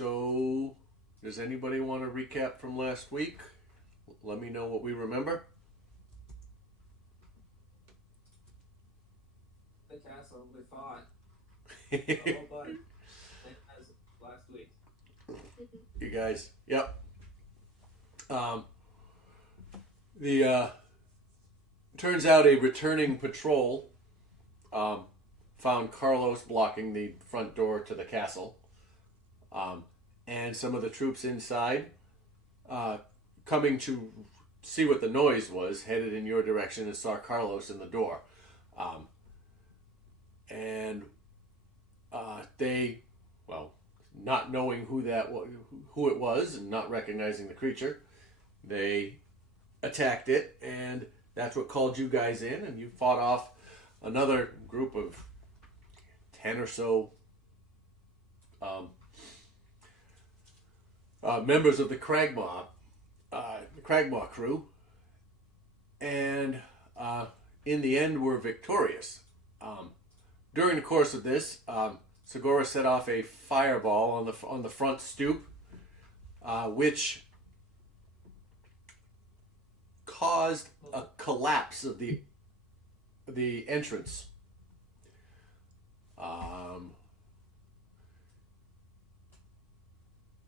So, does anybody want to recap from last week? Let me know what we remember. The castle, we fought. Oh, but as last week. You guys, yep. The turns out a returning patrol found Carlos blocking the front door to the castle, and some of the troops inside, coming to see what the noise was, headed in your direction and saw Carlos in the door, and they, well, not knowing who it was, and not recognizing the creature, they attacked it, and that's what called you guys in, and you fought off another group of 10 or so members of the Cragmaw crew, and in the end were victorious. During the course of this, Segura set off a fireball on the front stoop, which caused a collapse of the entrance.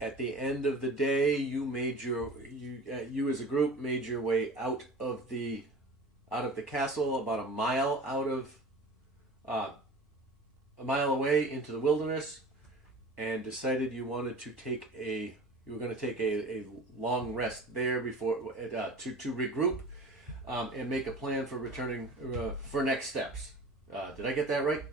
At the end of the day, you as a group made your way out of the castle, about a mile away into the wilderness, and decided you were going to take a long rest there before to regroup, and make a plan for returning for next steps. Did I get that right?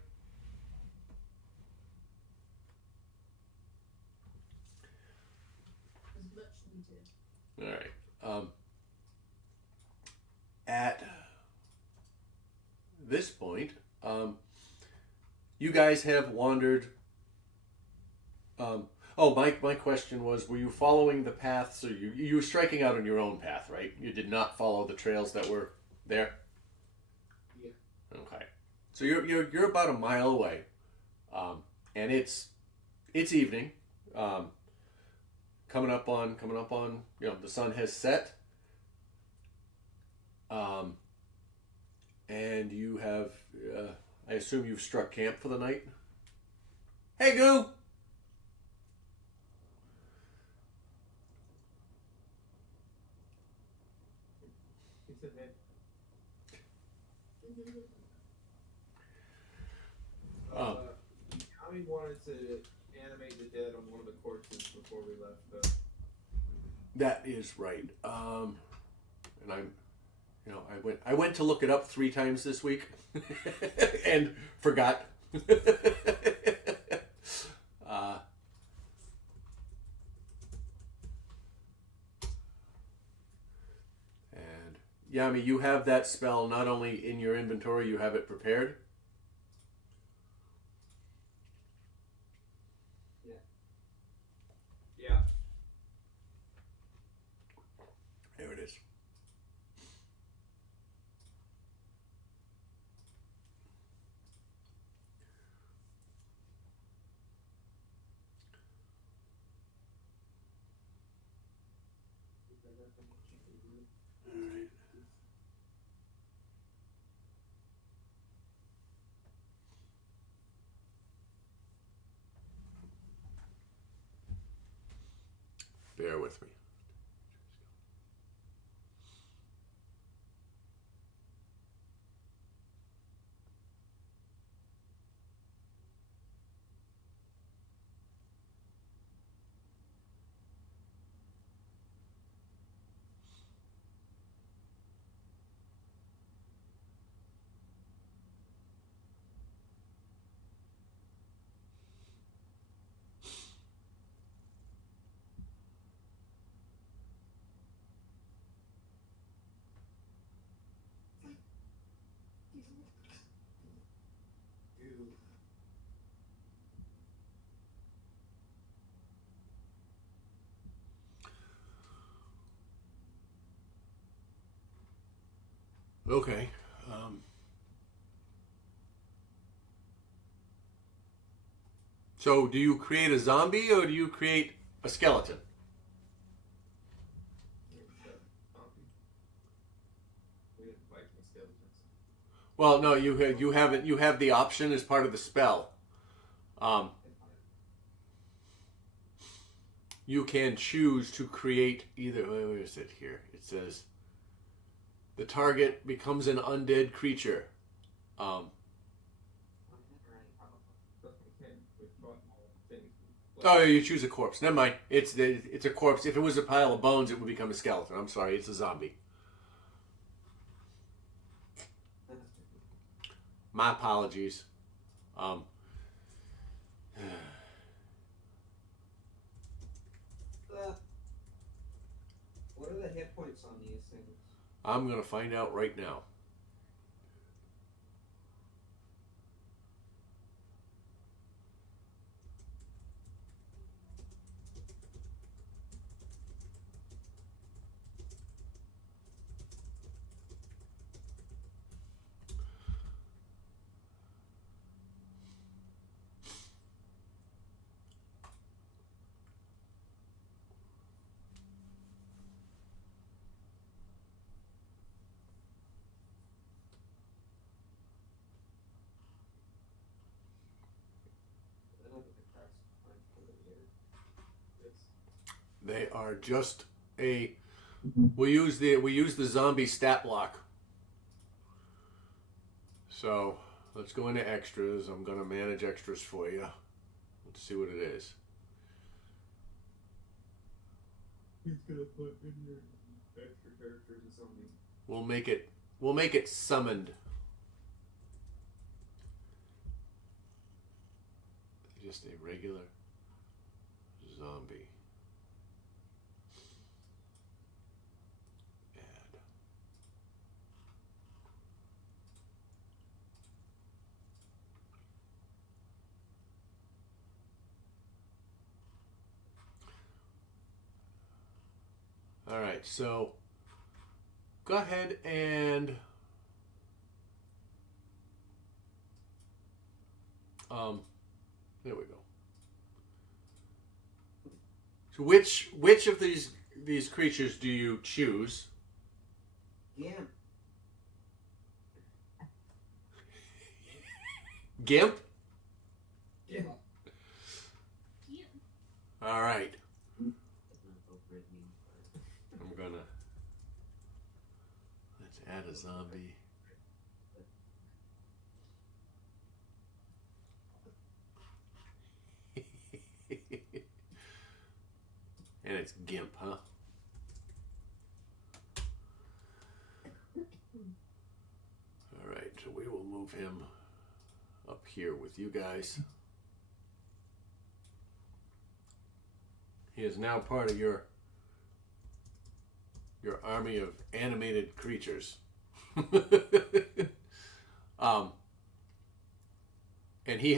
As much as we did. All right. At this point, you guys have wandered. My question was: were you following the paths, or you were striking out on your own path, right? You did not follow the trails that were there. Yeah. Okay. So you're about a mile away, and it's evening. Coming up on the sun has set. And you have, I assume you've struck camp for the night. Hey, Goo. It's a bit. Tommy wanted to animate the dead on one of the corpses before we left, though. That is right. And I went to look it up 3 times this week, and forgot. And Yami, you have that spell not only in your inventory, you have it prepared. Yeah. There it is. All right. Bear with me. Ew. Okay. So, do you create a zombie or do you create a skeleton? We didn't fight with skeletons. Well, no, you have it. You have the option as part of the spell. Um, you can choose to create either. Where is it here? It says the target becomes an undead creature. Um, oh, you choose a corpse. Never mind. It's a corpse. If it was a pile of bones, it would become a skeleton. I'm sorry. It's a zombie. My apologies. Um, What are the hit points on these things? I'm gonna find out right now. I don't think the price points over here. They are just a. We use the zombie stat block. So let's go into extras. I'm gonna manage extras for you. Let's see what it is. He's gonna put in your extra characters or something. We'll make it summoned. Just a regular zombie. Add. All right, so go ahead and there we go. So which of these creatures do you choose? Yeah. Gimp? Yeah. All right. I'm gonna let's add a zombie. And it's Gimp, huh? All right, so we will move him up here with you guys. He is now part of your army of animated creatures. And he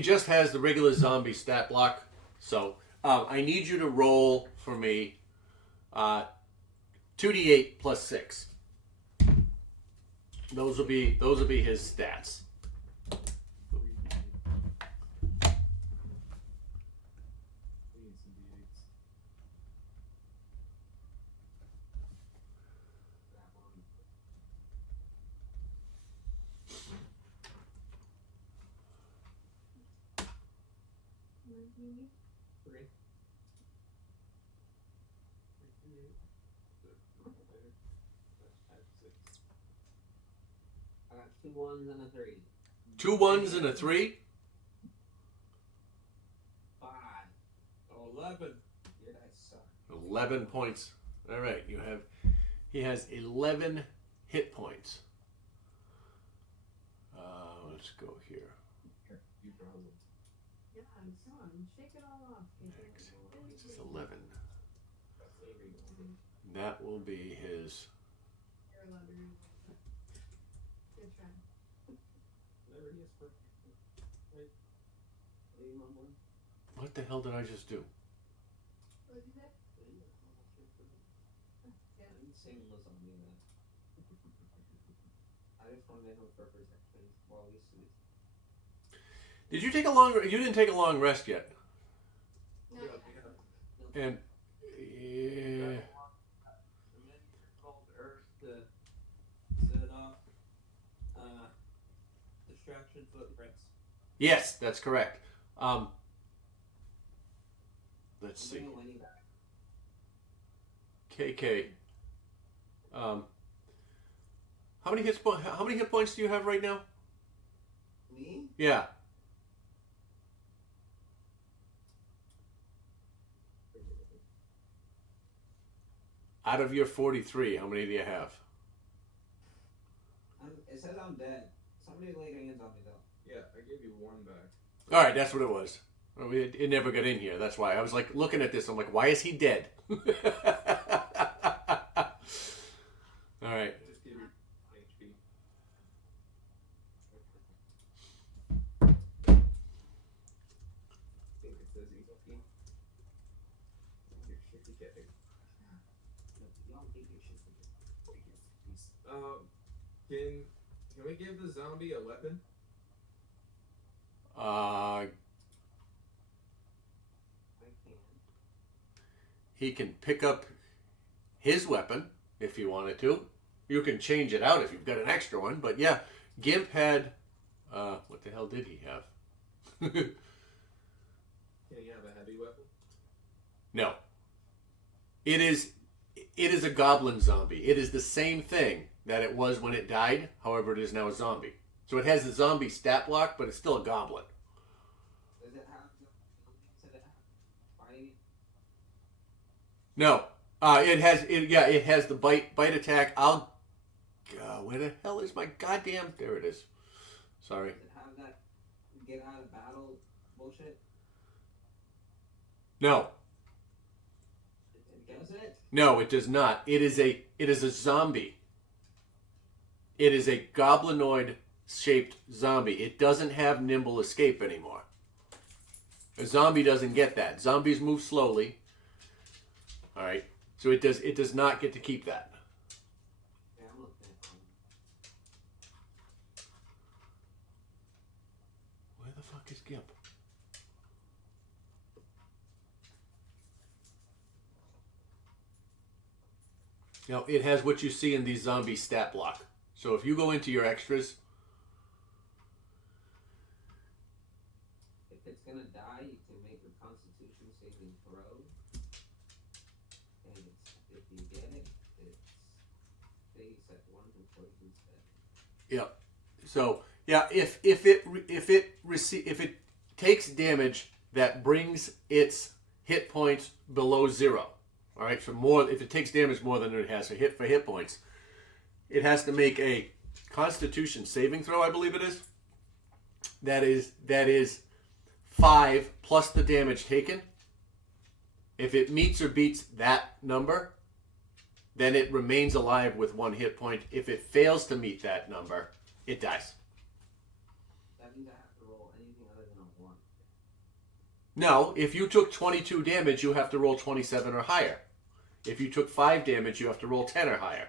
just has the regular zombie stat block. So I need you to roll for me 2d8 plus 6. Those will be his stats. I got 2 1s and a 3. 2 1s and a 3. 5. 11. Your dice suck. 11 points. All right, he has 11 hit points. Let's go here. Here, you draw them. Yeah, I'm sorry. Shake it all off. X is 11. That will be his. You're allowed to read it. Good try. Whatever he is for. Right. Leave him on one. What the hell did I just do? What did you say? I didn't say him was on me that. I just want to make him for protection while we sleep. Did you take a long? You didn't take a long rest yet, Not yet. and The yeah. minute you rolled Earth to set it off, distraction footprints. Yes, that's correct. Let's see. I'm gonna win you back. KK. How many hit points do you have right now? Me? Yeah. Out of your 43, how many do you have? It says I'm dead. Somebody laid hands on me though. Yeah, I gave you one back. All right, that's what it was. It never got in here. That's why I was like looking at this. I'm like, why is he dead? All right. Just give you HP. I think it says HP. Your shitty getting. Y'all get your shit together. Can we give the zombie a weapon? I can. He can pick up his weapon if you wanted to. You can change it out if you've got an extra one. But yeah, Gimp had. What the hell did he have? Can he have a heavy weapon? No. It is a goblin zombie. It is the same thing that it was when it died. However, it is now a zombie. So it has the zombie stat block, but it's still a goblin. Does it have the ability to fight? No. It has the bite attack. Where the hell is my goddamn? There it is. Sorry. Does it have that get out of battle bullshit? No. Does it? No, it does not. It is a zombie. It is a goblinoid shaped zombie. It doesn't have nimble escape anymore. A zombie doesn't get that. Zombies move slowly. All right. So it does not get to keep that. Yeah, I'm looking at one. Where the fuck is Gimp? Now, it has what you see in the zombie stat block. So if you go into your extras, If it's gonna die, you can make a Constitution saving throw. And if you get it, it's face at 1 to poison instead. yeah. So yeah, if it takes damage that brings its hit points below 0, all right. So if it takes damage more than it has for hit points, it has to make a Constitution saving throw. I believe it is. That is 5 plus the damage taken. If it meets or beats that number, then it remains alive with 1 hit point. If it fails to meet that number, it dies. That means I have to roll anything other than a 1. No, if you took 22 damage, you have to roll 27 or higher. If you took 5 damage, you have to roll 10 or higher.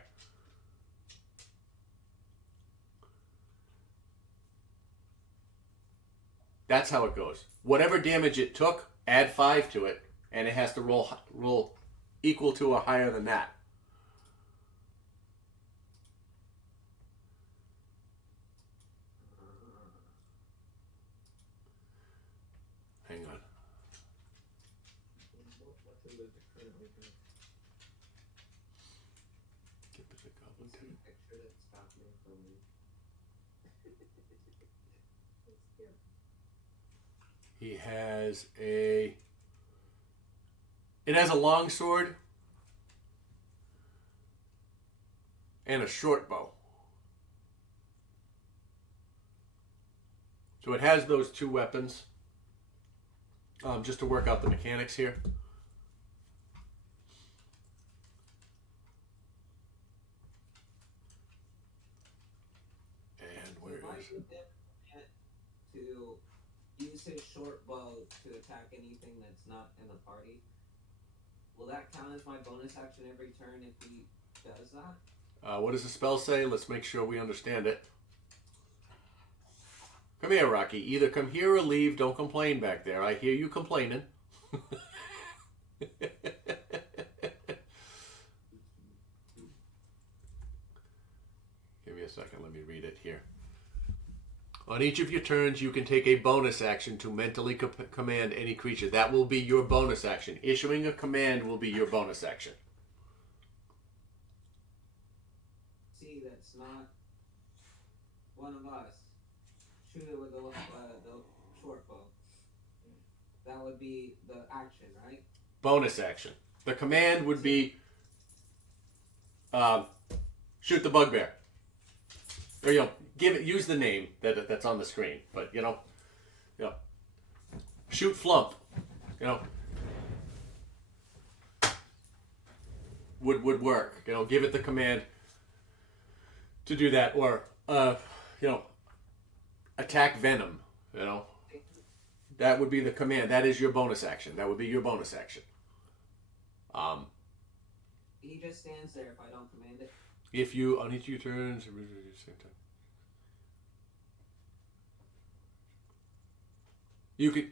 That's how it goes. Whatever damage it took, add 5 to it, and it has to roll equal to or higher than that. Hang on. What's in the currently have? Get the goblin It's too. a picture that's happening for me. He has it has a long sword and a short bow. So it has those 2 weapons. Just to work out the mechanics here. And where If I is could get to use his short bow to attack anything that's not in the party, will that count as my bonus action every turn if he does that? what does the spell say? Let's make sure we understand it. Come here, Rocky. Either come here or leave. Don't complain back there. I hear you complaining. Give me a second. Let me read it here. On each of your turns, you can take a bonus action to mentally command any creature. That will be your bonus action. Issuing a command will be your bonus action. See, that's not one of us. Shoot it with the short bow. That would be the action, right? Bonus action. The command would be shoot the bugbear. Or, use the name that's on the screen. But, shoot Flump. Would work. Give it the command to do that. Or, attack Venom. That would be the command. That is your bonus action. That would be your bonus action. He just stands there if I don't command it. If you, on each of your turns, you could,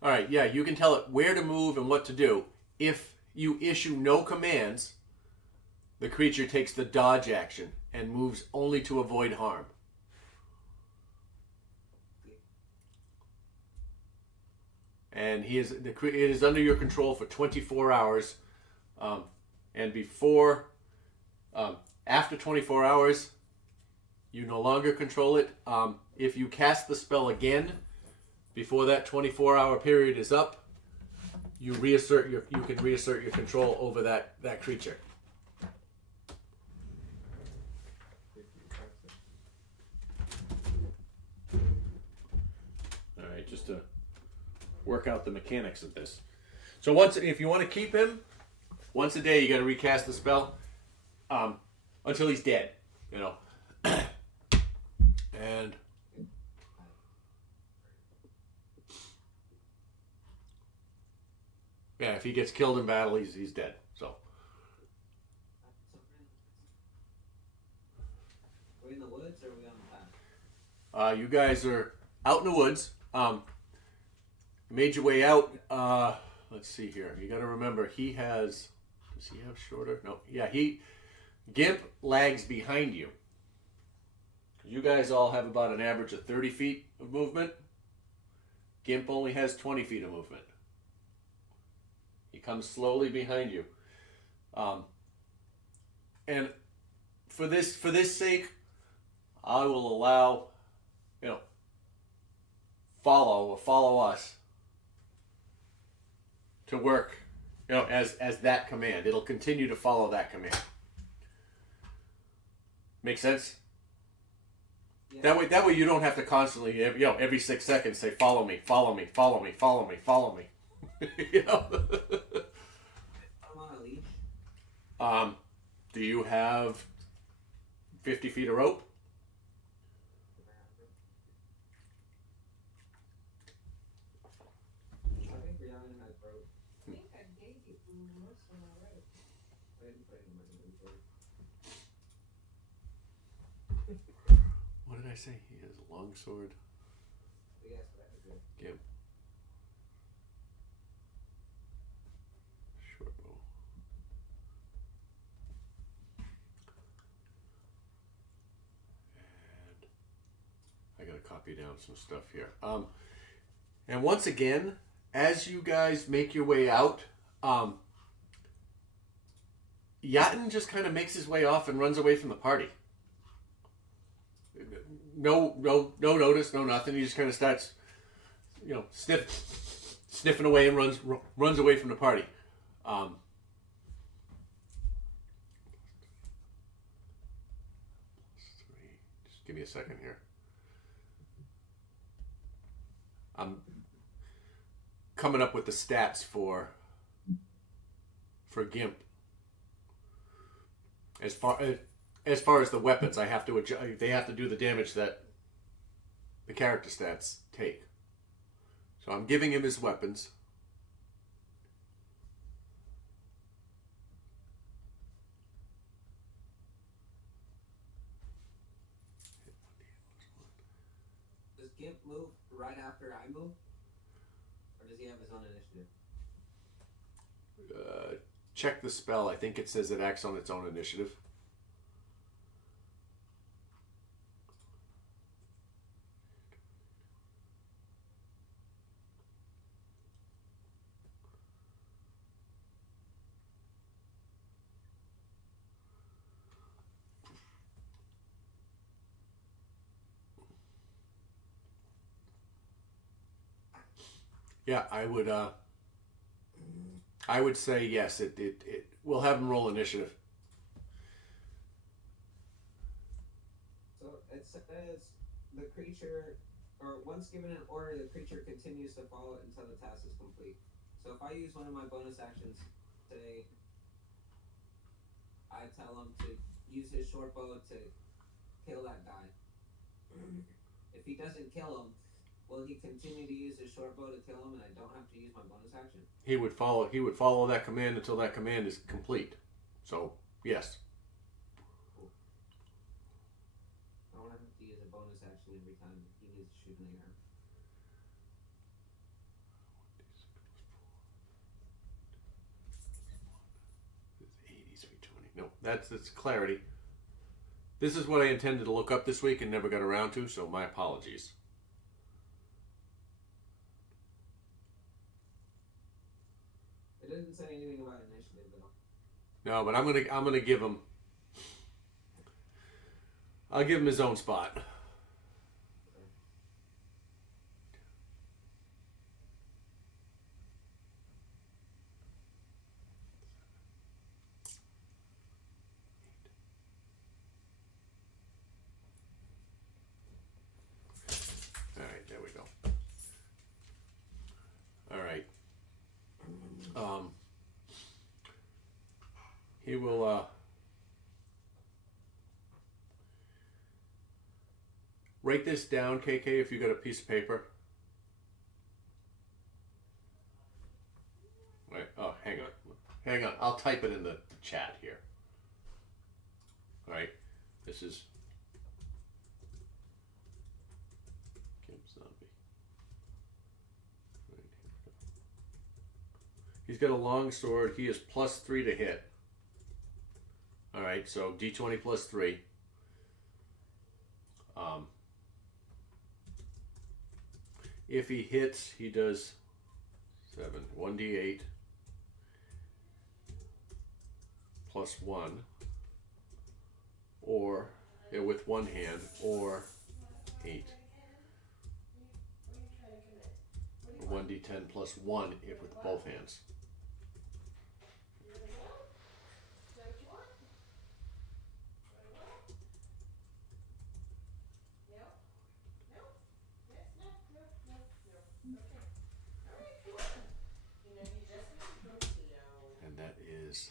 all right, yeah, you can tell it where to move and what to do. If you issue no commands, the creature takes the dodge action and moves only to avoid harm. And it is under your control for 24 hours. And after 24 hours, you no longer control it. If you cast the spell again before that 24-hour period is up, you can reassert your control over that creature. All right, just to work out the mechanics of this. So if you want to keep him, once a day you got to recast the spell until he's dead, and yeah, if he gets killed in battle, he's dead. So We're in the woods or are we on the path? you guys are out in the woods. You made your way out. Let's see here. You got to remember, does he have shorter? No. Yeah, Gimp lags behind you. You guys all have about an average of 30 feet of movement. Gimp only has 20 feet of movement. He comes slowly behind you. And for this sake, I will allow, follow us to work, as that command. It'll continue to follow that command. Make sense? Yeah. That way you don't have to constantly, every 6 seconds say, follow me, follow me, follow me, follow me, follow me. I'm on a leash. Do you have 50 feet of rope? I think Rihanna has rope. I think I gave you most of my rope. I didn't put it in my inventory. What did I say? He has a long sword. But yes, that is good. Yep. Short bow. And I gotta copy down some stuff here. And once again, as you guys make your way out, Yatin just kind of makes his way off and runs away from the party. No notice, no nothing. He just kind of starts, sniffing away and runs away from the party. Just give me a second here. I'm coming up with the stats for Gimp. As far as the weapons, I have to adjust, they have to do the damage that the character stats take. So I'm giving him his weapons. Does Gimp move right after I move? Or does he have his own initiative? Check the spell. I think it says it acts on its own initiative. Yeah, I would say yes. It we'll have him roll initiative. So it says the creature, or once given an order, the creature continues to follow it until the task is complete. So if I use one of my bonus actions, say, I tell him to use his short bow to kill that guy. If he doesn't kill him, will he continue to use his short bow to kill him, and I don't have to use my bonus action? He would follow that command until that command is complete. So yes. I don't have to use a bonus action every time he needs to shoot an arrow. No, that's clarity. This is what I intended to look up this week and never got around to, so my apologies. It didn't say anything about initiative though. No, but I'm gonna give him. I'll give him his own spot. All right, there we go. All right. He will write this down, KK, if you got a piece of paper. Wait, oh, hang on. I'll type it in the chat here. All right, this is Gimp Zombie. Right, here we go. He's got a long sword. He is +3 to hit. All right, so D20 +3. If he hits, he does 7, 1d8 +1, or with one hand, or 8. 1d10 +1 if with both hands. And that is.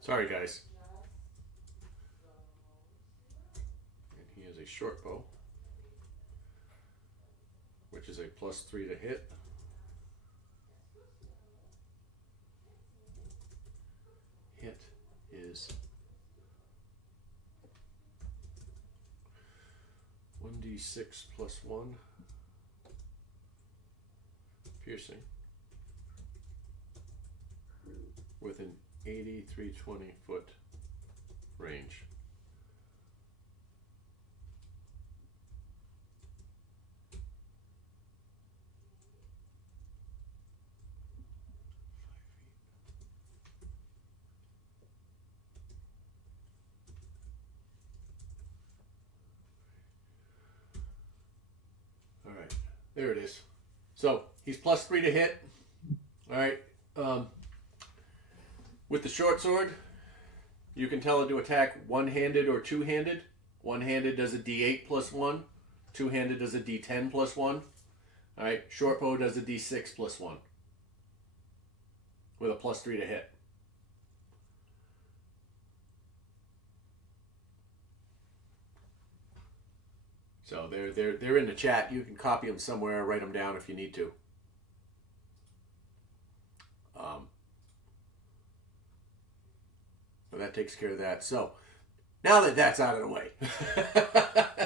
Sorry, guys. And he has a short bow, which is a +3 to hit. Hit is 1d6 +1. Piercing. With an 320 foot range. All right, there it is. So he's +3 to hit. All right. With the short sword, you can tell it to attack one-handed or two-handed. One-handed does a D8 +1. Two-handed does a D10 +1. All right. Short bow does a D6 +1. With a +3 to hit. So they're in the chat. You can copy them somewhere, write them down if you need to. But that takes care of that. So now that that's out of the way,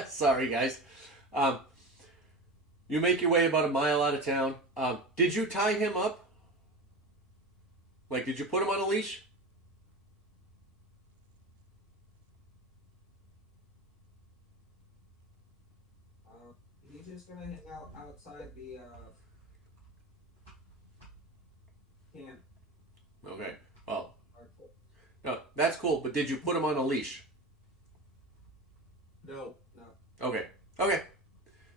sorry guys. You make your way about a mile out of town. Did you tie him up? Like, did you put him on a leash? He's just gonna hang out outside the camp. Okay. Well, no, that's cool. But did you put him on a leash? No. No. Okay. Okay.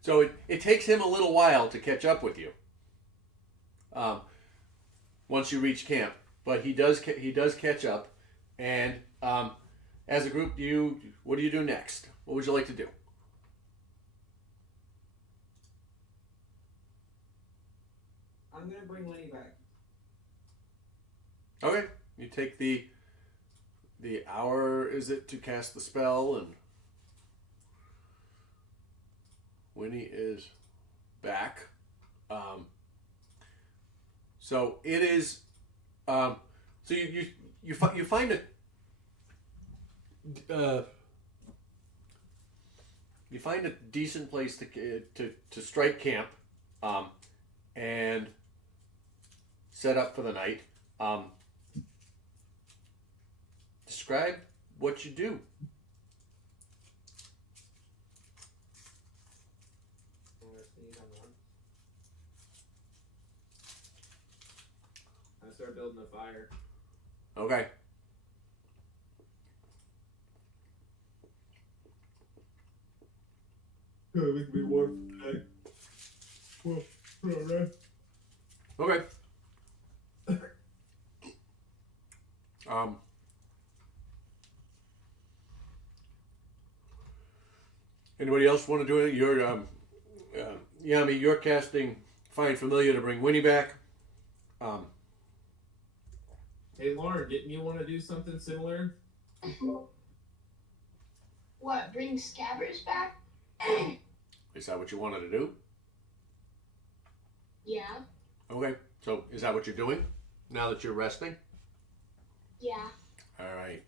So it takes him a little while to catch up with you. Once you reach camp, but he does catch up, and as a group, what do you do next? What would you like to do? I'm gonna bring Lenny back. Okay. You take the hour, is it, to cast the spell, and Winnie is back. So it is. So you find a. You find a decent place to strike camp, and set up for the night. Describe what you do. I start building a fire. Okay. Yeah, we can be warm today. Well, alright. Okay. Anybody else want to do it? Yami, you're casting Find Familiar to bring Winnie back. Hey, Lauren, didn't you want to do something similar? What, bring Scabbers back? Is that what you wanted to do? Yeah. Okay. So is that what you're doing now that you're resting? Yeah. All right.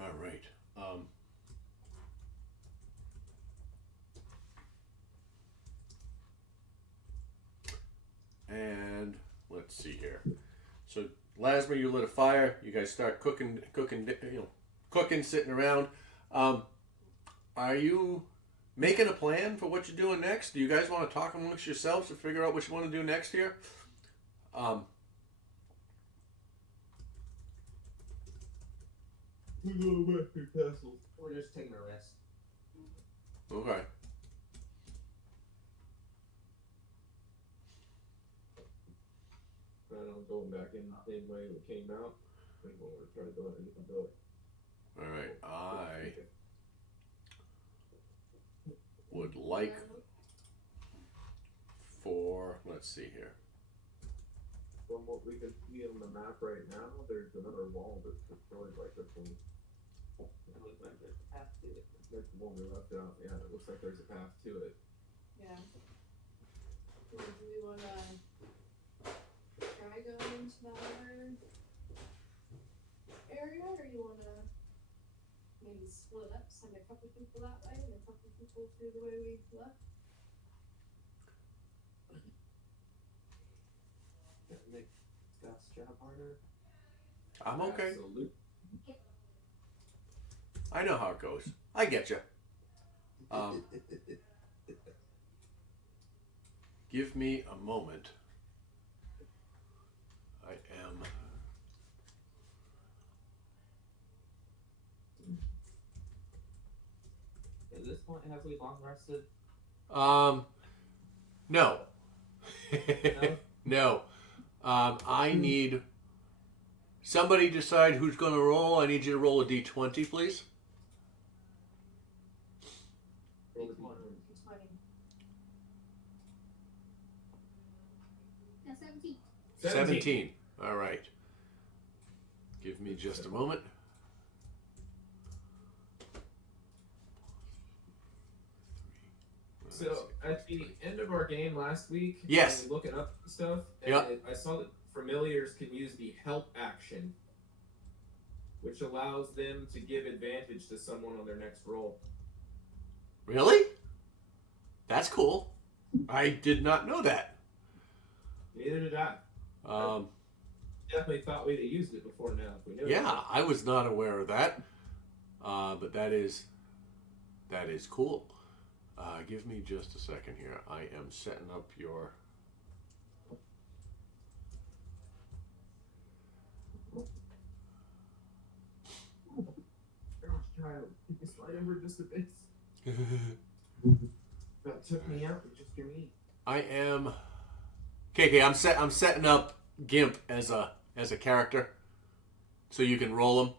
All right. And let's see here. So Lasmer, you lit a fire. You guys start cooking, sitting around. Are you making a plan for what you're doing next? Do you guys want to talk amongst yourselves to figure out what you want to do next here? We go back to castle. We're just taking a rest. Okay. I'm going back in the same way it came out. I think we're going to try to do it, and you can do it. All right. I would like for, let's see here. From what we can see on the map right now, there's another wall that's destroyed like this one. It looks like there's a path to it. That's the one we left out. Yeah, it looks like there's a path to it. Yeah. Do we want to try going into that other area, or you want to maybe split up, send a couple people that way and a couple people through the way we left? That makes Scott's job harder. I'm okay. Absolutely. I know how it goes. I get you. Give me a moment. I am. At this point, have we long rested? No. No? No. I need somebody decide who's going to roll. I need you to roll a d20, please. D20. 17. 17. All right. Give me just a moment. So at the end of our game last week, Yes. I was looking up stuff, and Yep. I saw that familiars can use the help action which allows them to give advantage to someone on their next roll. Really? That's cool. I did not know that. Neither did I. Definitely thought we'd have used it before now if we knew it. Yeah, I was not aware of that. But that is cool. Give me just a second here. I am setting up your. Gosh, child, can you slide over just a bit? That took me out with just your meat. I am. KK, I'm setting up Gimp as a character, so you can roll him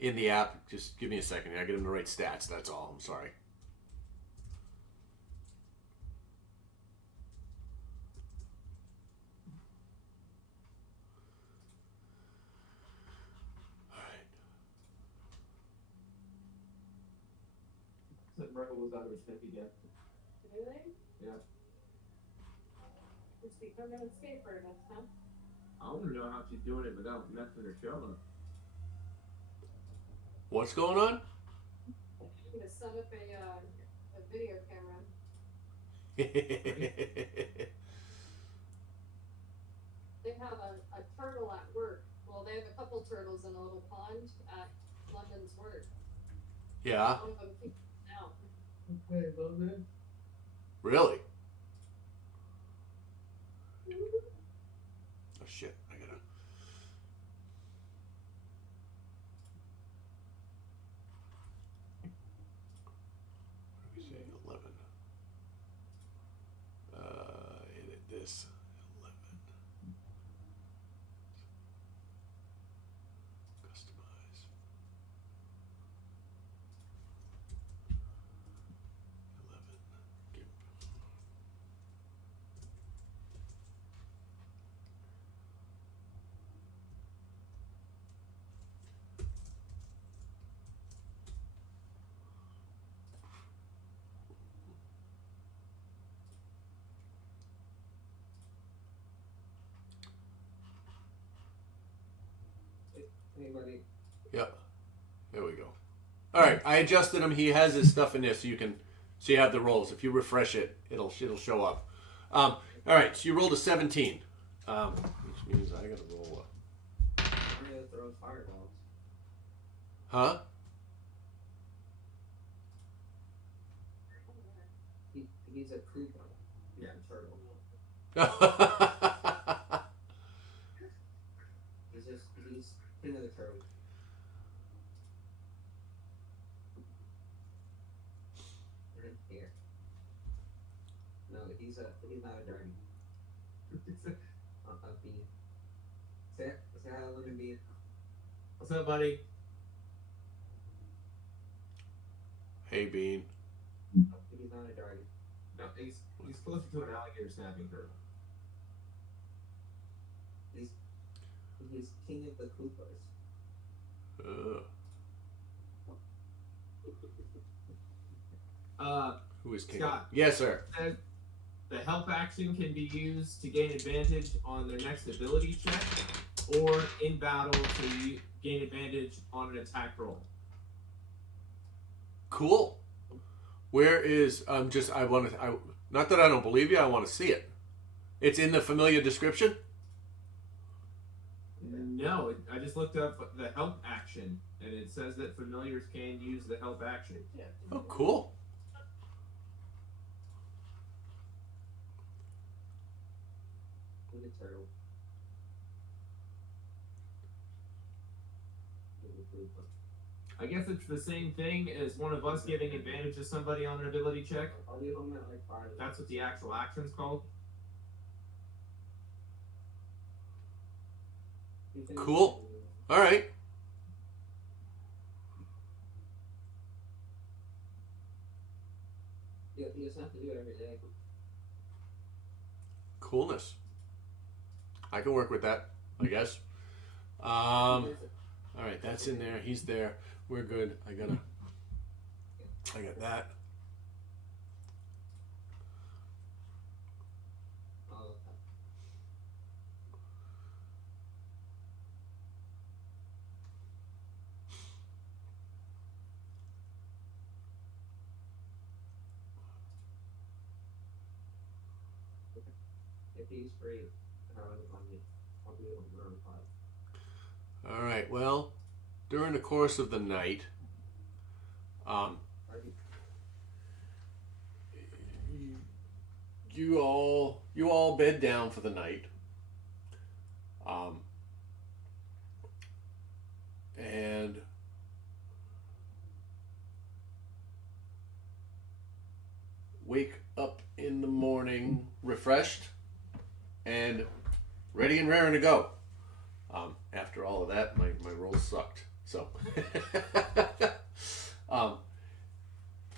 in the app. Just give me a second here. I get him the right stats. That's all. I'm sorry. That Rebel was out of his head again. Really? Yeah. It's becoming a safer this time. I want to know how she's doing it without messing her show up. What's going on? I'm gonna set up a video camera. They have a turtle at work. Well, they have a couple turtles in a little pond at London's work. Yeah. One of them keeps out. Okay, love it. Really? Oh shit! I gotta. What do we say? 11. Edit this. 11. Customize. 11. Gimp. Hey, buddy. Yep. There we go. All right, I adjusted him. He has his stuff in there, so you have the rolls. If you refresh it, it'll show up. All right, so you rolled a 17, which means I gotta roll Mario throws fireballs. Huh? He's a Koopa. Yeah, turtle. He's king of the turtles. And here. No, he's not a dragon. A bee. Say hi, living bee. What's up, buddy? Hey, Bean. He's not a dragon. No, he's closer to an alligator snapping turtle. He's king of the Koopas. Who is king? Scott. Yes, sir. The help action can be used to gain advantage on their next ability check, or in battle to gain advantage on an attack roll. Cool. Where is not that I don't believe you. I want to see it. It's in the familiar description. No, I just looked up the help action, and it says that familiars can use the help action. Oh, cool. King of turtle. Koopa. I guess it's the same thing as one of us giving advantage to somebody on an ability check. I'll leave him at like 5. That's what the actual action's called. Cool. All right. Yeah, he doesn't have to do it every day. Coolness. I can work with that, I guess. All right, that's in there. He's there. We're good. I got that. If he's free, I'll be able to reply. All right. Well, during the course of the night, you all bed down for the night. And wake up in the morning refreshed and ready and raring to go. After all of that, my rolls sucked. So,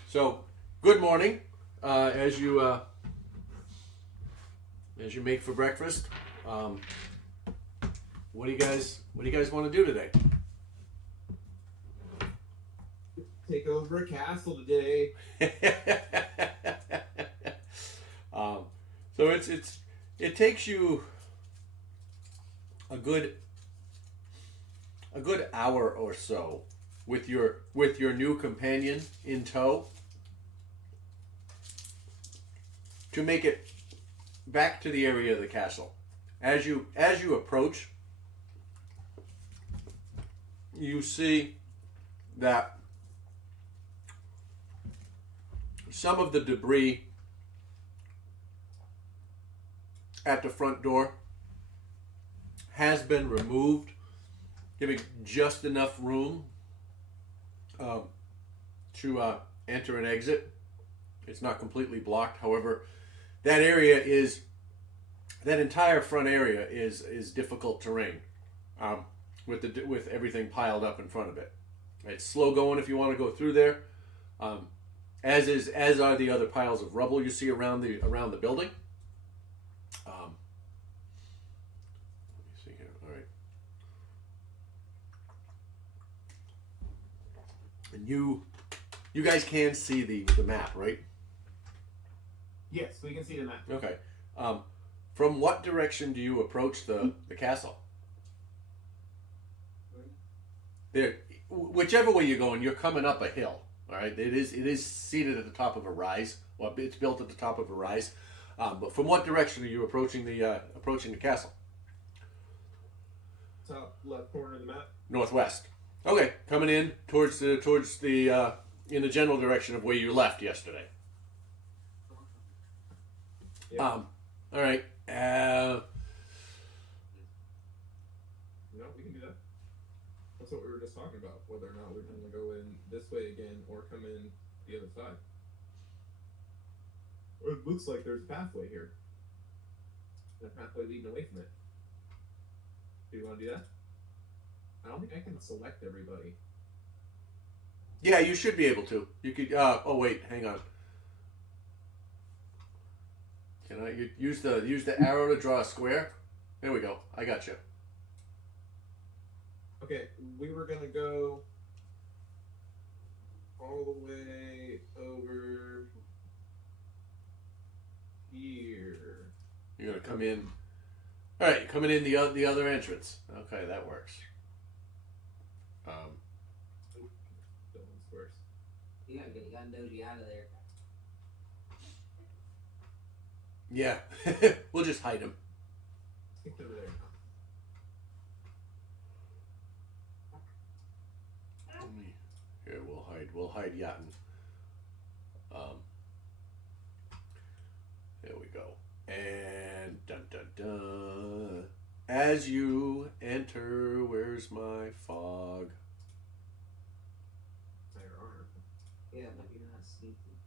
so good morning. As you make for breakfast, what do you guys want to do today? Take over a castle today. So it takes you a good hour or so with your new companion in tow to make it back to the area of the castle. As you approach, you see that some of the debris at the front door has been removed, giving just enough room to enter and exit. It's not completely blocked. However, that entire front area is difficult terrain with everything piled up in front of it. It's slow going if you want to go through there. As are the other piles of rubble you see around the building. Let me see here. All right. And you guys can see the map, right? Yes, we can see the map. Okay. From what direction do you approach the castle? There, whichever way you're going, you're coming up a hill. All right. It is seated at the top of a rise. Well, it's built at the top of a rise. But from what direction are you approaching the castle? Top left corner of the map. Northwest. Okay, coming in towards the in the general direction of where you left yesterday. Yeah. All right. No, we can do that. That's what we were just talking about. Whether or not we're going to go in this way again or come in the other side. It looks like there's a pathway here. A pathway leading away from it. Do you want to do that? I don't think I can select everybody. Yeah, you should be able to. You could. Oh wait, hang on. Can I use the arrow to draw a square? There we go. I got you. Okay, we were gonna go all the way over here. You're gonna come in. All right, you're coming in the other entrance. Okay, that works. Dylan's first. You gotta get Gundoji out of there. Yeah, we'll just hide him. Stick over there. Here, we'll hide Yatin. There we go. And dun dun dun. As you enter, where's my fog? There are. Yeah, but you're not sneaky.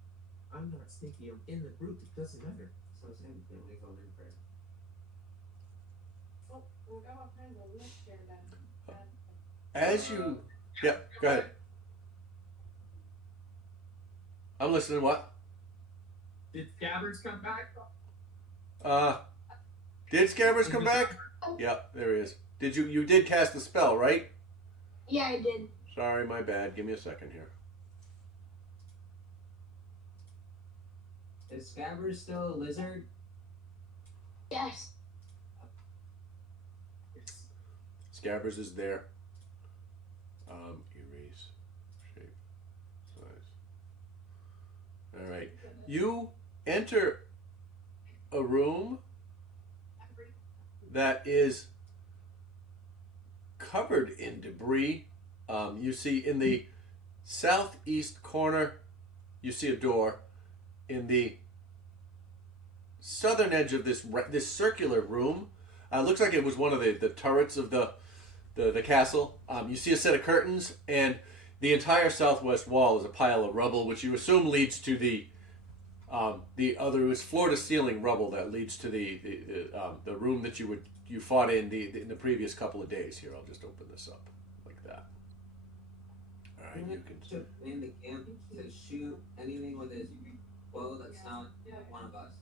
I'm not sneaky. I'm in the group. It doesn't matter. So same thing, we go in first. Oh, we'll go up behind the wheelchair then. As you, yeah, go ahead. I'm listening. What? Did Scabbers come back? Did Scabbers come back? Yep, there he is. Did you did cast a spell, right? Yeah, I did. Sorry, my bad. Give me a second here. Is Scabbers still a lizard? Yes. Scabbers is there. Erase, shape, size. All right. You enter a room that is covered in debris. You see in the southeast corner, you see a door. In the southern edge of this circular room, looks like it was one of the turrets of the castle. You see a set of curtains, and the entire southwest wall is a pile of rubble, which you assume leads to the other is floor to ceiling rubble that leads to the room that you fought in the previous couple of days. Here, I'll just open this up like that. All right, you can. Shoot in the camp to shoot anything with his bow that's not one of us.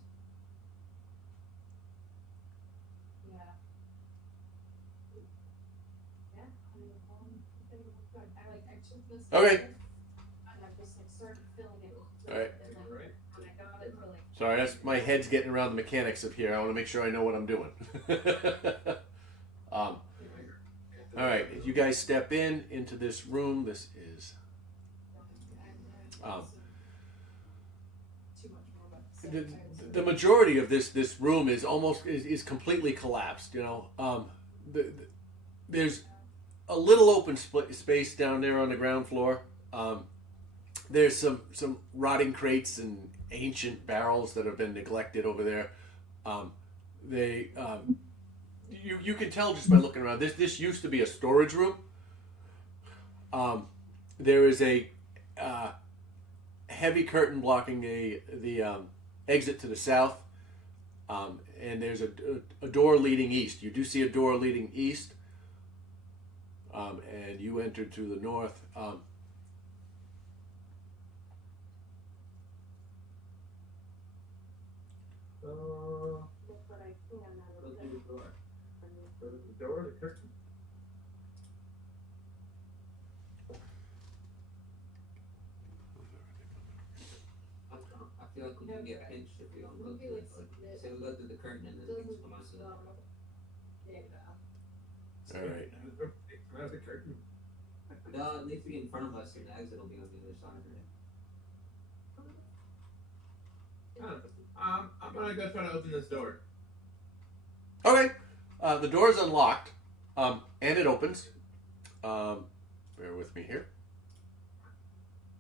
Yeah. Yeah. I took this. Okay. And I just started filling it with. All right. And I got it for Sorry, that's my head's getting around the mechanics of here. I want to make sure I know what I'm doing. All right, if you guys step into this room, this is too much more about the majority of this room is completely collapsed. There's a little open space down there on the ground floor. There's some rotting crates and ancient barrels that have been neglected over there. You can tell just by looking around. This used to be a storage room. There is a heavy curtain blocking the exit to the south, and there's a door leading east. You do see a door leading east, and you entered to the north. But I can Go through the door. The door, the curtain. I feel like we can get pinched if we don't go Maybe through like it. secret. Say we go through the curtain and then things come out of the door. All right. Come out of the curtain. No, it needs to be in front of us, and the exit will be on the other side. I'm gonna go try to open this door. Okay. The door is unlocked, and it opens. Bear with me here.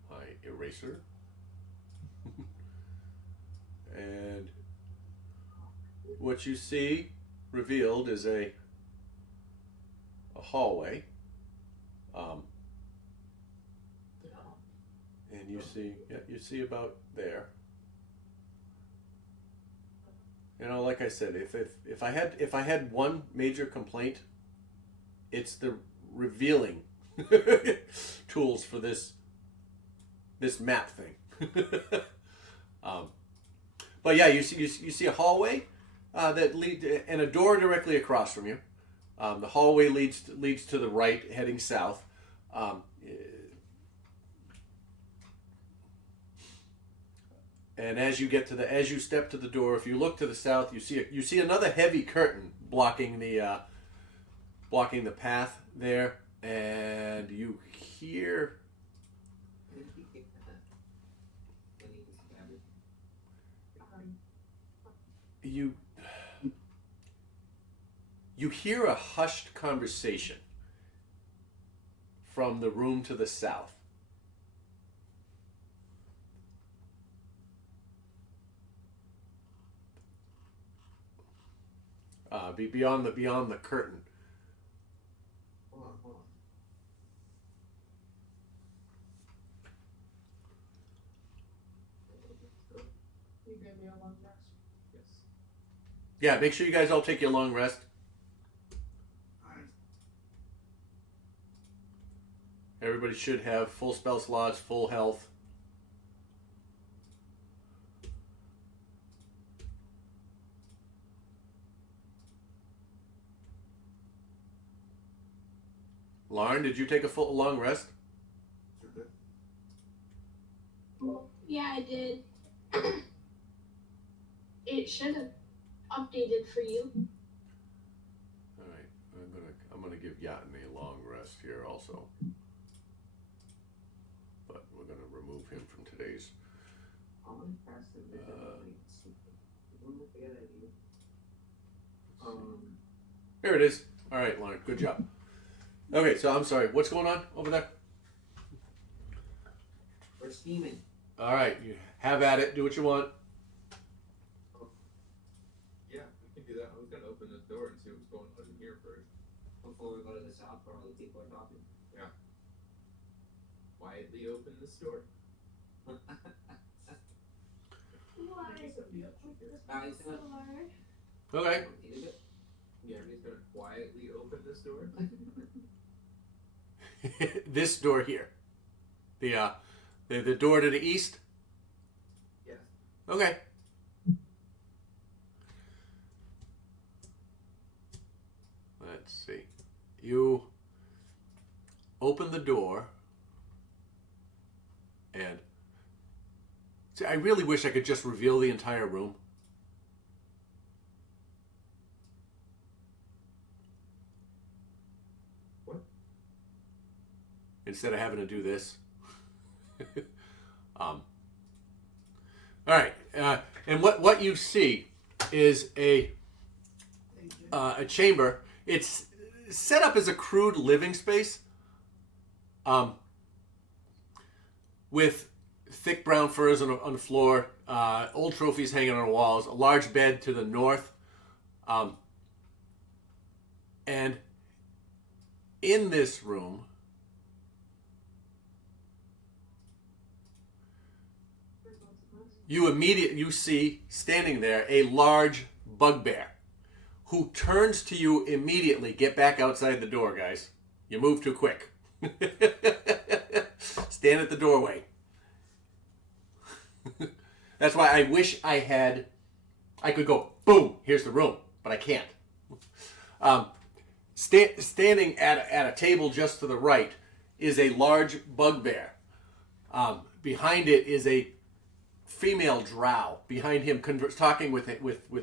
My eraser. And what you see revealed is a hallway. And you see about there. Like I said, if I had one major complaint, it's the revealing tools for this map thing. But yeah, you see a hallway that leads and a door directly across from you. The hallway leads to the right, heading south. And as you step to the door, if you look to the south, you see another heavy curtain blocking the path there, and you hear you hear a hushed conversation from the room to the south. Beyond the curtain. Hold on. You gave me a long rest. Yes. Yeah, make sure you guys all take your long rest. Everybody should have full spell slots, full health. Lauren, did you take a long rest? Well, yeah, I did. It should have updated for you. All right, I'm gonna give Yatin a long rest here also, but we're gonna remove him from today's. Here it is. All right, Lauren. Good job. Okay, so I'm sorry. What's going on over there? We're scheming. All right, you have at it. Do what you want. Yeah, we can do that. I was gonna open this door and see what's going on in here first. Before we go to the south where all the people are talking. Quietly open this door. He's gonna, Okay. Yeah, he's gonna quietly open this door. This door here. The door to the east. Yes. Okay. Let's see. You open the door and see, I really wish I could just reveal the entire room. What? Instead of having to do this. All right, and what you see is a chamber. It's set up as a crude living space, with thick brown furs on the floor, old trophies hanging on the walls, a large bed to the north, and in this room, you see standing there a large bugbear who turns to you immediately. Get back outside the door, guys. You move too quick. Stand at the doorway. That's why I wish I could go, boom, here's the room, but I can't. Standing at a table just to the right is a large bugbear. Behind it is a female drow. Behind him, talking with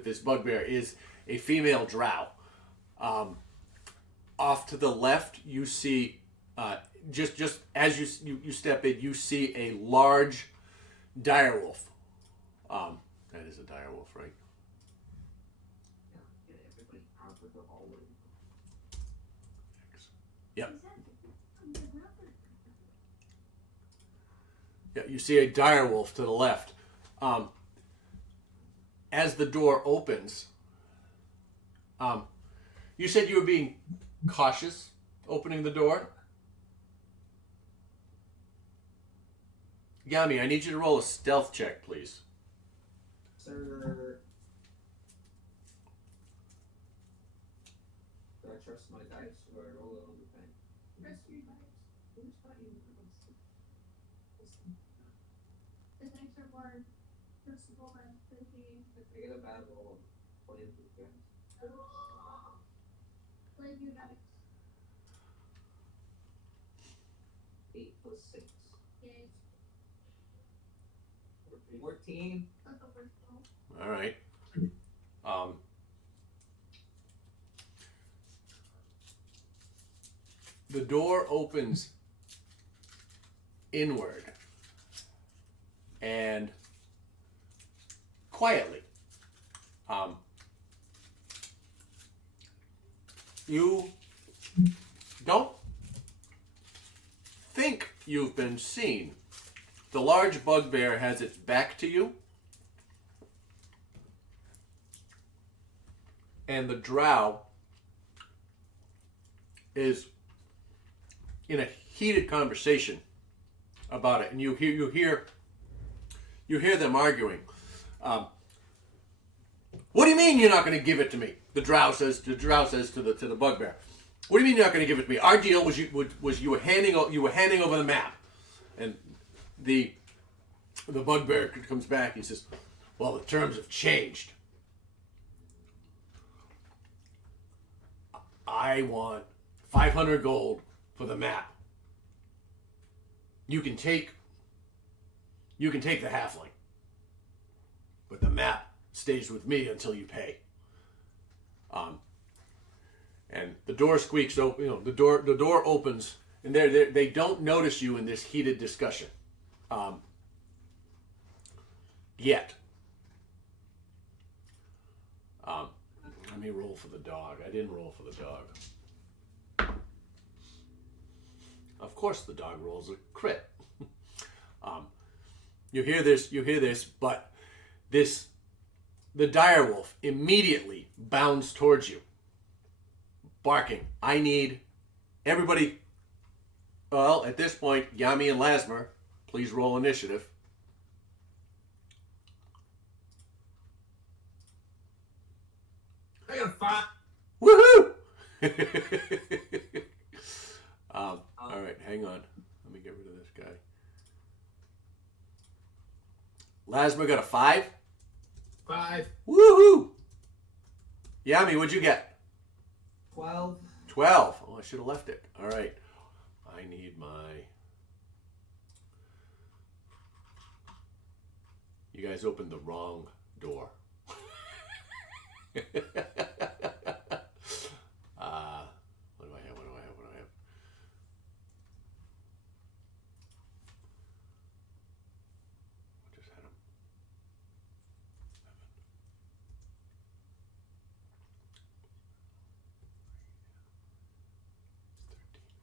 this bugbear, is a female drow. Off to the left, you see, just as you step in, you see a large direwolf. That is a direwolf, right? Get everybody out of the hallway. Yep. Yeah, you see a direwolf to the left. As the door opens, you said you were being cautious opening the door. Yami, I need you to roll a stealth check, please. Sir. Do I trust my dice or I roll it on the thing? Press your dice. Which button is this? The dice are more personal than the game. If I get a bad roll, 20 again. Play your dice. 8 plus 6. Yay. 14. That's the first roll. All right. The door opens inward and quietly. You don't think you've been seen. The large bugbear has its back to you, and the drow is in a heated conversation about it, and you hear them arguing. What do you mean you're not going to give it to me? The drow says to the bugbear. What do you mean you're not going to give it to me? Our deal was you were handing over the map, and the bugbear comes back and says, "Well, the terms have changed. I want 500 gold for the map. You can take the halfling, but the map stays with me until you pay." And the door squeaks open. The door opens, and they don't notice you in this heated discussion. Yet. Let me roll for the dog. I didn't roll for the dog. Of course the dog rolls a crit. You hear this, but the direwolf immediately bounds towards you, barking. I need everybody. Well, at this point, Yami and Lasmer, please roll initiative. I got a 5. Woohoo! All right, hang on. Let me get rid of this guy. Lasmer got a 5. 5. Woohoo! Yami, what'd you get? 12. 12. Oh, I should have left it. All right. I need my... You guys opened the wrong door. What do I have? I just had them.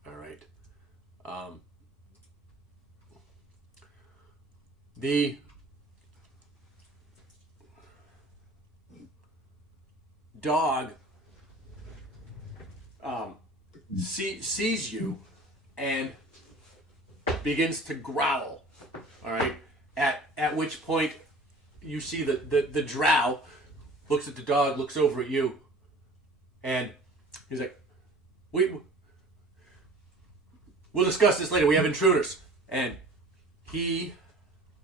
All right. The dog sees you and begins to growl. All right. At which point you see the drow looks at the dog, looks over at you, and he's like, we'll discuss this later. We have intruders. And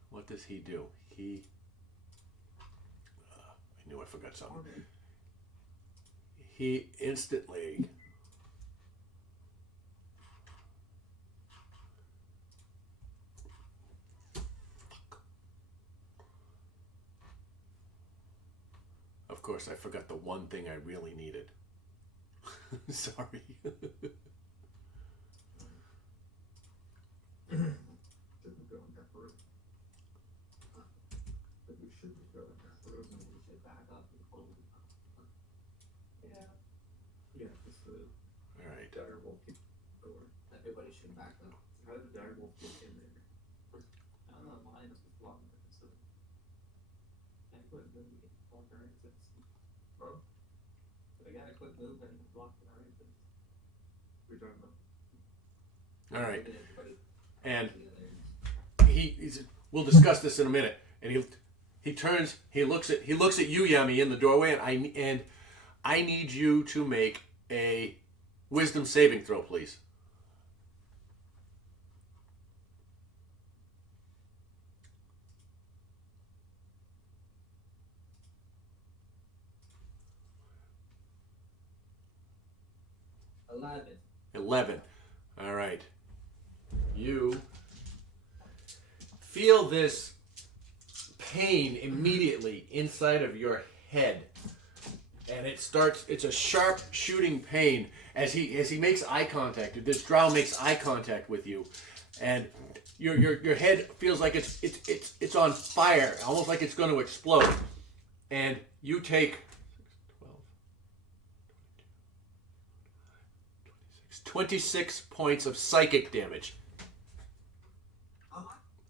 what does he do? I knew I forgot something. He instantly Of course, I forgot the one thing I really needed. Sorry. Shouldn't go in that room. But we shouldn't go in that room. We should back up and close it. Yeah. Yeah, because the All right. direwolf keeps the door. Everybody should back up. How did the direwolf get in there? I don't know, mine is blocking it. So I quit moving it, block our exits. Huh? But I gotta quit moving and block our exits. We don't know. All right. Then everybody And together. he's we'll discuss this in a minute. And he turns, he looks at you, Yami, in the doorway, and I need you to make a wisdom saving throw, please. $11. 11. All right. You feel this pain immediately inside of your head. And it's a sharp shooting pain as he makes eye contact. This drow makes eye contact with you. And your head feels like it's on fire, almost like it's going to explode. And you take 26 points of psychic damage.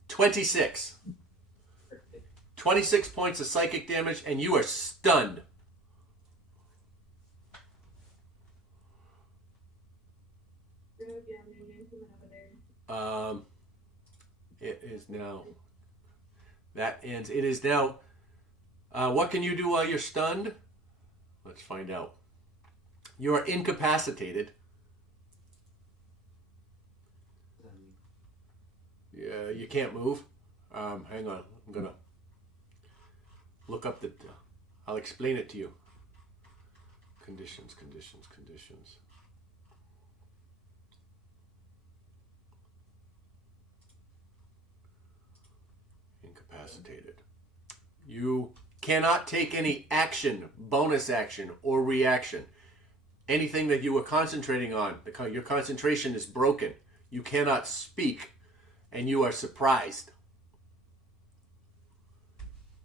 26. 26 points of psychic damage, and you are stunned. Good, yeah, maybe from over there. It is now. That ends. It is now. What can you do while you're stunned? Let's find out. You are incapacitated. Yeah, you can't move. Hang on. I'm gonna look up the. I'll explain it to you. Conditions. Incapacitated. You cannot take any action, bonus action, or reaction. Anything that you were concentrating on, your concentration is broken. You cannot speak, and you are surprised.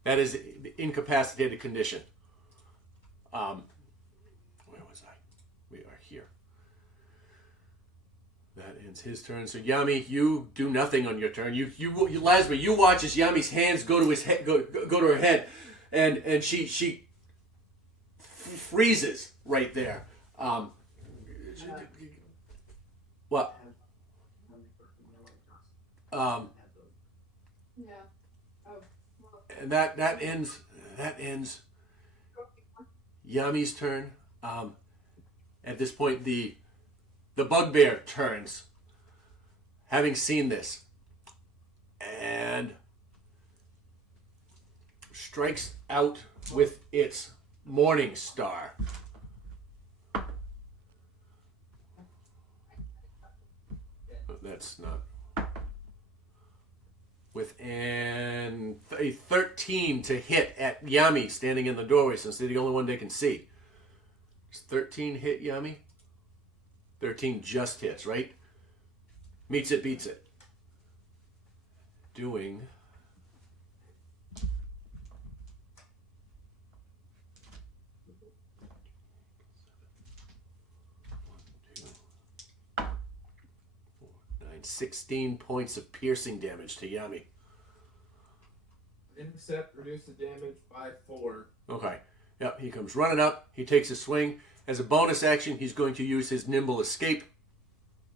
That is the incapacitated condition. That ends his turn. So Yami, you do nothing on your turn. You Lasma, you watch as Yami's hands go to his head, go to her head, and she freezes right there. What? Yeah. Oh. Well. And that ends Yami's turn. At this point, the bugbear turns, having seen this, and strikes out with its morning star. That's not. With a 13 to hit at Yami standing in the doorway, since they're the only one they can see. Does 13 hit Yami? 13 just hits, right? Meets it, beats it. Doing... One, two, 4, 9, 16 points of piercing damage to Yami. Intercept, reduce the damage by 4. Okay. Yep, he comes running up. He takes a swing. As a bonus action, he's going to use his nimble escape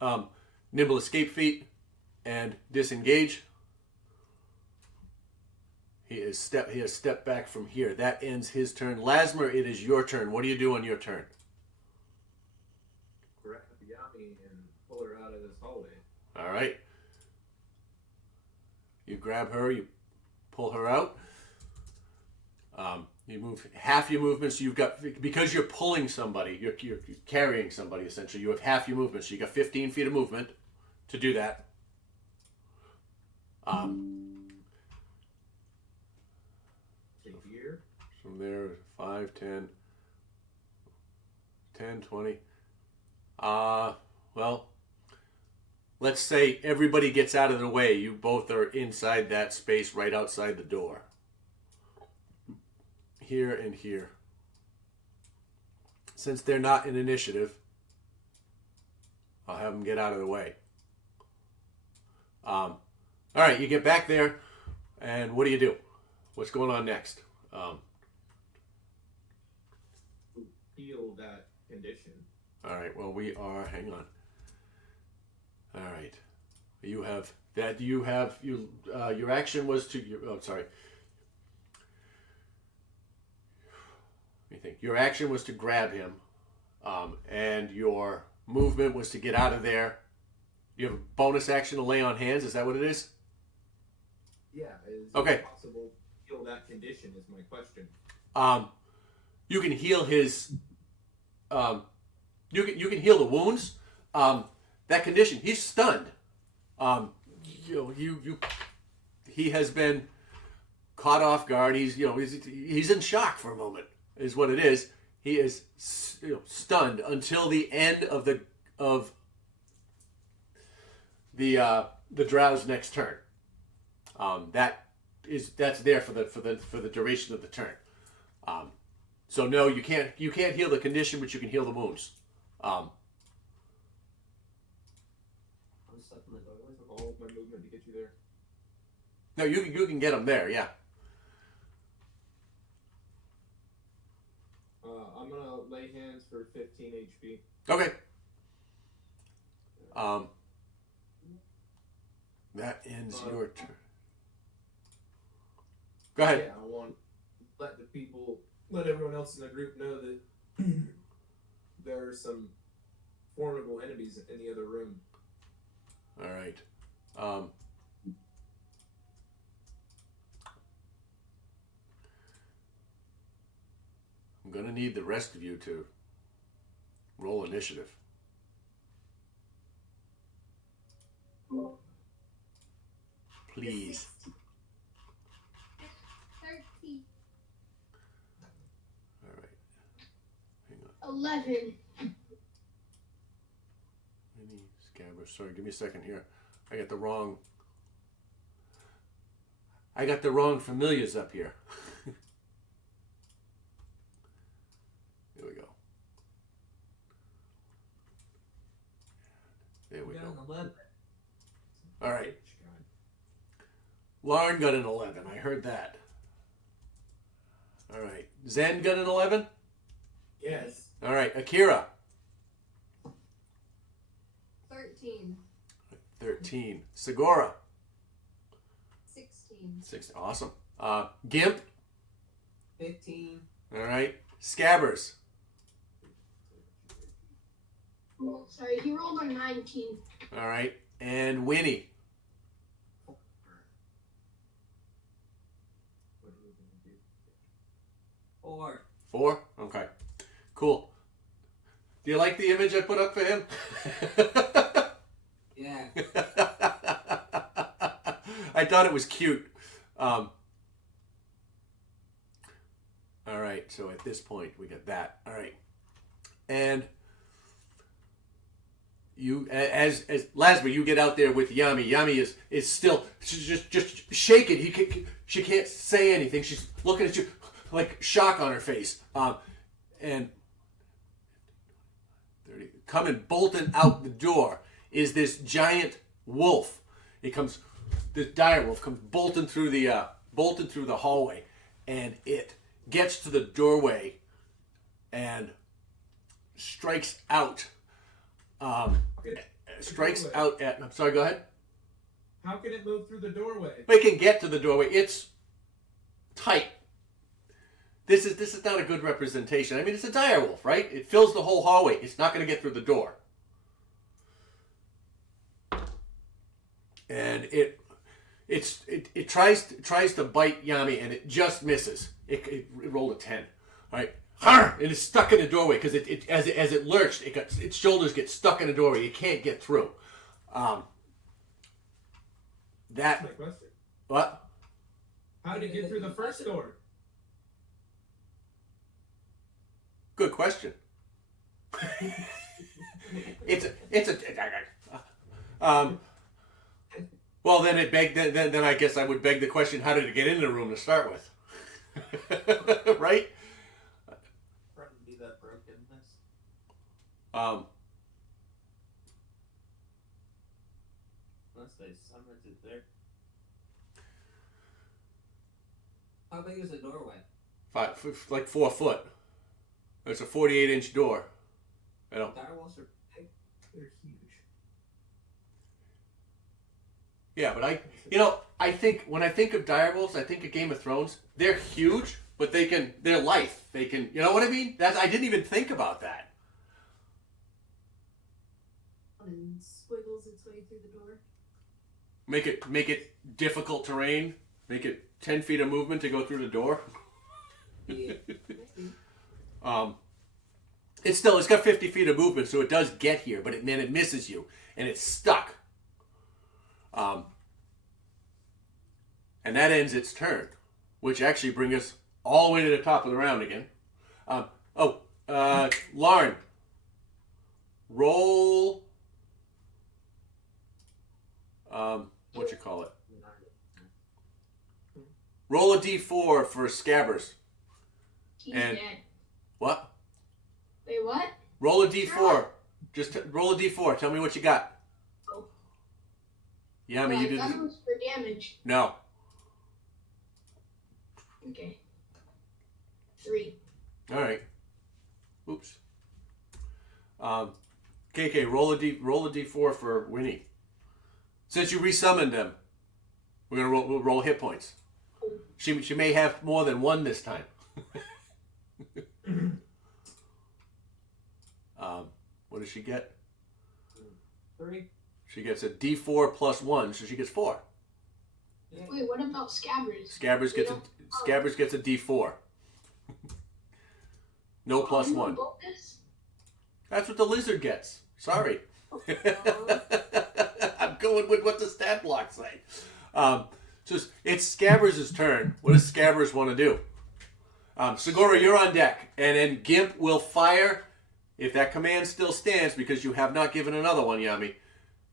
feat and disengage. He has stepped back from here. That ends his turn. Lasmer, it is your turn. What do you do on your turn? Grab Yami and pull her out of this hallway. All right. You grab her. You pull her out. You move half your movement, so you've got, because you're pulling somebody, you're carrying somebody essentially. You have half your movement, so you got 15 feet of movement to do that. Here. From there, 5, 10, 20. Well, let's say everybody gets out of the way. You both are inside that space right outside the door. Here and here. Since they're not in initiative, I'll have them get out of the way. All right, you get back there, and what do you do? What's going on next? Heal that condition. All right, well, we are, hang on. All right. You have that, your action was to, sorry. Let me think. Your action was to grab him, and your movement was to get out of there. You have a bonus action to lay on hands. Is that what it is? Yeah. Is Okay. it possible to heal that condition is my question. You can heal his. You can heal the wounds. That condition, he's stunned. He has been caught off guard. He's in shock for a moment. Is what it is. He is stunned until the end of the drow's next turn. That's there for the duration of the turn. So no, you can't heal the condition, but you can heal the wounds. I'm stuck in the doorway. All of my movement to get you there. No, you can get him there. Yeah. I'm gonna lay hands for 15 HP. Okay. That ends your turn. Go ahead. Yeah, I want to let everyone else in the group know that there are some formidable enemies in the other room. All right. I'm gonna need the rest of you to roll initiative. Please. 13. All right. Hang on. 11. Any scabbers? Sorry, give me a second here. I got the wrong familiars up here. There we go. There we go. 11. All right. Lauren got an 11. I heard that. All right. Zen got an 11? Yes. All right. Akira. 13. 13. Segura. 16. 6. Awesome. Gimp. 15. All right. Scabbers. Oh, sorry, he rolled a 19. All right. And Winnie. What are you gonna do? 4. 4? Okay. Cool. Do you like the image I put up for him? Yeah. I thought it was cute. All right, so at this point we got that. All right, and you, as Lasby, you get out there with Yami. Yami is still just shaking. She can't say anything. She's looking at you like shock on her face. And 30, coming bolting out the door is this giant wolf. This dire wolf comes bolting through the hallway, and it gets to the doorway and strikes out. Strikes out at. I'm sorry. Go ahead. How can it move through the doorway? We can get to the doorway. It's tight. This is not a good representation. I mean, it's a dire wolf, right? It fills the whole hallway. It's not going to get through the door. And it tries to bite Yami, and it just misses. It rolled a 10. All right, and it's stuck in the doorway because as it lurched, its shoulders get stuck in the doorway. It can't get through. That's my question. What? How did it get through the first door? Good question. Well, then I guess I would beg the question: how did it get in the room to start with? Right? Probably that brokenness. Unless they summoned it there. How big is the doorway? Like 4 foot. It's a 48-inch door. I don't. Direwolves are big. They're huge. Yeah, but I think when I think of direwolves, I think of Game of Thrones. They're huge, but they're lithe. They can, you know what I mean? I didn't even think about that. And squiggles its way through the door. Make it difficult terrain. Make it 10 feet of movement to go through the door. Yeah. It's got 50 feet of movement, so it does get here, but then it misses you, and it's stuck. And that ends its turn, which actually brings us all the way to the top of the round again. Lauren, roll. What you call it? Roll a d4 for Scabbers. He's And- dead. What? Wait, what? Roll a d4. Just roll a d4. Tell me what you got. Oh. Yami, Well, you I did. thought it was for damage. No. Okay. 3. All right. Oops. KK, roll a d4 for Winnie. Since you resummoned them, we'll roll hit points. She may have more than one this time. What does she get? 3. She gets a d4 plus 1, so she gets 4. Yeah. Wait, what about Scabbers? Scabbers gets a d4. No plus You know 1. bonus? That's what the lizard gets. Sorry. I'm going with what the stat blocks say. So it's Scabbers' turn. What does Scabbers want to do? Segura, you're on deck. And then Gimp will fire, if that command still stands, because you have not given another one, Yami.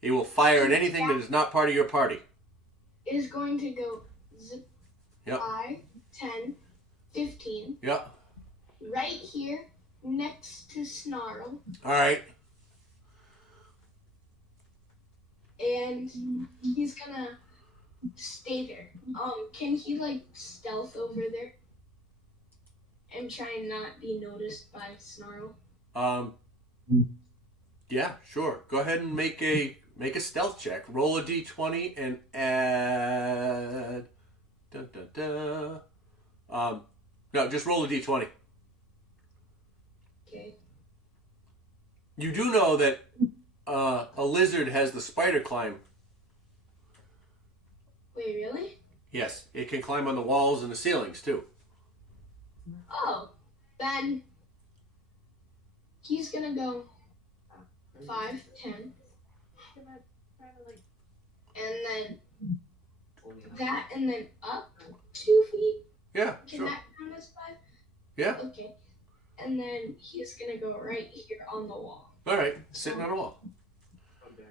He will fire at anything that is not part of your party. It is going to go zip, Yep. 5, 10, 15. Yep. Right here, next to Snarl. All right. and he's gonna stay there. Can he like stealth over there and try and not be noticed by Snarl? Yeah, sure. Go ahead and make a stealth check. Roll a d20 and add. Dun, dun, dun. No, just roll a d20. Okay. You do know that a lizard has the spider climb. Wait, really? Yes, it can climb on the walls and the ceilings too. Oh, then he's gonna go 5, 10, Can I try to like? and then 29. that, and then up 2 feet. Yeah, Can sure. that count as 5? Yeah. Okay. And then he's gonna go right here on the wall. All right, sitting on a wall.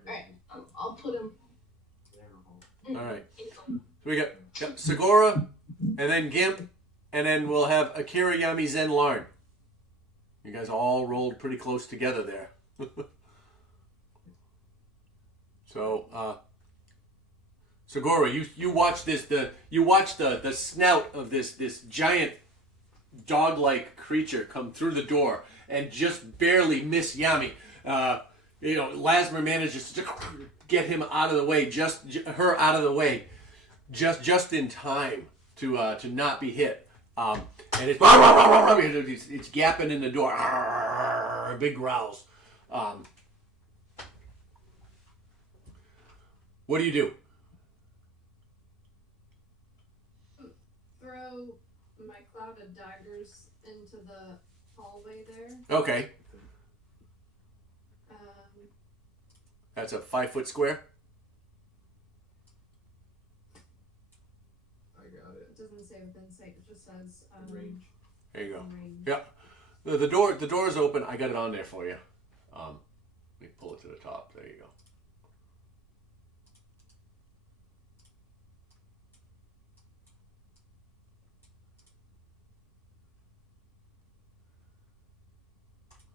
Alright, I'll put him All right. in. So we got Segura, and then Gimp, and then we'll have Akira, Yami, Zen, Larn. You guys all rolled pretty close together there. So, Segura, you watch this. You watch the snout of this giant dog-like creature come through the door and just barely miss Yami. Lasmer manages to get him out of the way, her out of the way, just in time to not be hit. And it's gapping in the door, big growls. What do you do? Throw my cloud of daggers into the hallway there. Okay, that's a 5-foot square. I got it. It doesn't say within sight. It just says Range. There you go. range. Yeah, the door is open. I got it on there for you. Let me pull it to the top. There you go.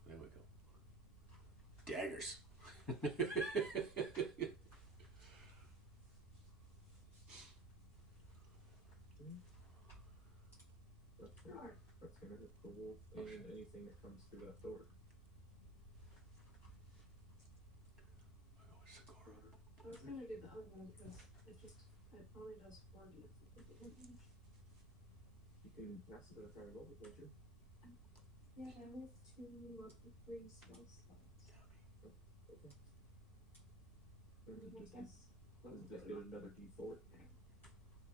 There we go. Daggers. That's gonna hit the wolf and anything that comes through that door. I was gonna do the other one because it only does 40 damage. You can pass it at a higher level, don't you? Yeah, I only have 3 spell slots. Okay. I Then you just guess get another D4.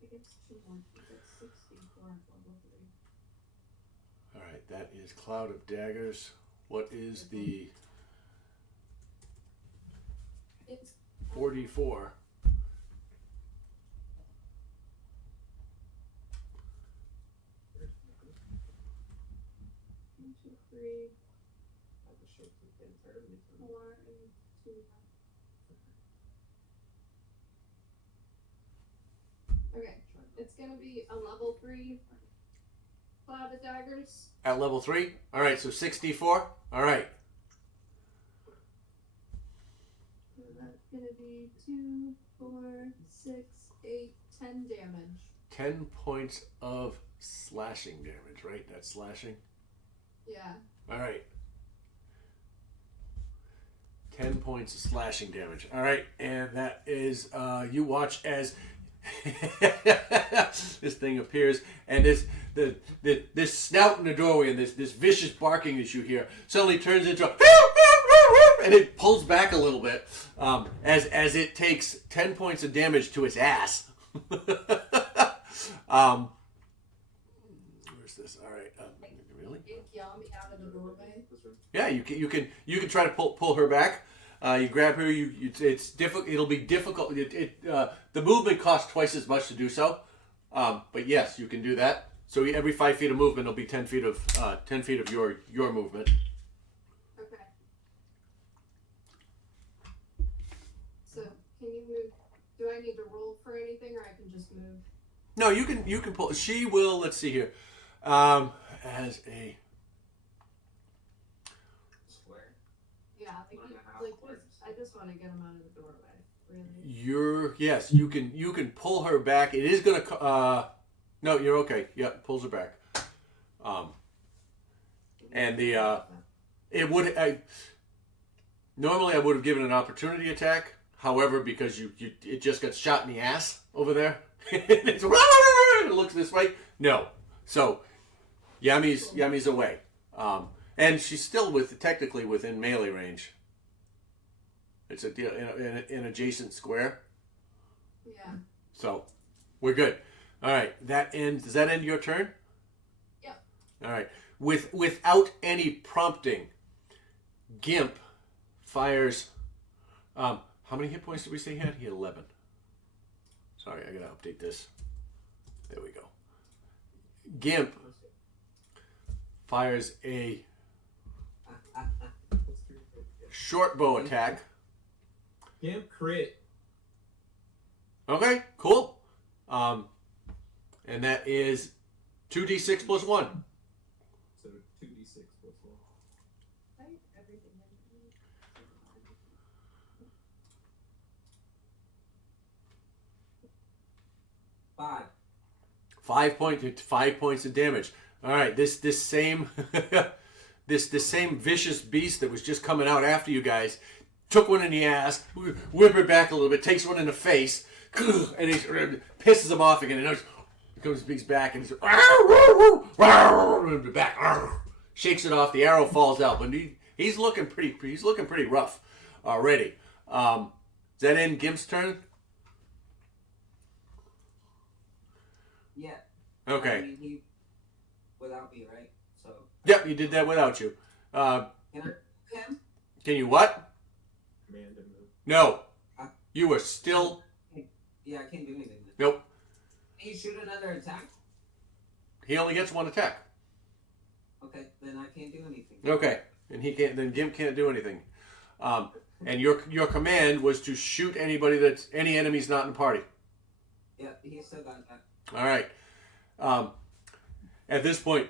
it gets 2 more. It gets 64 at level 3. All right, that is Cloud of Daggers. What is the It's 44? 1, 2, 3, I just showed it entirely. 4, and 2. Okay, it's gonna be a level 3 cloud of daggers. At level 3? All right, so 64? All right. And that's gonna be 2, 4, 6, 8, 10 damage. 10 points of slashing damage, right? That's slashing? Yeah. All right. 10 points of slashing damage. All right, and that is, you watch as this thing appears, and this snout in the doorway and this vicious barking that you hear suddenly turns into and it pulls back a little bit as it takes 10 points of damage to its ass. Where's this? All right, really? Yank Yami out of the doorway. This room. Yeah, you can try to pull her back. You grab her. It's difficult. It'll be difficult. The movement costs twice as much to do so. But yes, you can do that. So every 5 feet of movement will be 10 feet of your movement. Okay. So can you move? Do I need to roll for anything, or I can just move? No, you can pull. She will. Let's see here. As a Square. Yeah, One and a half like squares. I just want to get him out of the doorway. really. Yes, you can pull her back. It is gonna. No, you're okay. Yep, pulls her back. And it would. Normally I would have given an opportunity attack. However, because it just got shot in the ass over there, it looks this way. No, so Yami's away, and she's still technically within melee range. It's a deal in an adjacent square. Yeah. So we're good. All right, that ends. Does that end your turn? Yep. All right. Without any prompting, Gimp fires. How many hit points did we say he had? He had 11. Sorry, I gotta update this. There we go. Gimp fires a short bow attack. Gimp crit. Okay, cool. And that is 2d6 plus 1. So 2d6 plus 1. Right? Everything. 5. 5 points of damage. All right, this same this same vicious beast that was just coming out after you guys took one in the ass, whimpered back a little bit, takes one in the face, and he pisses him off again. And he comes back and he's back, shakes it off. The arrow falls out, but he's looking pretty rough already. Does that end Gimp's turn? Yeah. Okay. I mean, he without me, right? So. Yep, you did that without you. Can I him? Can you what? Command him. No. You are still... Yeah, I can't do anything. Then. Nope. Can you shoot another attack? He only gets one attack. Okay, then I can't do anything. Okay. And he can't. Then Gimp can't do anything. And your command was to shoot any enemies not in the party. Yeah, he still got that. All right. At this point,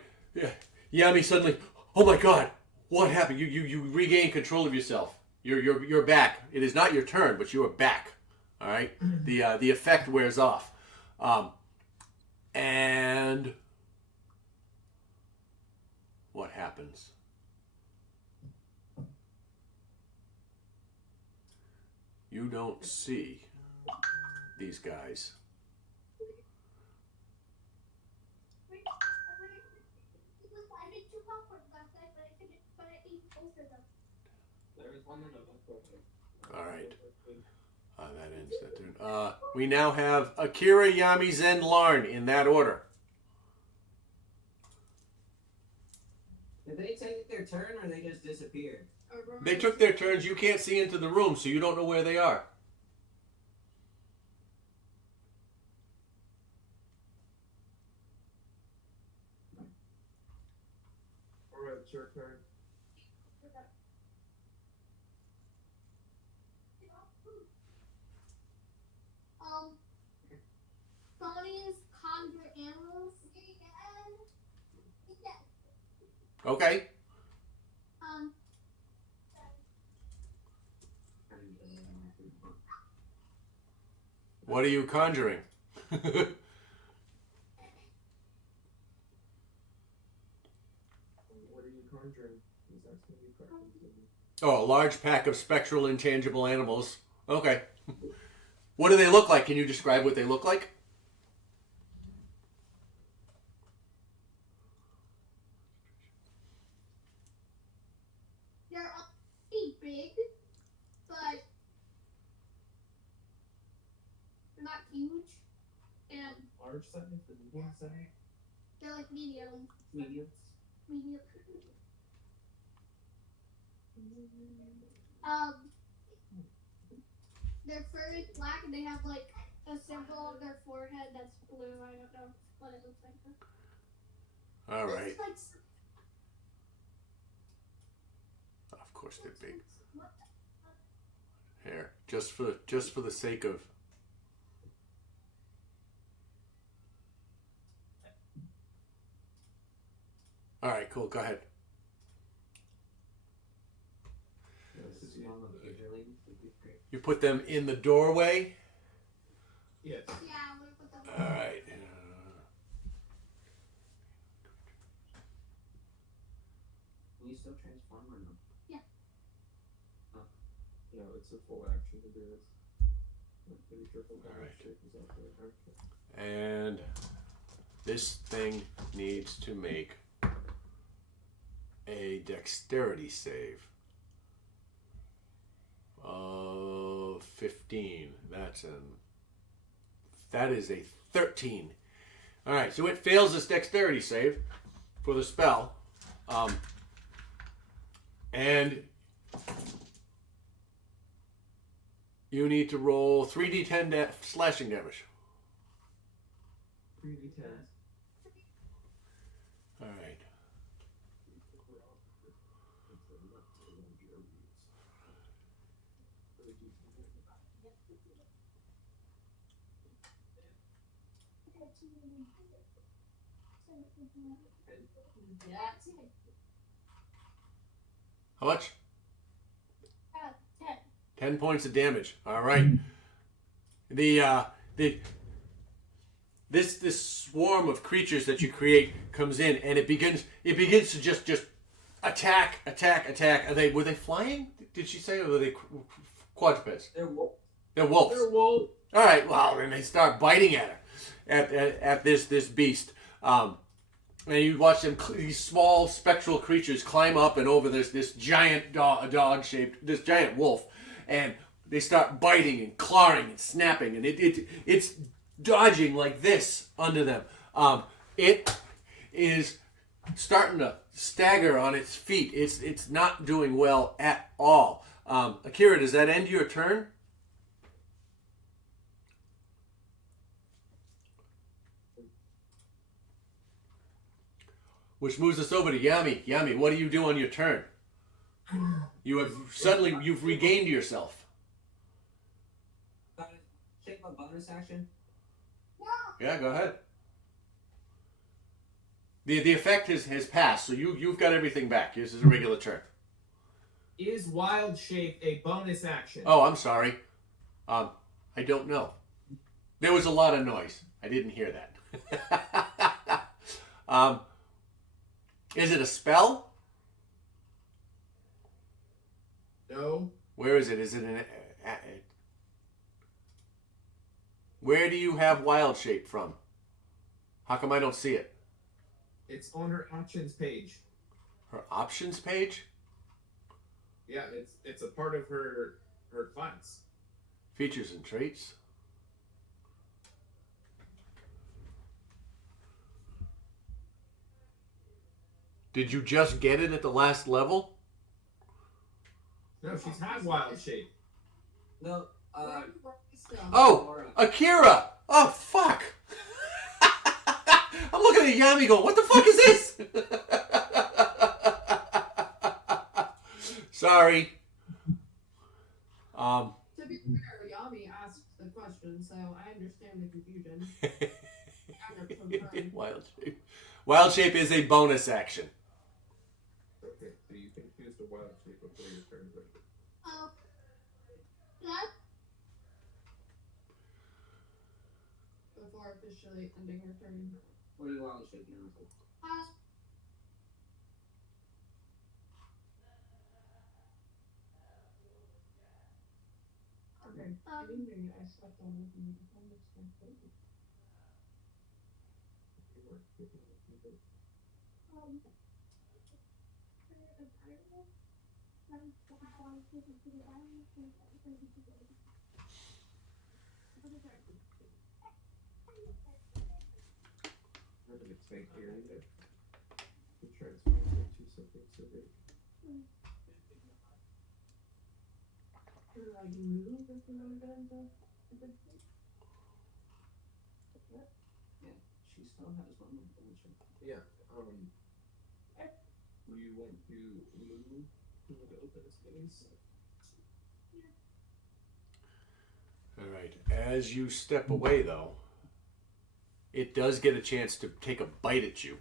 Yami suddenly, oh my God, what happened? You regain control of yourself. You're back. It is not your turn, but you are back. All right. The effect wears off. And what happens? You don't see these guys. There was one in the book. All right. That ends that turn. We now have Akira, Yami, Zen, Larn in that order. Did they take their turn or they just disappeared? They took their turns. You can't see into the room, so you don't know where they are. Alright, it's your turn. Ponies conjure animals. Okay. What are you conjuring? What are you conjuring? He's asking you questions. Oh, a large pack of spectral intangible animals. Okay. What do they look like? Can you describe what they look like? They're all pretty big, but they're not huge, and Large size, the medium size. they're like medium. Mediums? Medium. Their fur is black, and they have like a symbol on their forehead that's blue. I don't know what it looks like. All right. Looks like Of course they're big. Here, just for the sake of. All right, cool. Go ahead. Yes, transform them eagerly would be great. You put them in the doorway. Yes. Yeah, I'm gonna put them. All right. Can you still transform or no? No, it's a full action to do this. I'm pretty sure full Alright. shape is also an action. And this thing needs to make a dexterity save of 15. That is a 13. All right, so it fails this dexterity save for the spell, and you need to roll 3d10 slashing damage. 3d10. All right. That's it. How much? 10. 10 points of damage. All right. This swarm of creatures that you create comes in, and it begins to just attack. Were they flying? Did she say, or were they quadrupeds? They're wolf. They're wolves. They're wolf. All right. Well, and they start biting at her, at this beast. And you watch them, these small spectral creatures climb up and over this giant this giant wolf, and they start biting and clawing and snapping, and it's dodging like this under them. It is starting to stagger on its feet. It's not doing well at all. Akira, does that end your turn? Which moves us over to Yami. Yami, what do you do on your turn? You've regained yourself. Take a bonus action. Yeah, go ahead. The effect has passed, so you've got everything back. This is a regular turn. Is wild shape a bonus action? Oh, I'm sorry. I don't know. There was a lot of noise. I didn't hear that. Is it a spell? No. Where is it? Is it where do you have wild shape from? How come I don't see it? It's on her actions page. Her options page? Yeah, it's a part of her class. Features and traits. Did you just get it at the last level? No, she's had wild shape. No, Oh, Akira! Oh, fuck! I'm looking at Yami going, what the fuck is this? Sorry. To be fair, Yami asked the question, so I understand the confusion. Wild shape. Wild shape is a bonus action. Okay, so you can choose to wild shape before your turn. Before officially ending her turn. what are you wild shaking on? Okay. Anything I stepped on with me. I'm gonna take here either. To transform into something so big. Like move if you want to get into a big thing. Yeah, she still has one more dimension. Yeah. Do you want to move to the open space? All right. As you step away, though, it does get a chance to take a bite at you.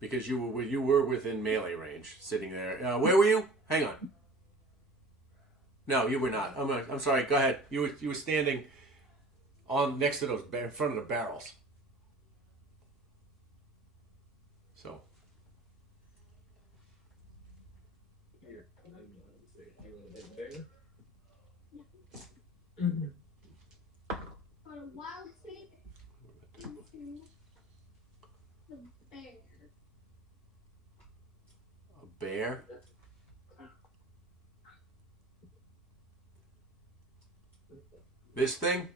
because you were within melee range, sitting there. Where were you? Hang on. No, you were not. I'm sorry. Go ahead. You were standing on next to those in front of the barrels. So Here, and then say you want to hit there. For a wild state into the bear. a bear. This thing.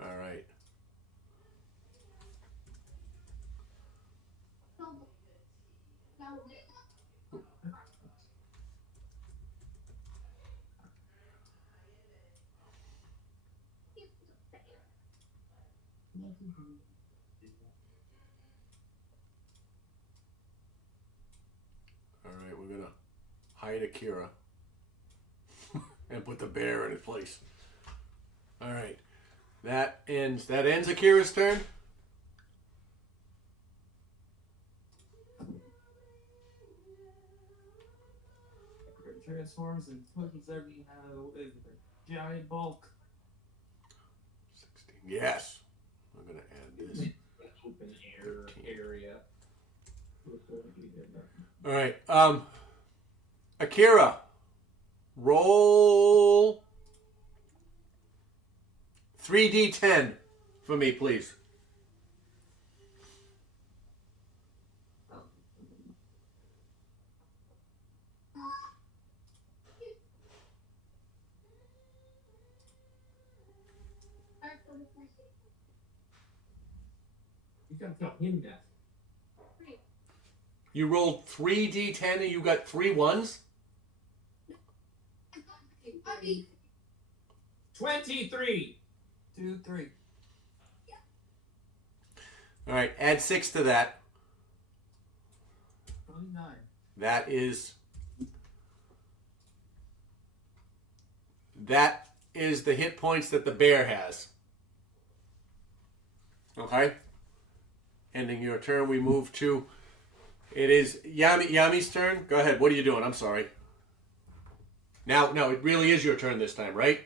All right. All right, we're gonna hide Akira and put the bear in its place. All right, that ends Akira's turn. Transforms and pushes everything out of the way with a giant bulk. 16. Yes, I'm gonna add this. Open air area. All right, Akira, roll 3d10 for me, please. You gotta tell him that. You rolled 3d10 and you got 3 ones? 23! 2, 3. All right, add 6 to that. 29. That is the hit points that the bear has. Okay? Ending your turn, we move to... It is Yami's turn. Go ahead, what are you doing? I'm sorry. Now, no, it really is your turn this time, right?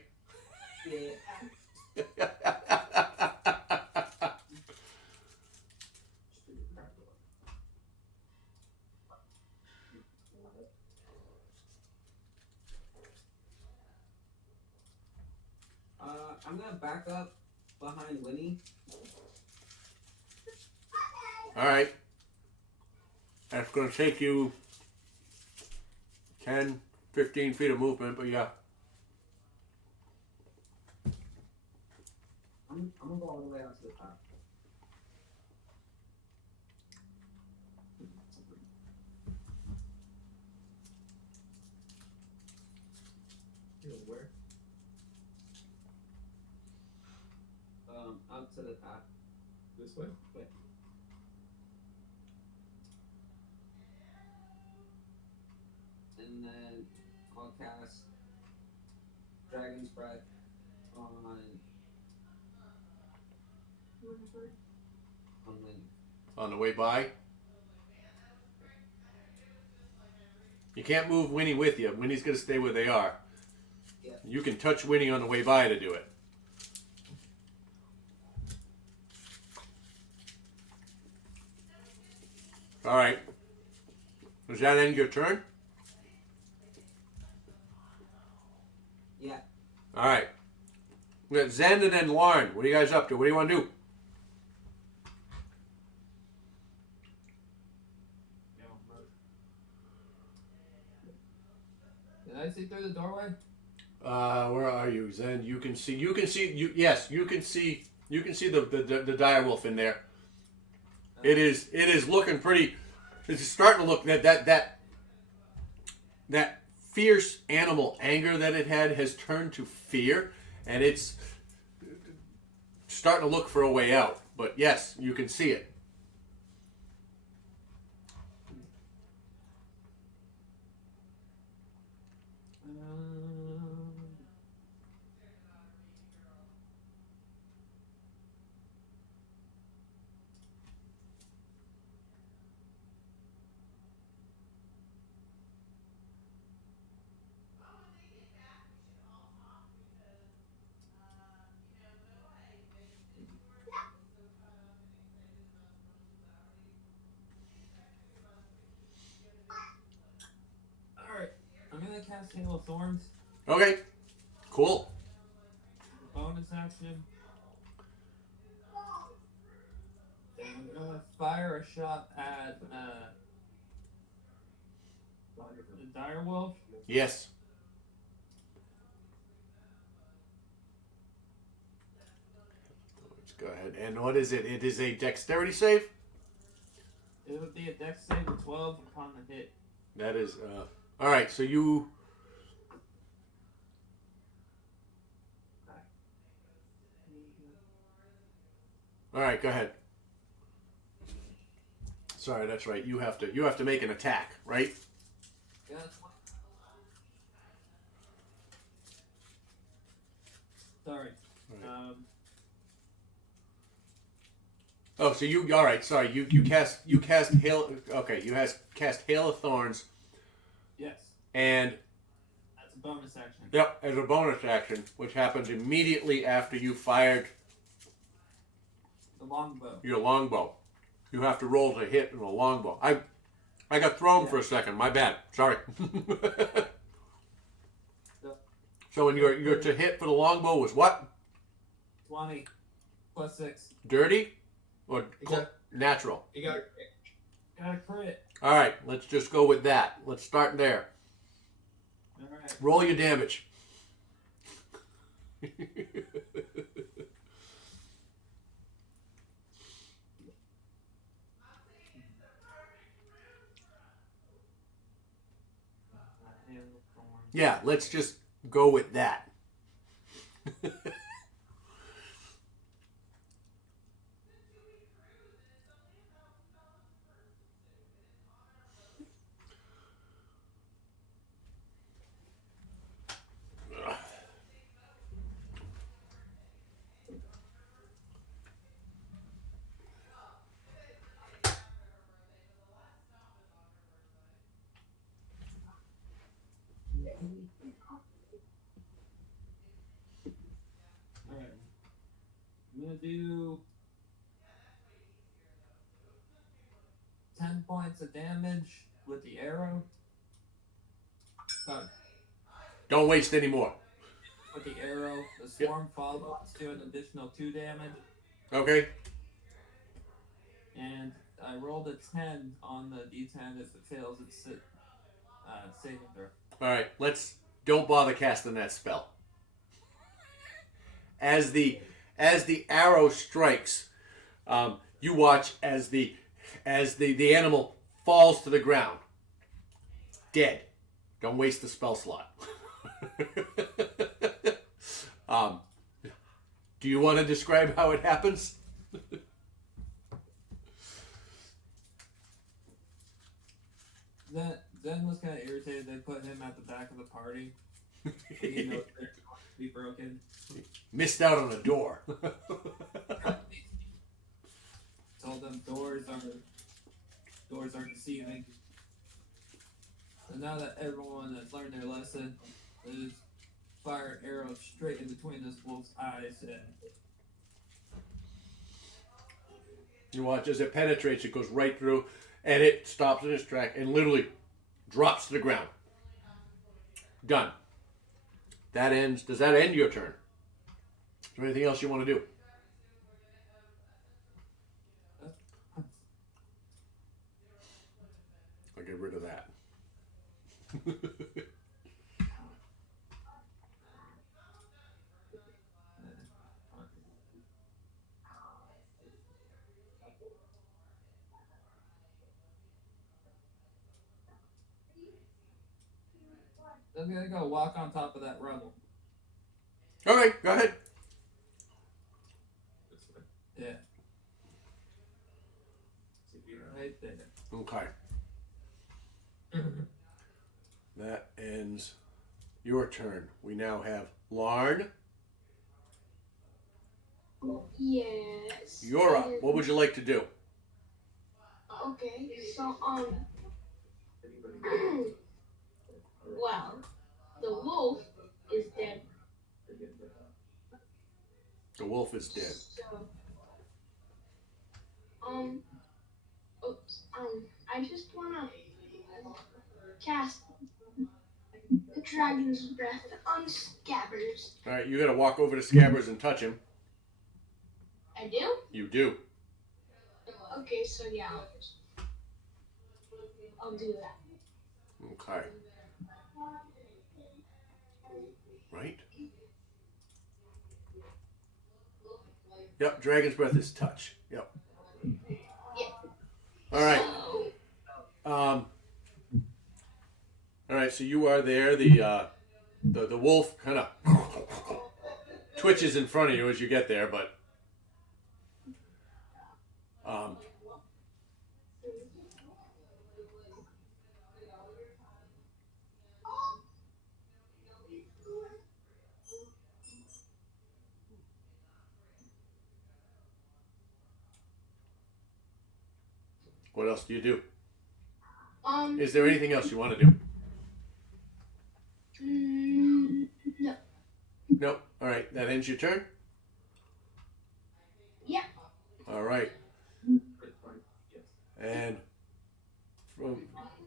Yeah. I'm gonna back up behind Winnie. All right. That's going to take you 10, 15 feet of movement, but yeah. I'm gonna go all the way out to the top. Where? Up to the top. This way? Wait. And then I'll cast Dragon's Breath on Winnie. On the way by. You can't move Winnie with you. Winnie's going to stay where they are. Yeah. You can touch Winnie on the way by to do it. All right. Does that end your turn? Yeah. All right. We got Zen and then Lauren. What are you guys up to? What do you want to do? Did I see through the doorway? Where are you, Zen? You can see. Yes, you can see the dire wolf in there. It is looking pretty. It's starting to look that fierce animal anger that it had has turned to fear, and it's starting to look for a way out. But yes, you can see it. cast Hail of Thorns. Okay. Cool. Bonus action. And I'm gonna fire a shot at the direwolf. Yes. Let's go ahead. And what is it? It is a dexterity save? It would be a dex save of 12 upon the hit. That is, alright, so you... Alright, go ahead. Sorry, that's right. You have to make an attack, right? Yes. Sorry. Right. Oh, so you alright, sorry, you cast Hail cast Hail of Thorns Yes. and That's a bonus action. yep, as a bonus action, which happens immediately after you fired The longbow. your longbow. You have to roll to hit in a longbow. I got thrown for a second. My bad. Sorry. So when your to hit for the longbow was what? 20 plus 6. Dirty or Okay. natural? You got a crit. All right, let's just go with that. Let's start there. Alright. Roll your damage. Yeah, let's just go with that. Alright. I'm gonna do 10 points of damage with the arrow. Done. Don't waste any more. With the arrow, the swarm follows to an additional 2 damage, Okay? and I rolled a 10 on the d10. If it fails, it's saving throw. All right, don't bother casting that spell. As the arrow strikes, you watch as the animal falls to the ground, dead. Don't waste the spell slot. Do you want to describe how it happens? Zen was kind of irritated. They put him at the back of the party. He knows they're going to be broken. Missed out on a door. Told them doors are deceiving. So now that everyone has learned their lesson, they just fire arrows straight in between this wolf's eyes. And You watch as it penetrates, it goes right through, and it stops in its track and literally drops to the ground. Done. Does that end your turn? Is there anything else you want to do? I'll get rid of that. I'm gonna go walk on top of that rubble. Okay, go ahead. Yeah. Right there. Okay. That ends your turn. We now have Larn. Yes. You're up. What would you like to do? Okay, so well, the wolf is dead. The wolf is dead. So, I just wanna cast Dragon's Breath on Scabbers. All right, you got to walk over to Scabbers and touch him. I do? You do. Okay, so yeah, I'll do that. Okay. Right? Yep, Dragon's Breath is touch. Yep. Yeah. All right. All right, so you are there. The wolf kind of twitches in front of you as you get there, but what else do you do? Is there anything else you want to do? No. No. All right, that ends your turn. Yeah. All right. And from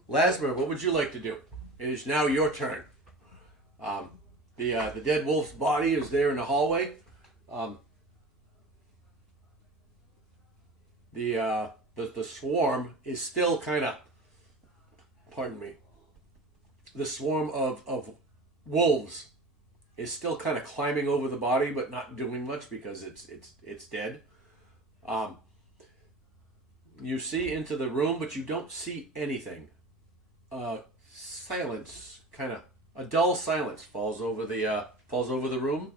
Lasmer, what would you like to do? It is now your turn. The dead wolf's body is there in the hallway. The swarm is still kind of, pardon me, the swarm of wolves is still kind of climbing over the body, but not doing much because it's dead. You see into the room, but you don't see anything. Silence, kind of a dull silence, falls over the room.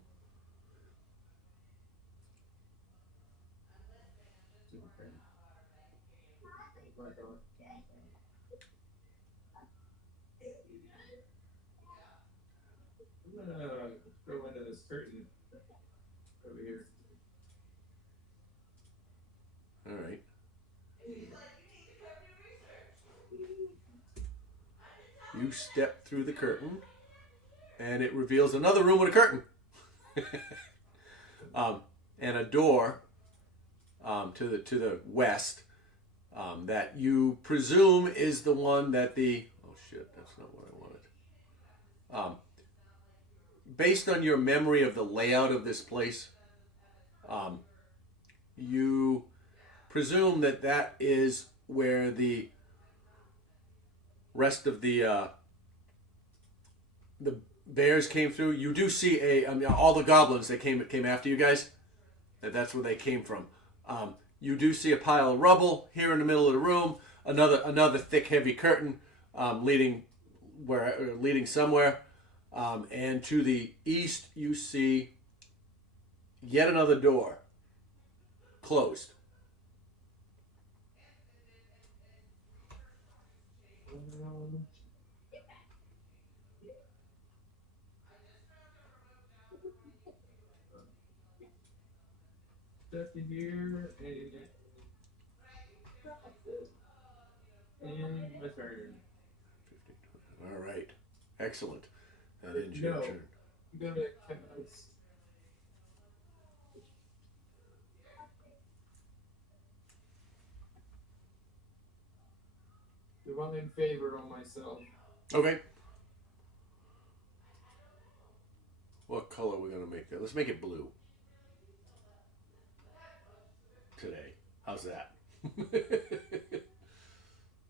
I'm gonna go into this curtain over here. All right. You step through the curtain, and it reveals another room with a curtain, and a door to the west that you presume is the one that the that's not what I wanted. Based on your memory of the layout of this place, you presume that is where the rest of the bears came through. You do see all the goblins that came after you guys. That's where they came from. You do see a pile of rubble here in the middle of the room. Another thick, heavy curtain leading somewhere. And to the east, you see yet another door closed. Step in here and my turn. All right, excellent. That ends your turn. I'm gonna cast divine favor on myself. Okay. What color are we gonna make that? Let's make it blue. Today. How's that?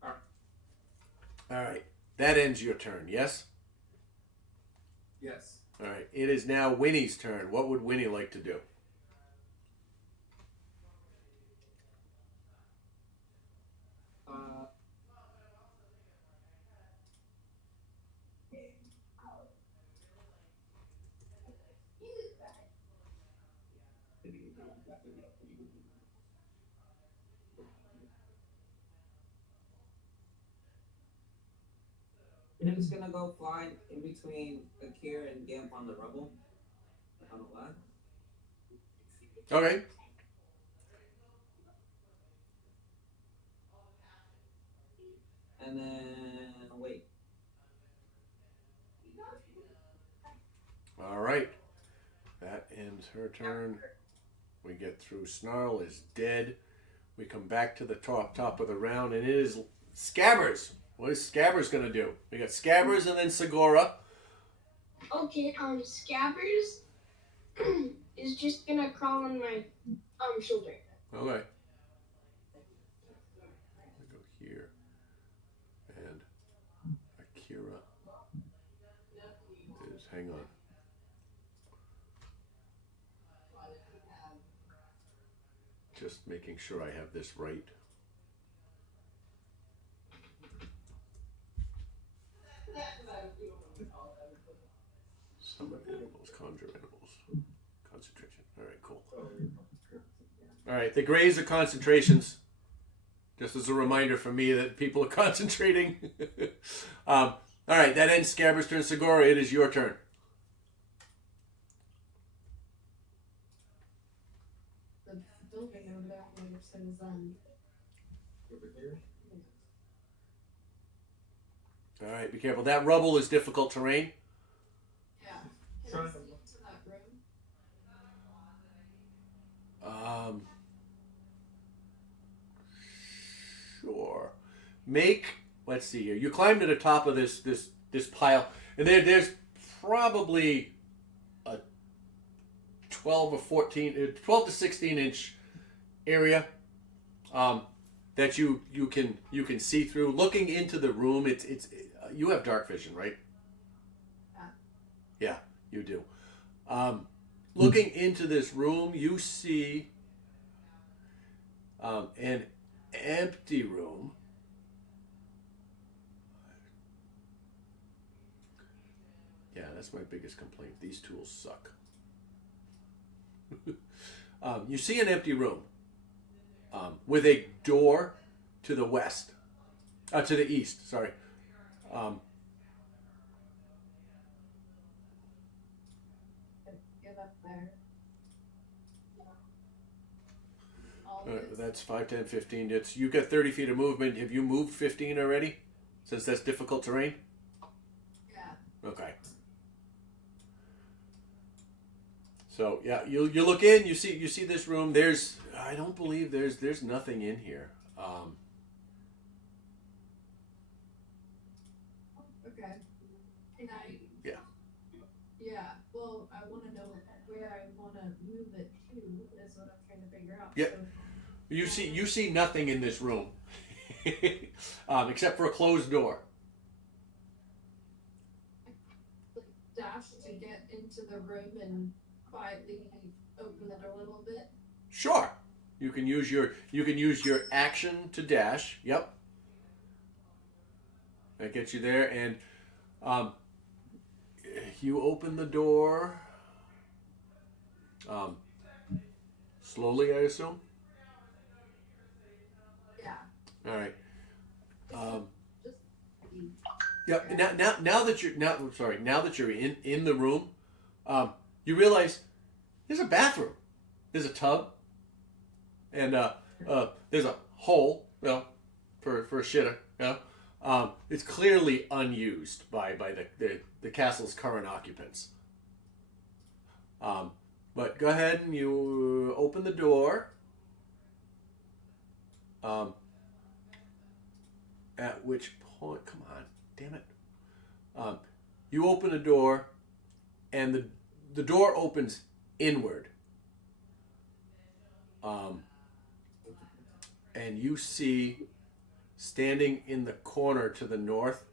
All right. That ends your turn, yes? Yes. All right. It is now Winnie's turn. What would Winnie like to do? I'm just gonna go fly in between Akira and Gamp on the rubble. On the left. Okay. And then wait. All right. That ends her turn. We get through. Snarl is dead. We come back to the top of the round, and it is Scabbers. What is Scabbers going to do? We got Scabbers and then Segura. Okay, Scabbers is just gonna crawl on my shoulder. Okay. Go here. And Akira is, hang on. Just making sure I have this right. Summon animals, conjure animals. Concentration. Alright, cool. Alright, the grays are concentrations. Just as a reminder for me that people are concentrating. Alright, that ends Scabber's turn. Segura, it is your turn. The building over there on the other side is Over here? Alright, be careful. That rubble is difficult terrain. yeah. Can Try I to- see into that room? Sure. Let's see here. You climb to the top of this pile, and there's probably a 12 to 16 inch area that you can see through. Looking into the room, it's you have dark vision, right? Yeah, you do. Looking into this room, you see an empty room. Yeah, that's my biggest complaint. These tools suck. You see an empty room with a door to the west, to the east. Sorry. Get up there. All of this. That's 5, 10, 15. You've got 30 feet of movement. Have you moved 15 already? Since that's difficult terrain? Yeah. Okay. So yeah, you look in. You see this room. I don't believe there's nothing in here. Okay. Can I? Yeah. Yeah. Well, I want to know where I want to move it to. Is what I'm trying to figure out. Yeah. You see nothing in this room, except for a closed door. So, dash to get into the room and quietly open it a little bit. Sure. You can use your action to dash. Yep. That gets you there, and you open the door. Slowly, I assume. Yeah. All right. Just. Yep. Now that you're in the room, you realize there's a bathroom, there's a tub, and there's a hole, for a shitter. It's clearly unused by the castle's current occupants. But go ahead and you open the door. At which point, come on, damn it. You open the door, and the door opens inward. And you see, standing in the corner to the north,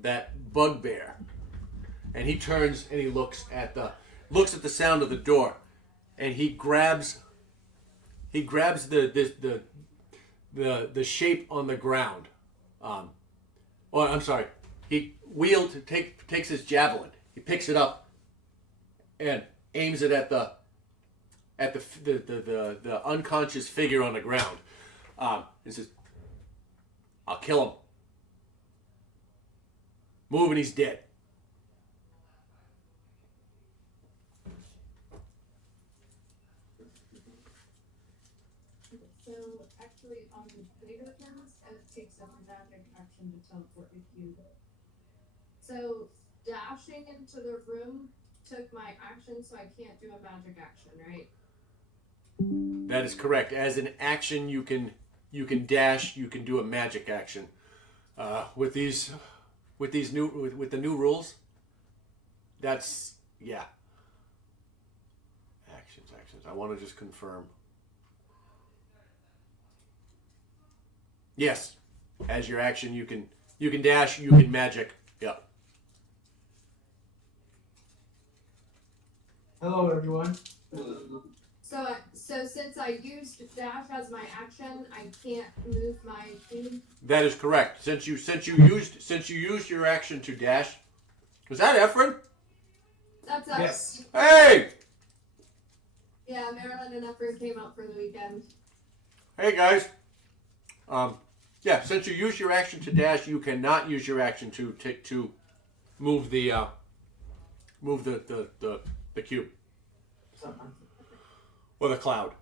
that bugbear. And he turns and he looks at the sound of the door, and he grabs the shape on the ground. I'm sorry. He takes his javelin. He picks it up and aims it at the unconscious figure on the ground. And says, "I'll kill him. Move, and he's dead." So actually, on later turns, it takes a magic action to teleport if you. So dashing into the room took my action, so I can't do a magic action, right? That is correct. As an action, you can dash. You can do a magic action. With the new rules, That's yeah. Actions. I want to just confirm. Yes, as your action, you can dash, you can magic. Yep. Hello, everyone. So since I used dash as my action, I can't move my cube. That is correct. Since you used your action to dash, was that Efren? That's us. Yes. Hey, Yeah, Marilyn and Efren came out for the weekend. hey guys. Yeah. Since you used your action to dash, you cannot use your action to move the cube or the cloud.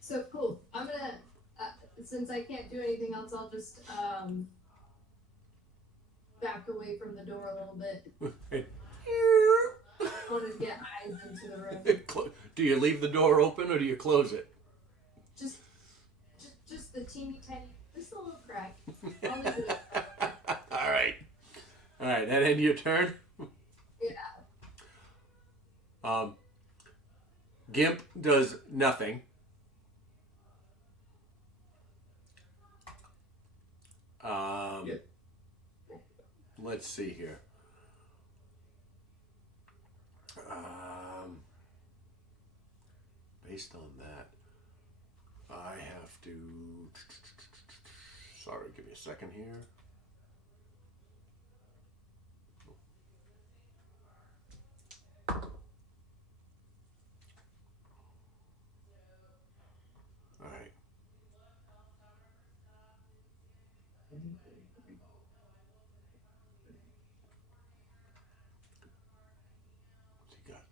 So cool. I'm gonna since I can't do anything else, I'll just back away from the door a little bit. I want to get eyes into the room. Do you leave the door open or do you close it? Just the teeny tiny, just a little crack. I'll leave it. All right. That end your turn. Yeah. Gimp does nothing. Yeah. Let's see here. Based on that, I have to. Sorry, give me a second here. All right. What's he got?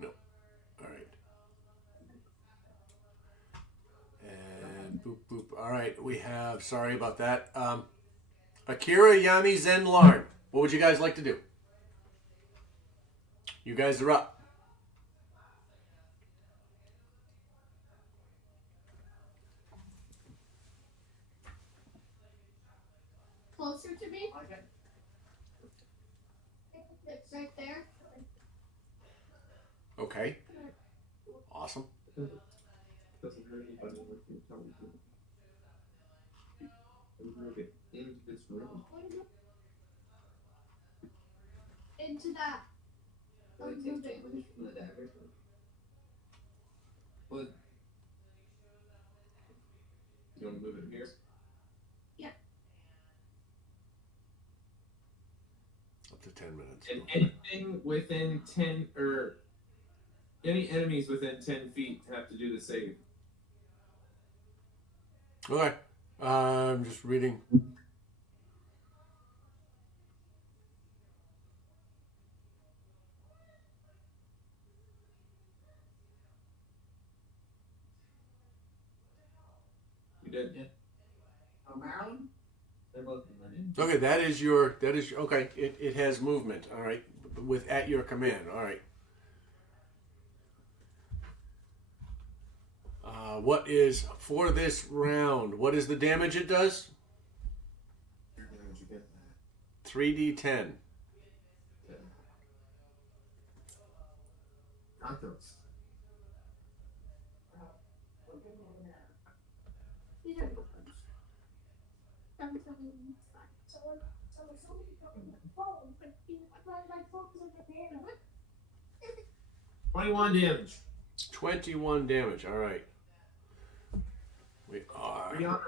No. All right. And boop boop. All right, we have. Sorry about that. Akira, Yami, Zen, Larn. What would you guys like to do? You guys are up. Closer to me. It's right there. Okay. Awesome. Doesn't hurt anybody if you tell me to. Move it into this room. Into that. Would it take damage from the dagger? But You want to move it here? Up to 10 minutes. And anything within 10 or any enemies within 10 feet have to do the save. Okay. I'm just reading. You did? Yeah. Oh, Marilyn? They're both in Okay, that is your okay. It has movement. All right, with at your command. All right. What is for this round? What is the damage it does? 3d10. Not those. $21 damage. 21 damage. All right. We are. Rihanna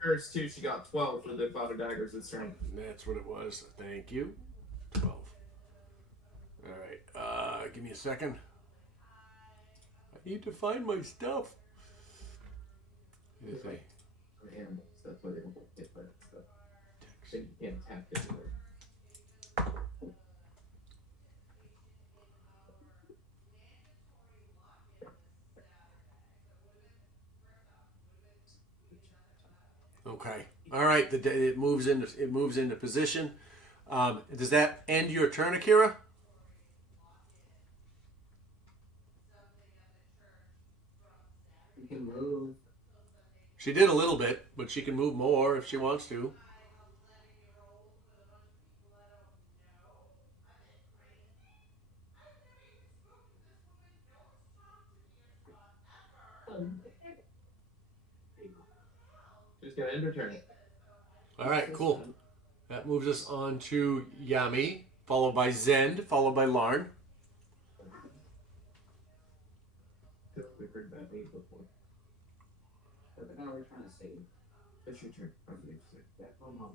recurs too. She got 12 for the Father Daggers this turn. That's what it was. Thank you. 12. All right. Give me a second. I need to find my stuff. Is a For animals, that's why they don't get hit by that stuff. So you can't tap it anywhere. Okay. All right. It moves into position. Does that end your turn, Akira? You can move. She did a little bit, but she can move more if she wants to. Just gonna end her turn. All right, cool. That moves us on to Yami, followed by Zend, followed by Larn. We heard that name before. But the guy we're trying to save. It's your turn. I believe so. Yeah, come on.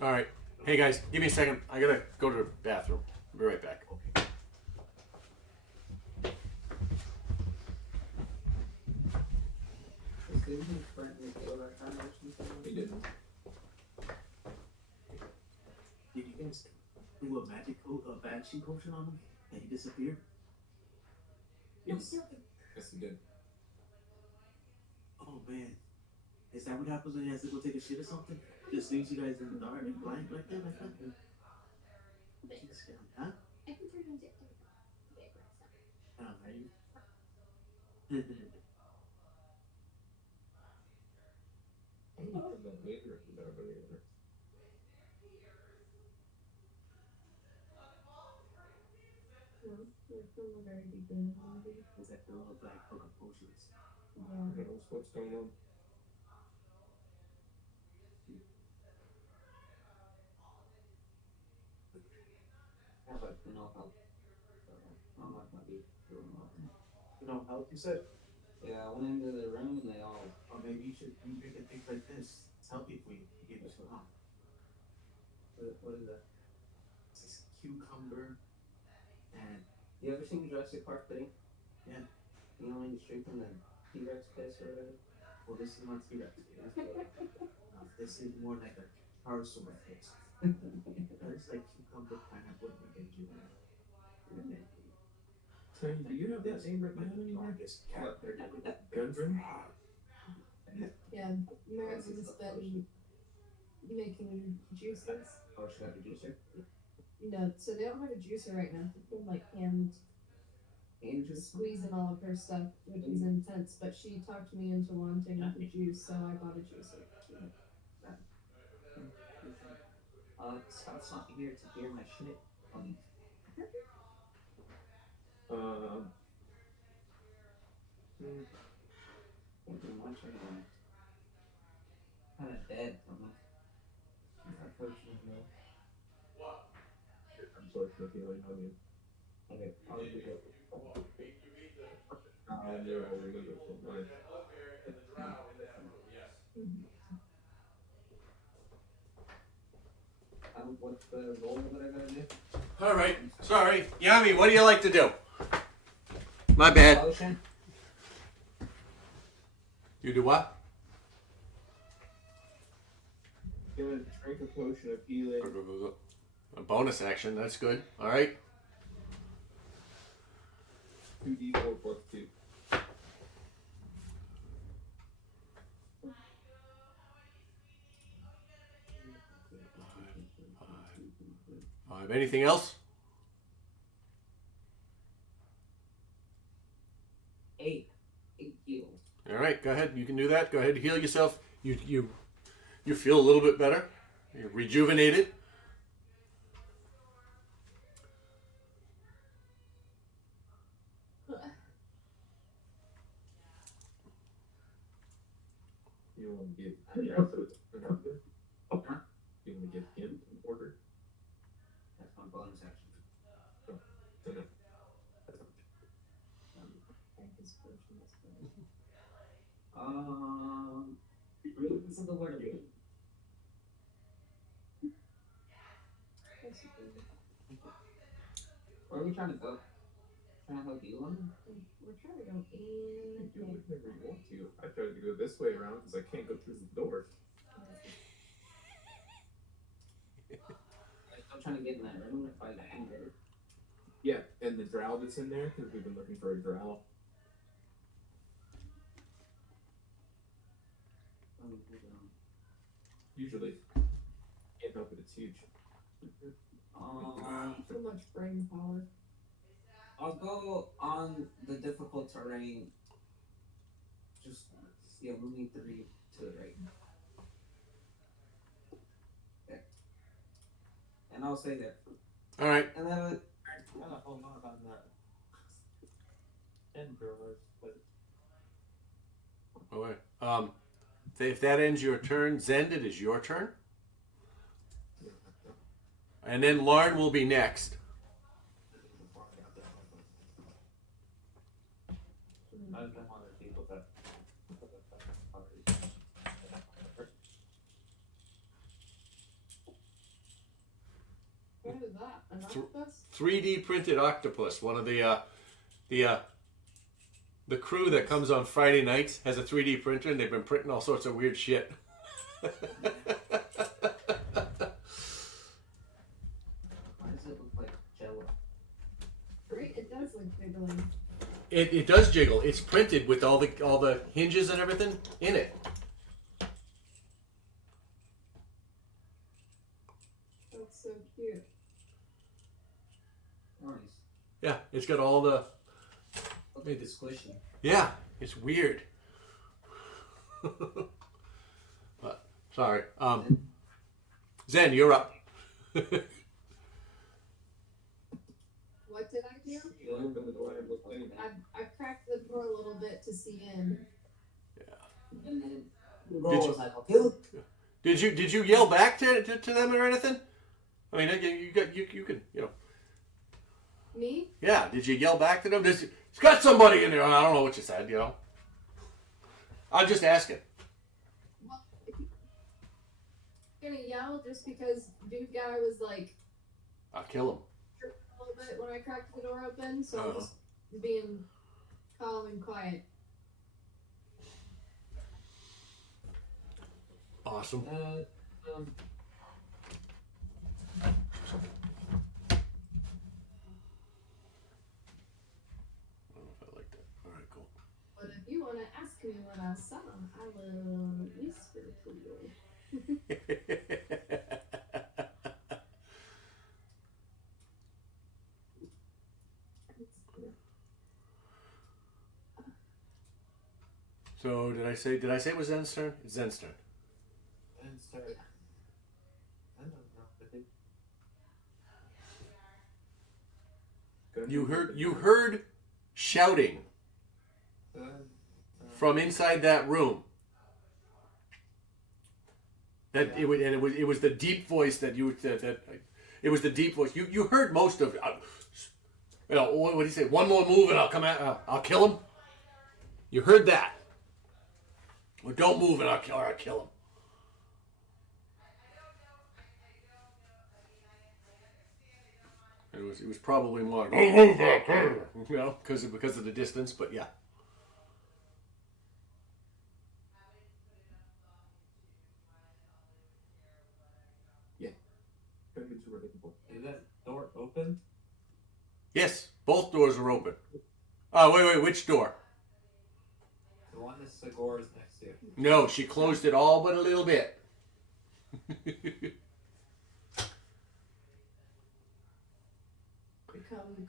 All right. Hey guys, give me a second. I gotta go to the bathroom. I'll be right back. Didn't he threaten to kill that guy or something? He didn't. Did you guys do a magic banshee potion on him and he disappeared? Yes. Yes, he did. Oh man. Is that what happens when he has to go take a shit or something? Just leaves you guys in the dark and blank like that? Jeez, huh? I can turn into Oh, right. I'm not from that later if you don't have any other. from the very beginning. Is that the little black book of potions? Yeah. Who knows what's going on? Yeah, but no help. I'm not gonna be doing that. You know, help you said? Yeah, I went into the room and they all. Or maybe you should be drinking things like this. It's healthy for you. Give us a help. What is that? It's this cucumber and You ever seen Jurassic Park 3? Yeah. You know when you drink from the T-Rex piss or whatever? well, this is not T-Rex. This is more like a pterosaur face. It's like cucumber pineapple and ginger. So, do you have that name written down anywhere? What? Gundren? Yeah, Marison's been making juices. Oh, she got the juicer. No, so they don't have a juicer right now. They've been like hand squeezing all of her stuff, which is intense. But she talked me into wanting the juice, so I bought a juicer. Scout's not here to hear my shit. Can't do much anymore. Kinda dead from it. Unfortunately. I'm sorry for feeling on you. Okay, I'll do it. They're all really good for mine. What's the roll that I gotta do? All right. Sorry, Yami. What do you like to do? My bad. Potion? You do what? Gonna drink a potion of healing. A bonus action. That's good. All right. 2d4 plus 2. Anything else? 8 heal. All right. Go ahead. You can do that. Go ahead. Heal yourself. You feel a little bit better. You're rejuvenated. You want to give the outfit an order? Huh? You want to give him an order? That's my bonus action. So no. This is the word. Where are we trying to go? Trying to help you on? We're trying to go in. You can do it whenever you want to. I tried to go this way around because I can't go through the door. I'm still trying to get in that room to fight the anger. Yeah, and the drow that's in there, because we've been looking for a drow. Usually. Can't help it, it's huge. Too much brain power. I'll go on the difficult terrain. Just moving 3 to the right. There. And I'll stay there. All right. And then I got a whole lot on that. 10 growers, but All right. If that ends your turn, Zend, it is your turn. And then Larn will be next. I've been one of the people that. What is that? An octopus? 3D printed octopus. One of the crew that comes on Friday nights has a 3D printer, and they've been printing all sorts of weird shit. why does it look like Jello? Right? It does look jiggling. It does jiggle. It's printed with all the hinges and everything in it. That's so cute. Nice. Yeah, it's got all the. Look at the squishy. Yeah, it's weird. But sorry. Zen, you're up. What did I do? I cracked the door a little bit to see in. And then Did Grol you- was like, I'll kill him. Did you yell back to them or anything? I mean, you can Me? Yeah. Did you yell back to them? It's got somebody in there. I don't know what you said. I'm just asking. Well, I'm gonna yell just because dude guy was like I'll kill him. a little bit when I cracked the door open, so I'm Uh-huh. just being calm and quiet. Awesome. I don't know if I like that. All right, cool. But if you wanna ask me what I saw, I will whisper to you. So did I say it was Zen's turn? It's Zen's turn. And start. I don't know. I think. You heard shouting Uh, from inside that room. That Yeah. it was the deep voice that it was the deep voice. You heard most of it. What did he say? One more move and I'll come out. I'll kill him. You heard that. Well, don't move and I'll kill him. It was probably more like, don't move, because of the distance. But yeah. Is that door open? Yes, both doors are open. Oh, wait, which door? The one that Segor is next to. No, she closed it all but a little bit.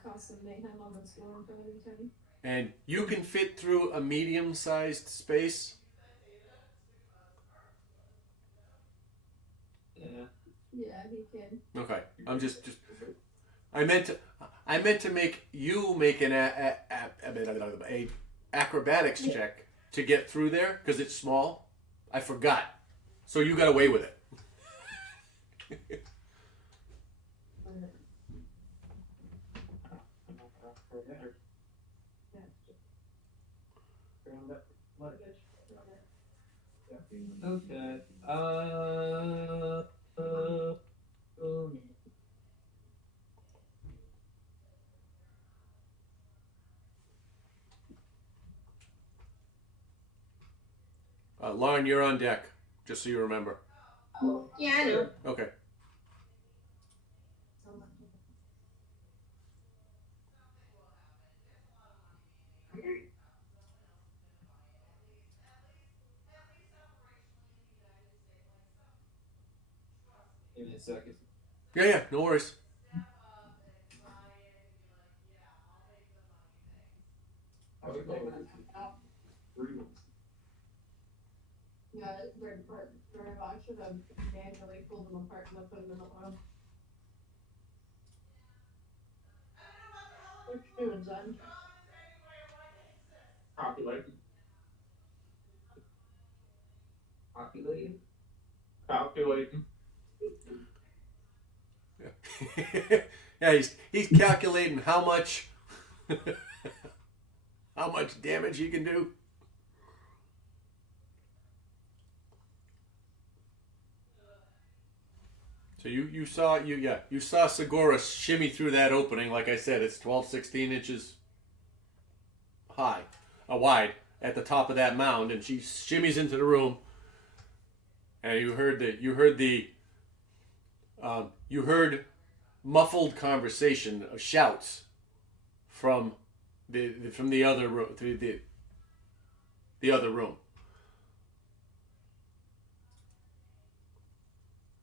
Cause some mayhem on the floor in front of you. And you can fit through a medium-sized space. Yeah. Yeah, he can. Okay, I'm just I meant to make you make an a acrobatics check to get through there because it's small. I forgot, so you got away with it. okay. Lauren, you're on deck, just so you remember. Yeah, I know. Okay. Give me a second. Yeah, no worries. Yeah, I should have manually pulled them apart and put them in the oil. What you doing, Zen? Calculating. Populating. Calculating. Yeah, he's calculating how much how much damage he can do. So you saw Segura shimmy through that opening. Like I said, it's 16 inches high, wide at the top of that mound, and she shimmies into the room. And you heard muffled conversation of shouts from the other room, through the other room.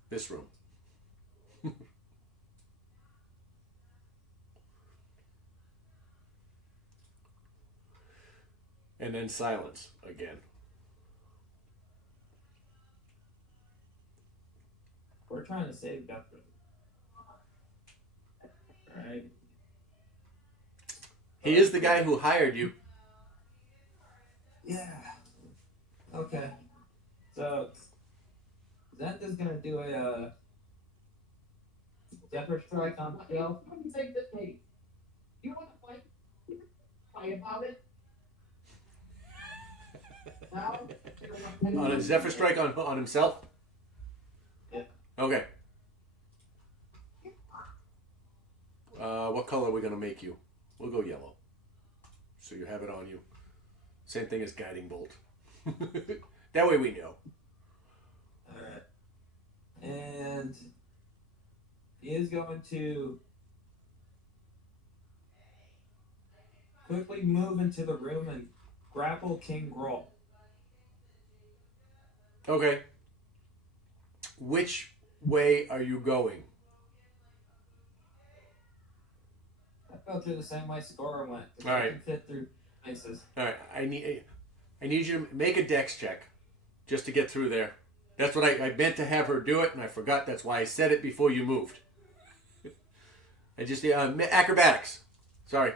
This room. And then silence again. We're trying to save Guthrie. Alright. He is the guy who hired you. Yeah. Okay. So Zenta's gonna do a Zephyr Strike on Phil. Take the tape. You want to fight? Fight about it? Now? On a Zephyr Strike on himself? Yeah. Okay. What color are we going to make you? We'll go yellow. So you have it on you. Same thing as Guiding Bolt. That way we know. Alright. And he is going to quickly move into the room and grapple King Grol. Okay. Which way are you going? I go through the same way Segura went. All right. I can fit through places. Alright, I need you to make a dex check just to get through there. That's what I meant to have her do it, and I forgot. That's why I said it before you moved. I just acrobatics. Sorry.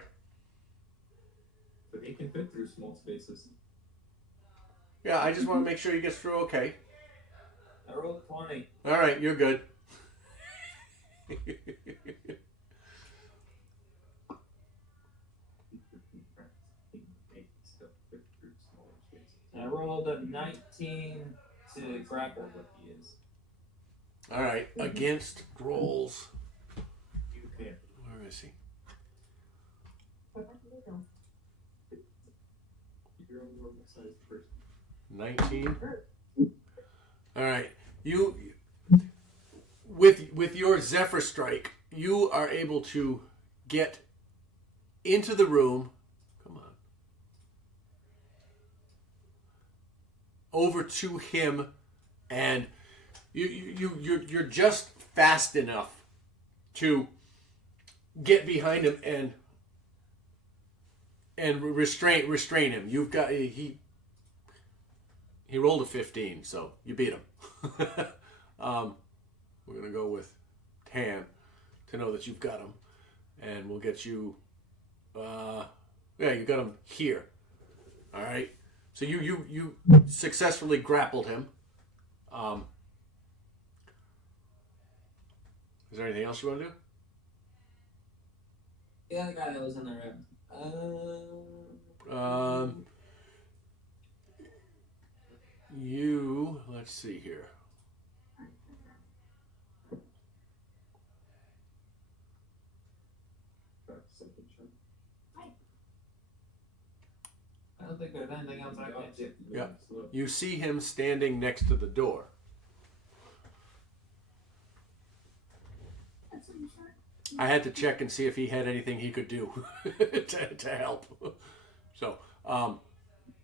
But he can fit through small spaces. Yeah, I just want to make sure he gets through okay. I rolled 20. All right, you're good. I rolled a 19 to grapple what he is. All right, against Grol's. You can't. Where is he? You're a normal sized person. 19. All right, you with your Zephyr Strike, you are able to get into the room. Come on. Over to him, and you're just fast enough to get behind him and restrain him. You've got he rolled a 15, so you beat him. We're gonna go with Tan to know that you've got him, and we'll get you. Yeah, you got him here. All right. So you successfully grappled him. Is there anything else you want to do? Yeah, the guy that was in the room. Let's see here. I don't think there's anything else I can do. Yeah. You see him standing next to the door. I had to check and see if he had anything he could do to help. So, all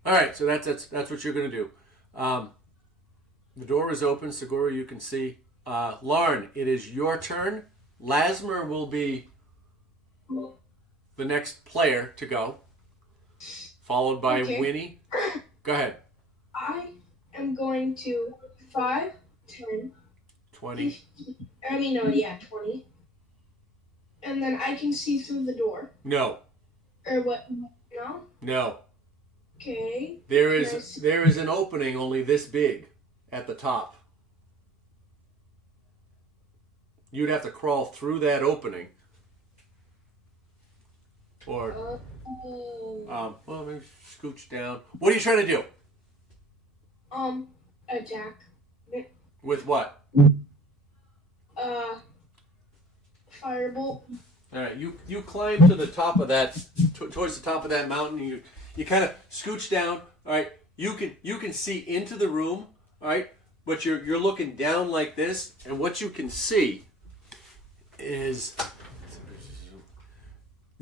right. So that's what you're gonna do. The door is open. Segura, you can see. Larn, it is your turn. Lasmer will be the next player to go, followed by Okay. Winnie. Go ahead. I am going to 5, 10, 20. 20. And then I can see through the door. No. Or what? No? No. Okay. There is an opening only this big at the top. You'd have to crawl through that opening. Or, well, maybe scooch down. What are you trying to do? Attack. With what? Firebolt. All right, you climb to the top of that, towards the top of that mountain. You kind of scooch down. All right, you can see into the room. All right, but you're looking down like this, and what you can see is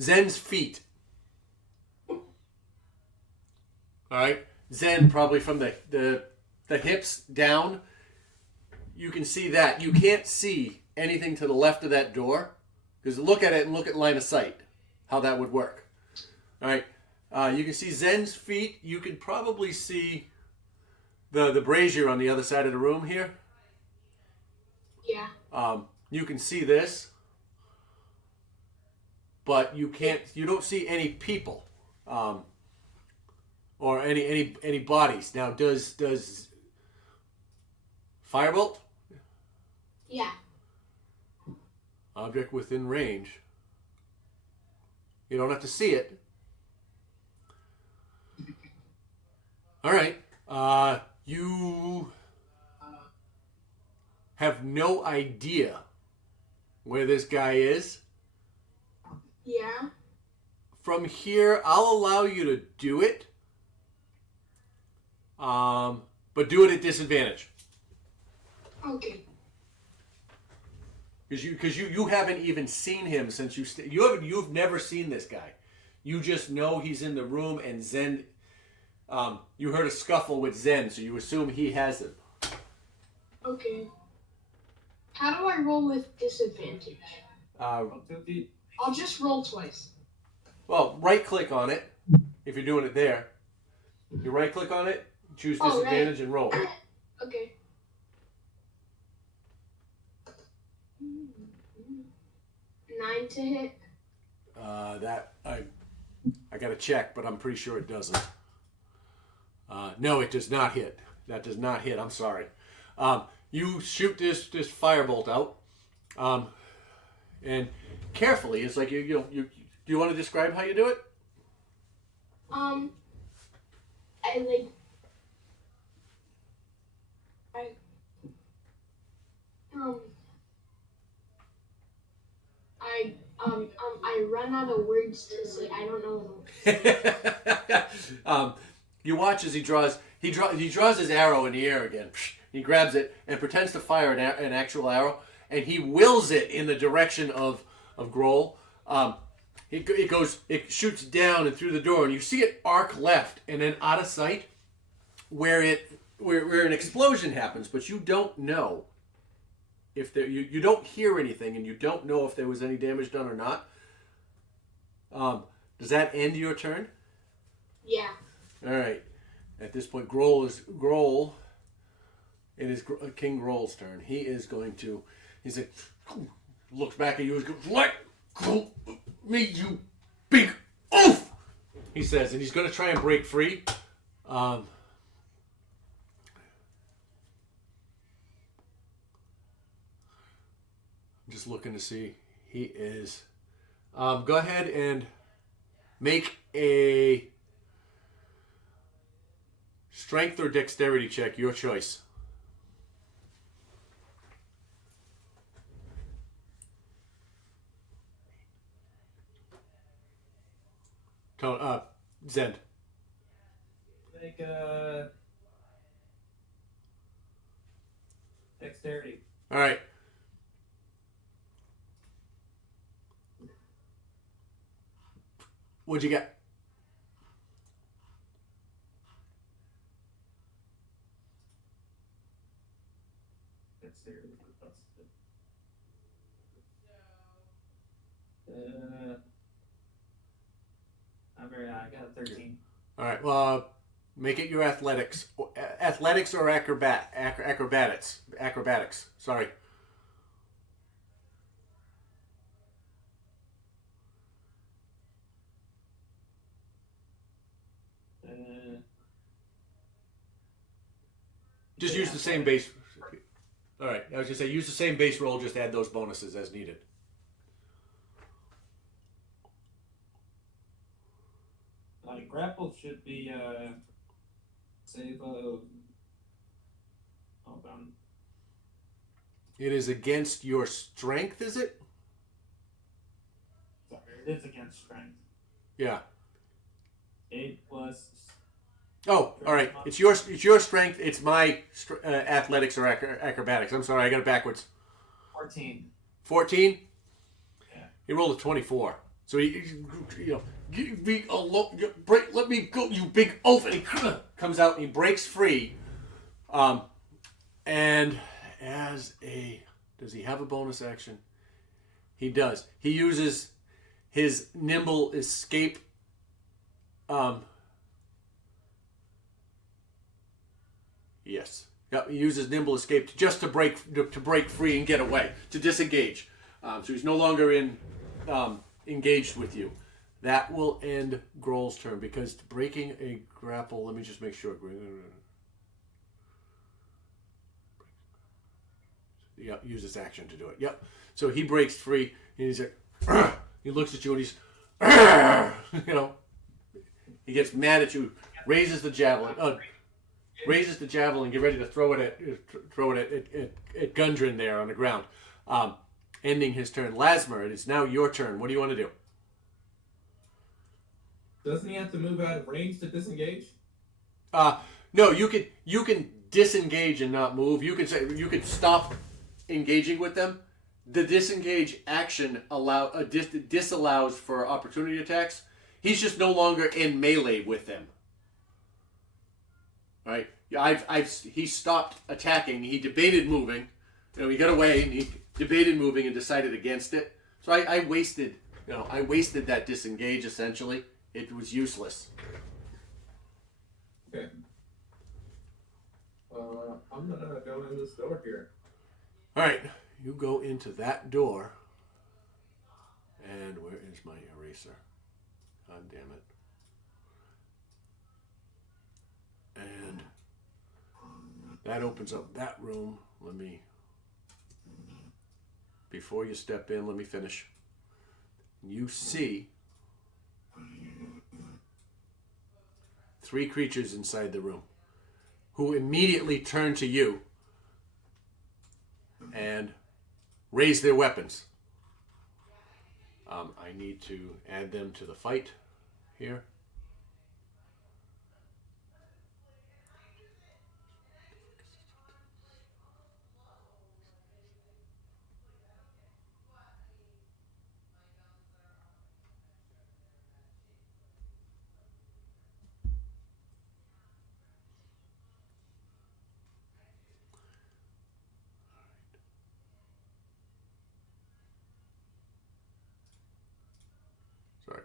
Zen's feet. All right, Zen probably from the hips down. You can see that. You can't see anything to the left of that door. Because look at it and look at line of sight, how that would work. All right, you can see Zen's feet. You can probably see the brazier on the other side of the room here. Yeah. You can see this, but you can't. You don't see any people, or any bodies. Now, does Firebolt? Yeah. Object within range. You don't have to see it. All right. You have no idea where this guy is. Yeah. From here, I'll allow you to do it. But do it at disadvantage. Okay. Because you haven't even seen him since you've never seen this guy. You just know he's in the room, and Zen. You heard a scuffle with Zen, so you assume he has him. Okay. How do I roll with disadvantage? Roll 2 feet. I'll just roll twice. Well, right click on it if you're doing it there. You right click on it, choose Oh, disadvantage, right. and roll. Okay. 9 to hit. That I gotta check, but I'm pretty sure it doesn't. No, it does not hit. That does not hit. I'm sorry. You shoot this firebolt out, and carefully. It's like you. Do you want to describe how you do it? I run out of words to say. I don't know. You watch as he draws his arrow in the air again. He grabs it and pretends to fire an actual arrow, and he wills it in the direction of Grol. It shoots down and through the door, and you see it arc left and then out of sight, where an explosion happens, but you don't know if there you don't hear anything, and you don't know if there was any damage done or not. Does that end your turn? Yeah. All right. At this point, it is King Grol's turn. He is going to. He's like, looks back at you. He's going, "Let go of me, you big oof!" He says, and he's going to try and break free. I'm just looking to see. He is. Go ahead and make a strength or dexterity check, your choice. Zend. Make dexterity. All right. What'd you get? Dexterity. I got a 13. All right. Well, Make it your athletics. Athletics or acrobatics. Acrobatics. Sorry. Just use the same base. All right. I was going to say, use the same base roll. Just add those bonuses as needed. Grapple should be save of. Hold on. It is against your strength, is it? Sorry, it is against strength. Yeah. 8 plus. Oh, all right. It's your strength. It's my athletics or acrobatics. I'm sorry, I got it backwards. 14. 14. Yeah. He rolled a 24. So he give me a look. Let me go, you big oaf! And he comes out and he breaks free. And as a, does he have a bonus action? He does. He uses his nimble escape. Yes. Yep. He uses nimble escape to break free and get away, to disengage. So he's no longer engaged with you. That will end Grol's turn because breaking a grapple. Let me just make sure. Yep. Use his action to do it. Yep. So he breaks free and he's like, "Argh!" He looks at you and he's, "Argh!" He gets mad at you. Raises the javelin. Get ready to throw it at Gundren there on the ground, ending his turn. Lasmer, it is now your turn. What do you want to do? Doesn't he have to move out of range to disengage? No, you can disengage and not move. You can stop engaging with them. The disengage action disallows for opportunity attacks. He's just no longer in melee with them. Right? He stopped attacking. He debated moving. He got away and he debated moving and decided against it. So I wasted that disengage essentially. It was useless. Okay. I'm gonna go in this door here. All right, you go into that door. And where is my eraser? God damn it. And that opens up that room. Before you step in, let me finish. You see 3 creatures inside the room who immediately turn to you and raise their weapons. I need to add them to the fight here. Sorry,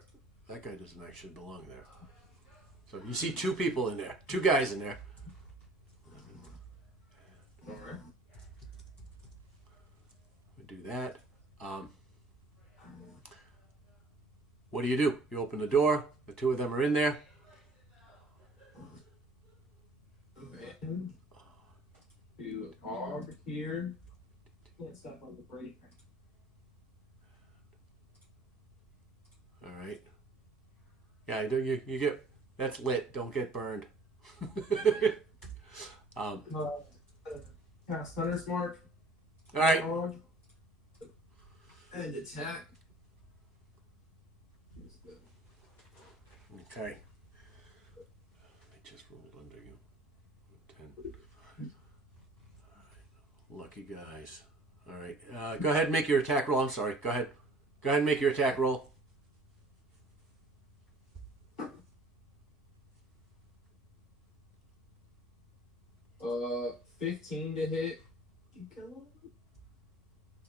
that guy doesn't actually belong there. So you see 2 people in there, 2 guys in there. All right. We do that. What do? You open the door. The 2 of them are in there. Move in to Og here. Can't step on the break. All right. Yeah, you get, that's lit. Don't get burned. Cast Hunter's Mark. All right. And attack. Okay. I just rolled under you. 10. Lucky guys. All right. Go ahead and make your attack roll. I'm sorry. Go ahead. Go ahead and make your attack roll. 15 to hit. Did you kill him?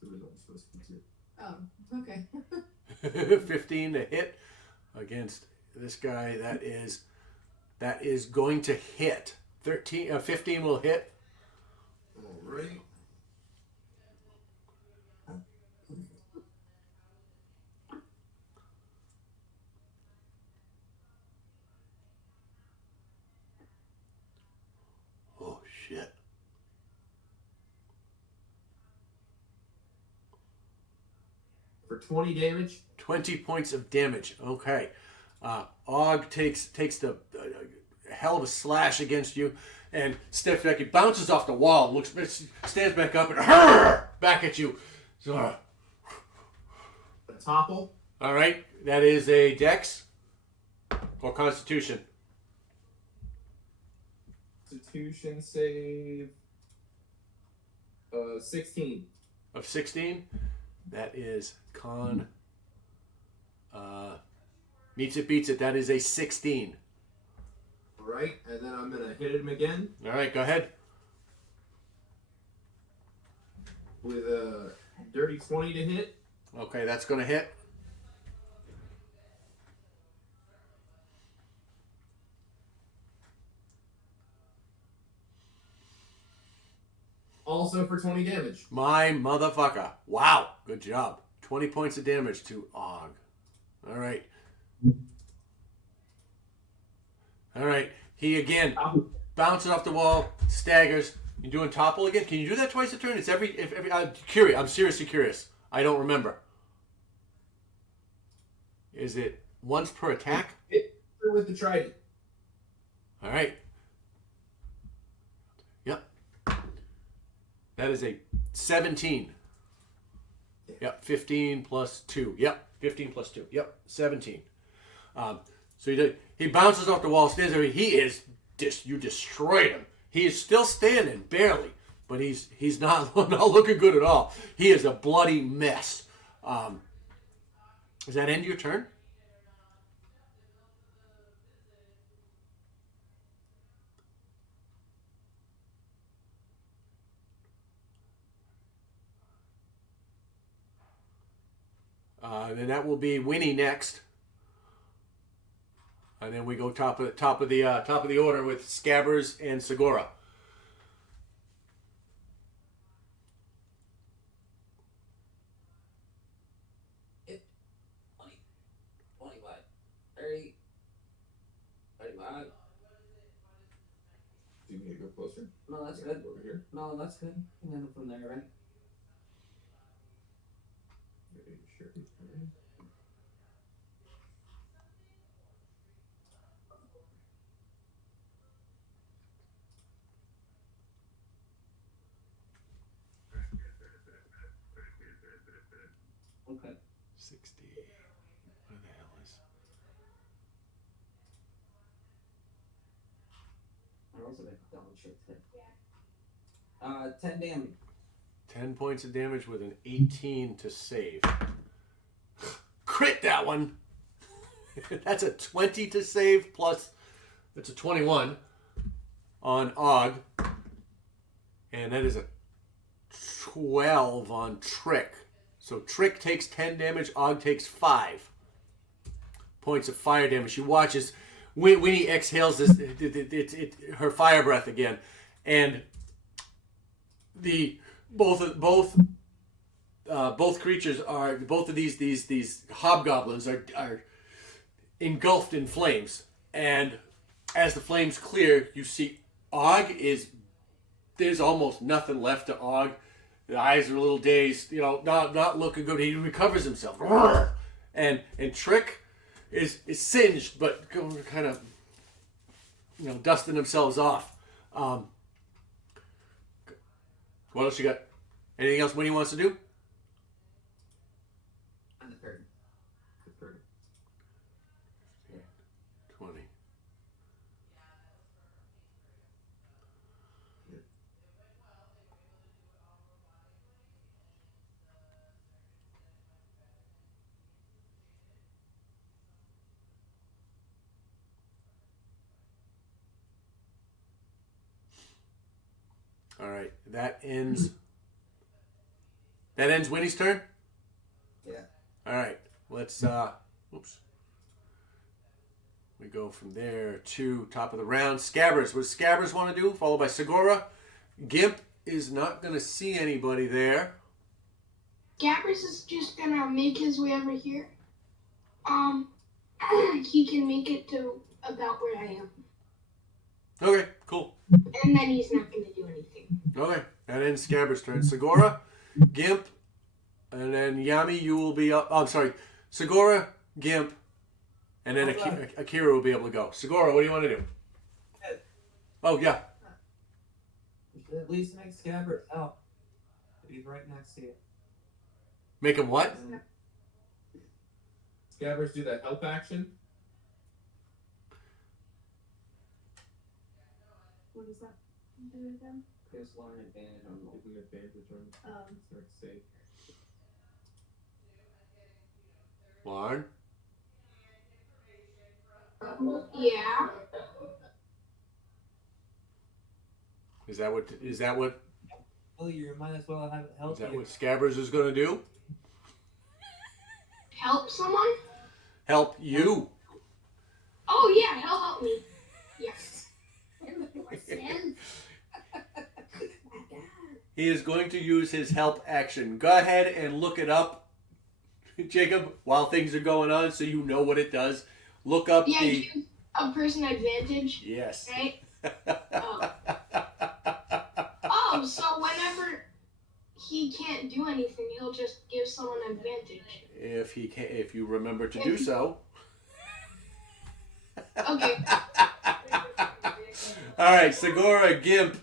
It was only supposed to be 2. Oh, okay. 15 to hit against this guy. That is That is going to hit. 15 will hit. Alright. Oh, shit. For 20 damage. 20 points of damage. Okay. Og takes the hell of a slash against you and steps back. He bounces off the wall, stands back up, and back at you. So, A topple. all right. That is a dex or constitution. Constitution save. 16. Of 16. That is con. Meets it, beats it. That is a 16. Alright, and then I'm gonna hit him again All right, go ahead. with a dirty 20 to hit. Okay, that's going to hit. Also for 20 damage. My motherfucker. Wow. Good job. 20 points of damage to Og. All right. All right. He again bounces off the wall, staggers. You doing topple again? Can you do that twice a turn? It's every. I'm curious. I'm seriously curious. I don't remember. Is it once per attack? Hit with the trident. All right. Yep. That is a 17. Yep. 15 plus 2. Yep. 15 plus 2. Yep. 17. So he bounces off the wall, stands there. He is you destroyed him. He is still standing, barely, but he's not looking good at all. He is a bloody mess. Does that end your turn? Then that will be Winnie next. And then we go top of the order with Scabbers and Segura. It 20, 25, 30, 35. Do you need to go closer? No, that's good. Over here. No, that's good. And then from there, right? Sure. Alright. Okay. 60. What the hell is? I also got double check that. 10 damage. 10 points of damage with an 18 to save. Crit that one. That's a 20 to save plus. That's a 21 on Og. And that is a 12 on Trick. So Trick takes 10 damage, Og takes 5 points of fire damage. She watches Winnie exhales her fire breath again, and both creatures are both of these hobgoblins are engulfed in flames, and as the flames clear, you see there's almost nothing left to Og. The eyes are a little dazed, not looking good. He recovers himself, and Trick is singed, but kind of dusting themselves off. What else you got? Anything else Winnie wants to do? On the third. 20. All right, that ends Winnie's turn. Yeah. All right, let's we go from there to top of the round. Scabbers. What does Scabbers want to do? Followed by Segura. Gimp is not going to see anybody there. Gabbers is just gonna make his way over here. He can make it to about where I am. Okay, cool. And then he's not gonna do anything. Okay, and then Scabbers' turn. Segura, Gimp, and then Yami, you will be up. Oh, I'm sorry. Segura, Gimp, and then Akira will be able to go. Segura, what do you want to do? Oh, yeah. You should at least make Scabbard help. He's right next to you. Make him what? Scabbers do that help action. What does that do again? Just learn advantage on roll. Taking advantage on start save. Lauren? Yeah. Is that what Well, you might as well have it help is that you. what Scabbers is going to do? Help someone? Help you. Oh yeah, he'll help me. Yes. He is going to use his help action. Go ahead and look it up, Jacob, while things are going on, so you know what it does. Look up Yeah, the. give a person advantage, Yes. right? Oh, so whenever he can't do anything, he'll just give someone advantage. If you remember to do so. Okay. All right, Segura, Gimp,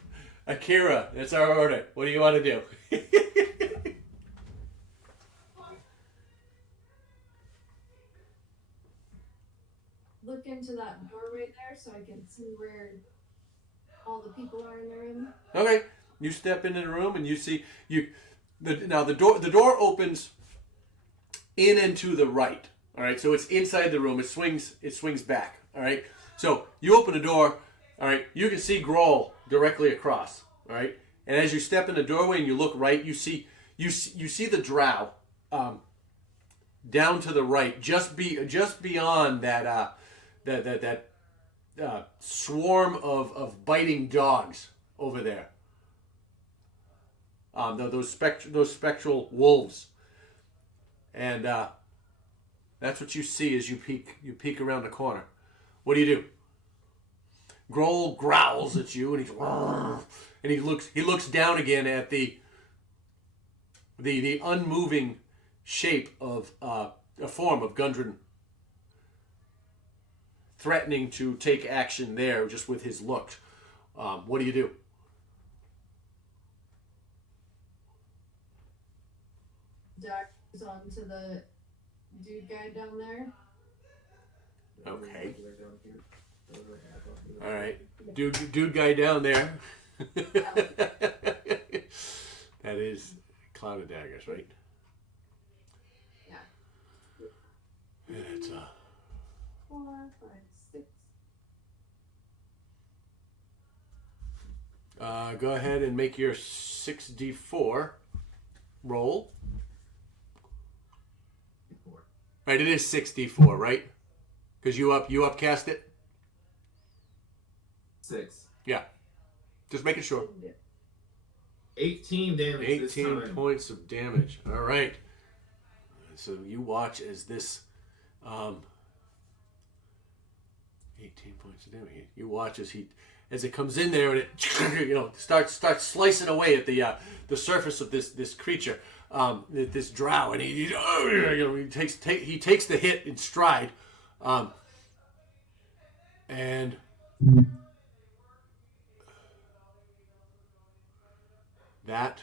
Akira. That's our order. What do you want to do? Look into that doorway there so I can see where all the people are in the room. Okay, you step into the room and you see now the door opens in and to the right. All right, so it's inside the room. It swings back. All right, so you open the door. All right, you can see Grol directly across. All right, and as you step in the doorway and you look right, you see the drow down to the right, just beyond that swarm of biting dogs over there. Those spectral wolves, and that's what you see as you peek around the corner. What do? Grol growls at you, and he looks down again at the unmoving shape of a form of Gundren, threatening to take action there just with his look. What do? Jack is on to the dude guy down there. Okay. All right, dude guy down there. That is Cloud of Daggers, right? Yeah. It's 4, 5, 6. Go ahead and make your 6d4 roll. Right, it is 6d4, right? Because you upcast it. 6. Yeah, just making sure. 18 damage. 18 this time. points of damage. All right. So you watch as this 18 points of damage. You watch as it comes in there and it starts slicing away at the surface of this creature, this drow, and he takes the hit in stride, and that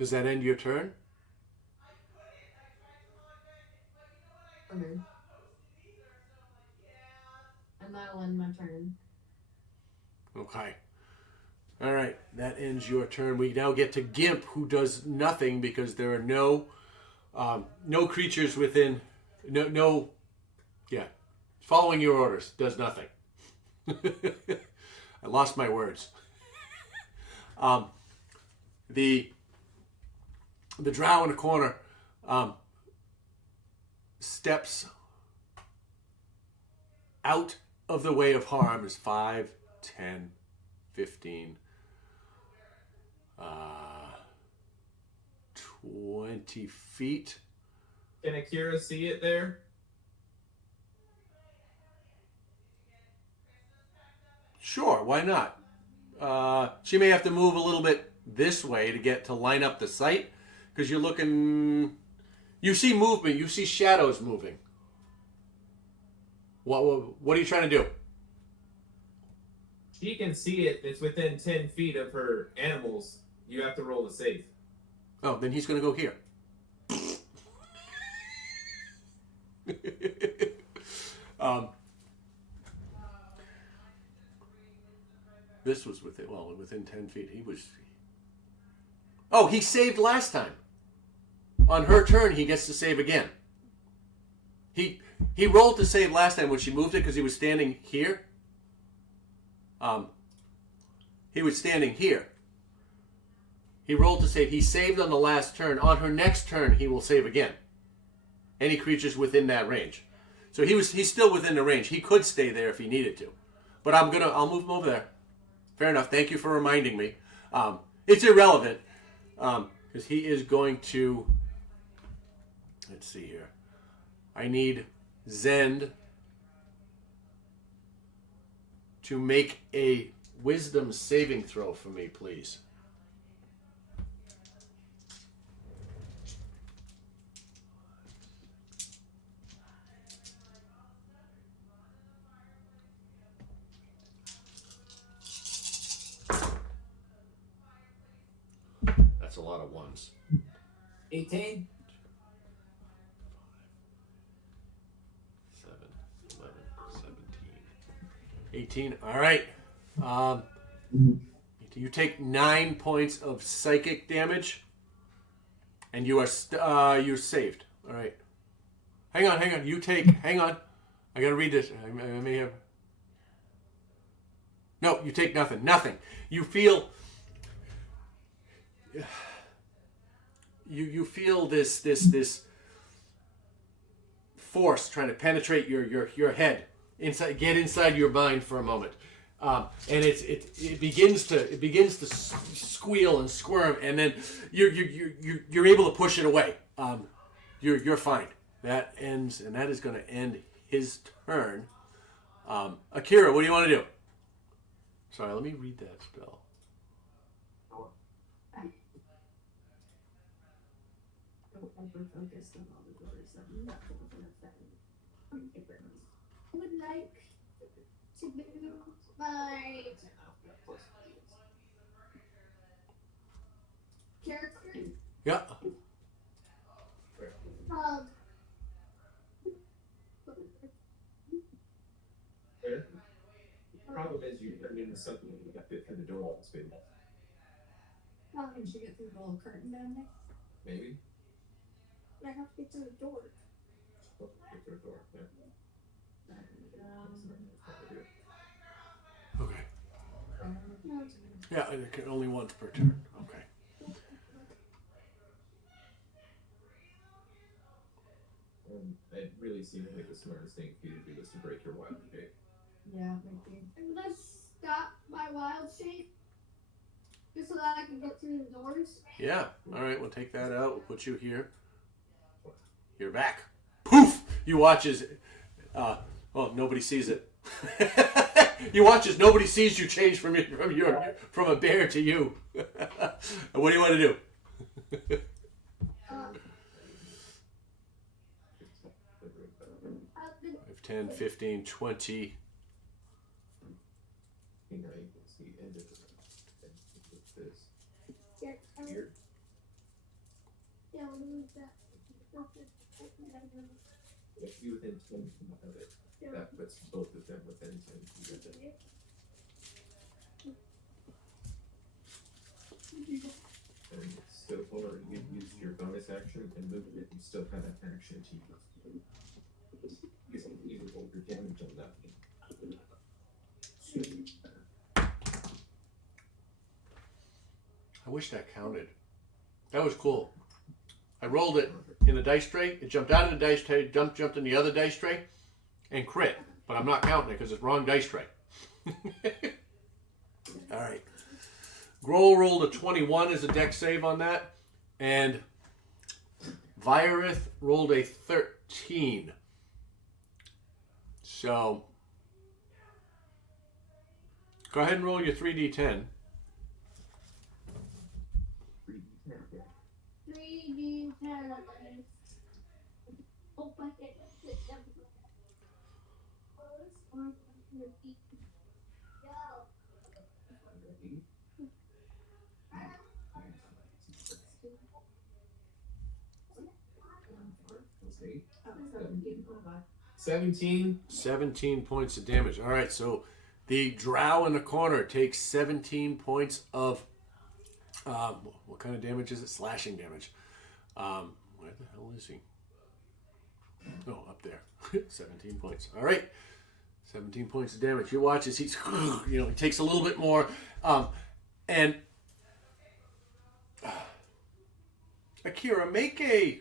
does that end your turn? Okay. And that'll end my turn. Okay. All right, that ends your turn. We now get to Gimp, who does nothing because there are no creatures within. Following your orders does nothing. I lost my words. The drow in the corner steps out of the way of harm is 5, 10, 15, 20 feet. Can Akira see it there? Sure, why not? She may have to move a little bit this way to get to line up the sight, because you're looking. You see movement. You see shadows moving. What are you trying to do? She can see it. It's within 10 feet of her animals. You have to roll the save. Oh, then he's going to go here. This was within 10 feet. He was. Oh, he saved last time. On her turn, he gets to save again. He rolled to save last time when she moved it because he was standing here. He was standing here. He rolled to save. He saved on the last turn. On her next turn, he will save again. Any creatures within that range. So he's still within the range. He could stay there if he needed to. But I'll move him over there. Fair enough. Thank you for reminding me. It's irrelevant. Because he is going to... Let's see here. I need Zend to make a wisdom saving throw for me, please. That's a lot of ones. 18. 7, 11, 17, 18. All right. You take 9 points of psychic damage, and you're saved. All right. Hang on. Hang on. I gotta read this. I may have. No, you take nothing. Nothing. You feel. You feel this force trying to penetrate your head, get inside your mind for a moment, and it begins to squeal and squirm, and then you're able to push it away. You're fine. That ends, and that is going to end his turn. Akira, what do you want to do? Sorry, let me read that spell. Focused on all the doors that nothing can affect. I would like to move my character. Yeah. The problem is something you got fit through the door on speed. How can she get through the little curtain down there? Maybe. I have to get to the door. Get through the door. Yeah. Okay. Yeah, only once per turn. Okay. It really seems like the smartest thing for you to do is to break your wild shape. Yeah, maybe. And let's stop my wild shape. Just so that I can get through the doors. Yeah. All right, we'll take that out. We'll put you here. You're back. Poof! You watch as... nobody sees it. You watch as nobody sees you change from a bear to you. What do you want to do? 10, 15, 20. You know, you can see end of this. Here. Yeah, we'll move that. If you within 10 feet of it, that puts both of them within 10 feet of it. And so far, you've used your bonus action and moved it, you still have an action to use. You can either hold your damage on that. I wish that counted. That was cool. I rolled it in the dice tray. It jumped out of the dice tray, jumped in the other dice tray, and crit. But I'm not counting it because it's wrong dice tray. All right. Grol rolled a 21 as a dex save on that. And Virith rolled a 13. So, go ahead and roll your 3d10. 3D10. Oh, my goodness. See? 17. 17 points of damage. All right, so the drow in the corner takes 17 points of what kind of damage is it? Slashing damage. Where the hell is he? Oh, up there. 17 points. All right. 17 points of damage. You watch as he's, he takes a little bit more. And Akira, make a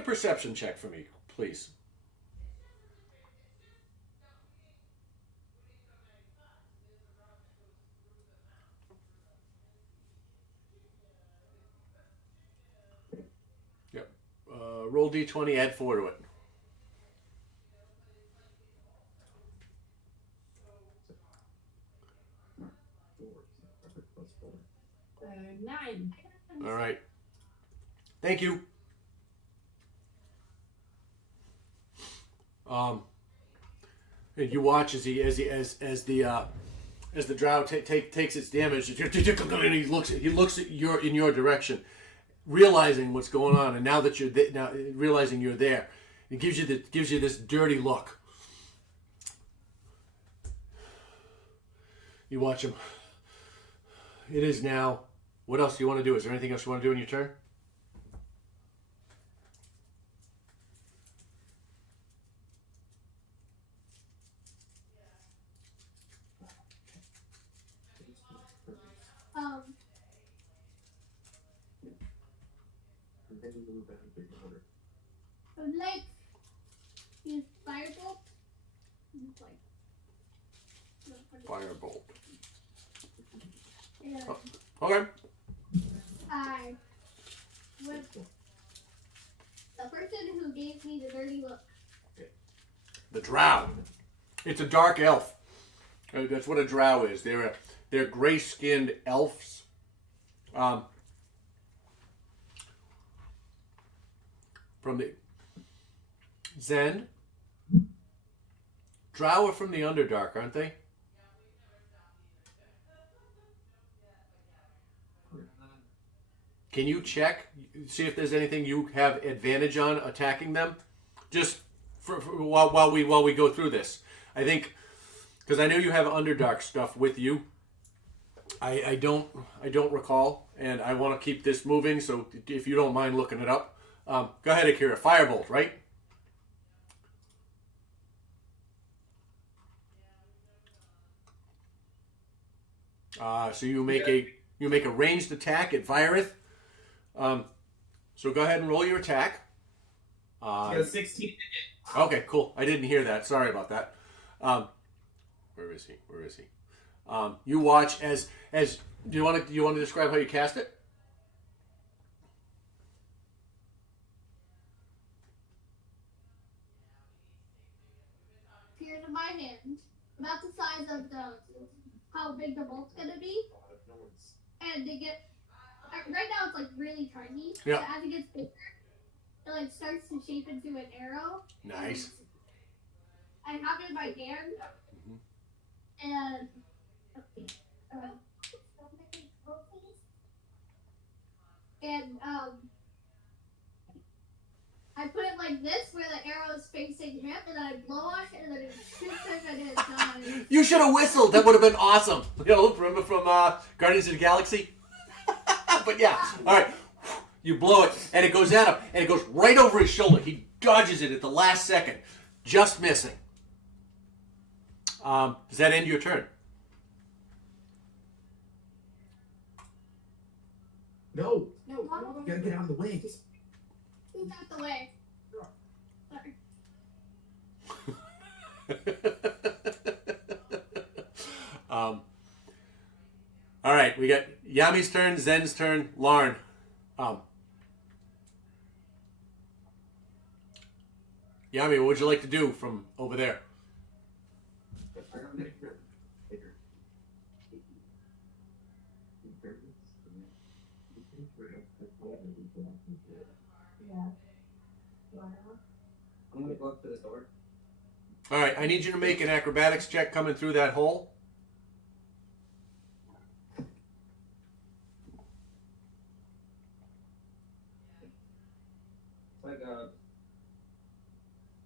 perception check for me, please. Yep. Roll d20, add 4 to it. Nine. All right. Thank you. And you watch as the drow takes its damage, and he looks at your direction, realizing what's going on, and now that you're now realizing you're there, it gives you this dirty look. You watch him. It is now. What else do you want to do? Is there anything else you want to do in your turn? And then you move out of the order. I would like use firebolt. Just like Firebolt. yeah. Okay. I with the person who gave me the dirty look. The drow. It's a dark elf. That's what a drow is. They're gray-skinned elves. From the Zen. Drow are from the Underdark, aren't they? Can you check, see if there's anything you have advantage on attacking them? Just while we go through this. I think, because I know you have Underdark stuff with you. I don't recall, and I want to keep this moving, so if you don't mind looking it up. Go ahead, Akira. Firebolt, right? So you make a ranged attack at Virith. So go ahead and roll your attack. She got a 16. Okay, cool. I didn't hear that. Sorry about that. Where is he? You watch as do you want to describe how you cast it? Appears in my hand, about the size of how big the bolt's gonna be, and they get right now it's like really tiny. Yeah. But as it gets bigger, it like starts to shape into an arrow. Nice. I have it in my hand, and I put it like this, where the arrow is facing him, and then I blow on it, and then it shoots him, and it dies. You should have whistled. That would have been awesome. Remember from Guardians of the Galaxy? But yeah, all right. You blow it, and it goes at him, and it goes right over his shoulder. He dodges it at the last second, just missing. Does that end your turn? No, No, you gotta get out of the way. who's out the way? Sorry. All right, we got Yami's turn, Zen's turn, Larn. Yami, what would you like to do from over there? I gotta make sure. Bigger. I'm gonna go up to the door. All right, I need you to make an acrobatics check coming through that hole. It's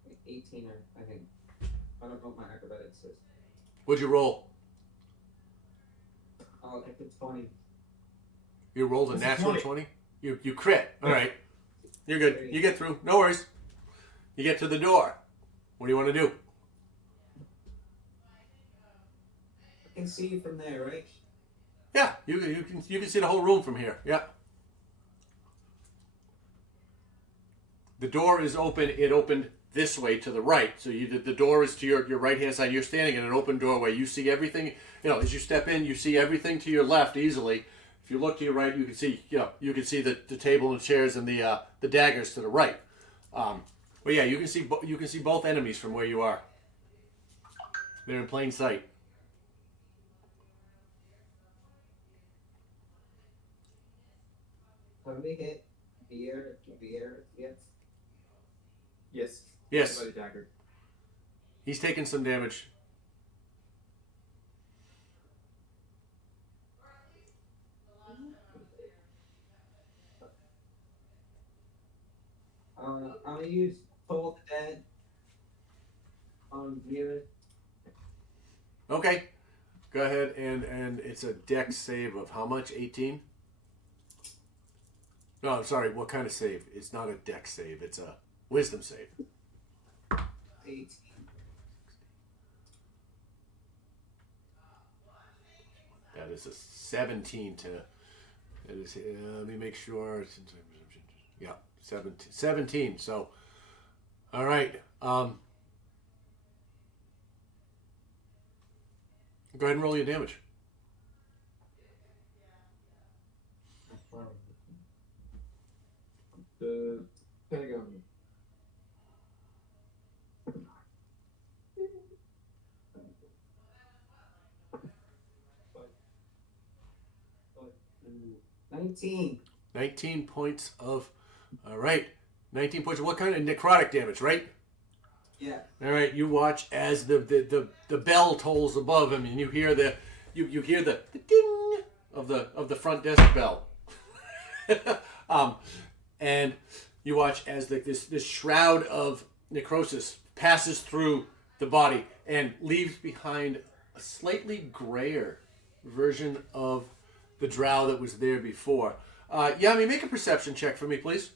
like 18 or I think. I don't know what my acrobatics is. What'd you roll? Oh, if it's 20. You rolled a It's natural 20. 20? You crit. All right. You're good. You get through. No worries. You get to the door. What do you want to do? I can see you from there, right? Yeah, you can see the whole room from here. Yeah. The door is open. It opened this way to the right. So the door is to your right hand side. You're standing in an open doorway. You see everything. As you step in, you see everything to your left easily. If you look to your right, you can see the table and chairs and the daggers to the right. But yeah, you can see both enemies from where you are. They're in plain sight. When we hit beer, yes. Yes. Yes, By the dagger. he's taking some damage. I'm gonna use Toll the Dead on beer. Okay, go ahead and it's a dex save of how much? 18. No, I'm sorry. What kind of save? It's not a dex save. It's a wisdom save. 18. That is a 17 to. That is. Let me make sure. Yeah, 17. So, all right. Go ahead and roll your damage. The Pentagon. Mm, 19. 19 points of. All right. 19 points of what kind of necrotic damage, right? Yeah. All right. You watch as the bell tolls above him, and you hear the ding of the front desk bell. And you watch as this shroud of necrosis passes through the body and leaves behind a slightly grayer version of the drow that was there before. Yami, make a perception check for me, please.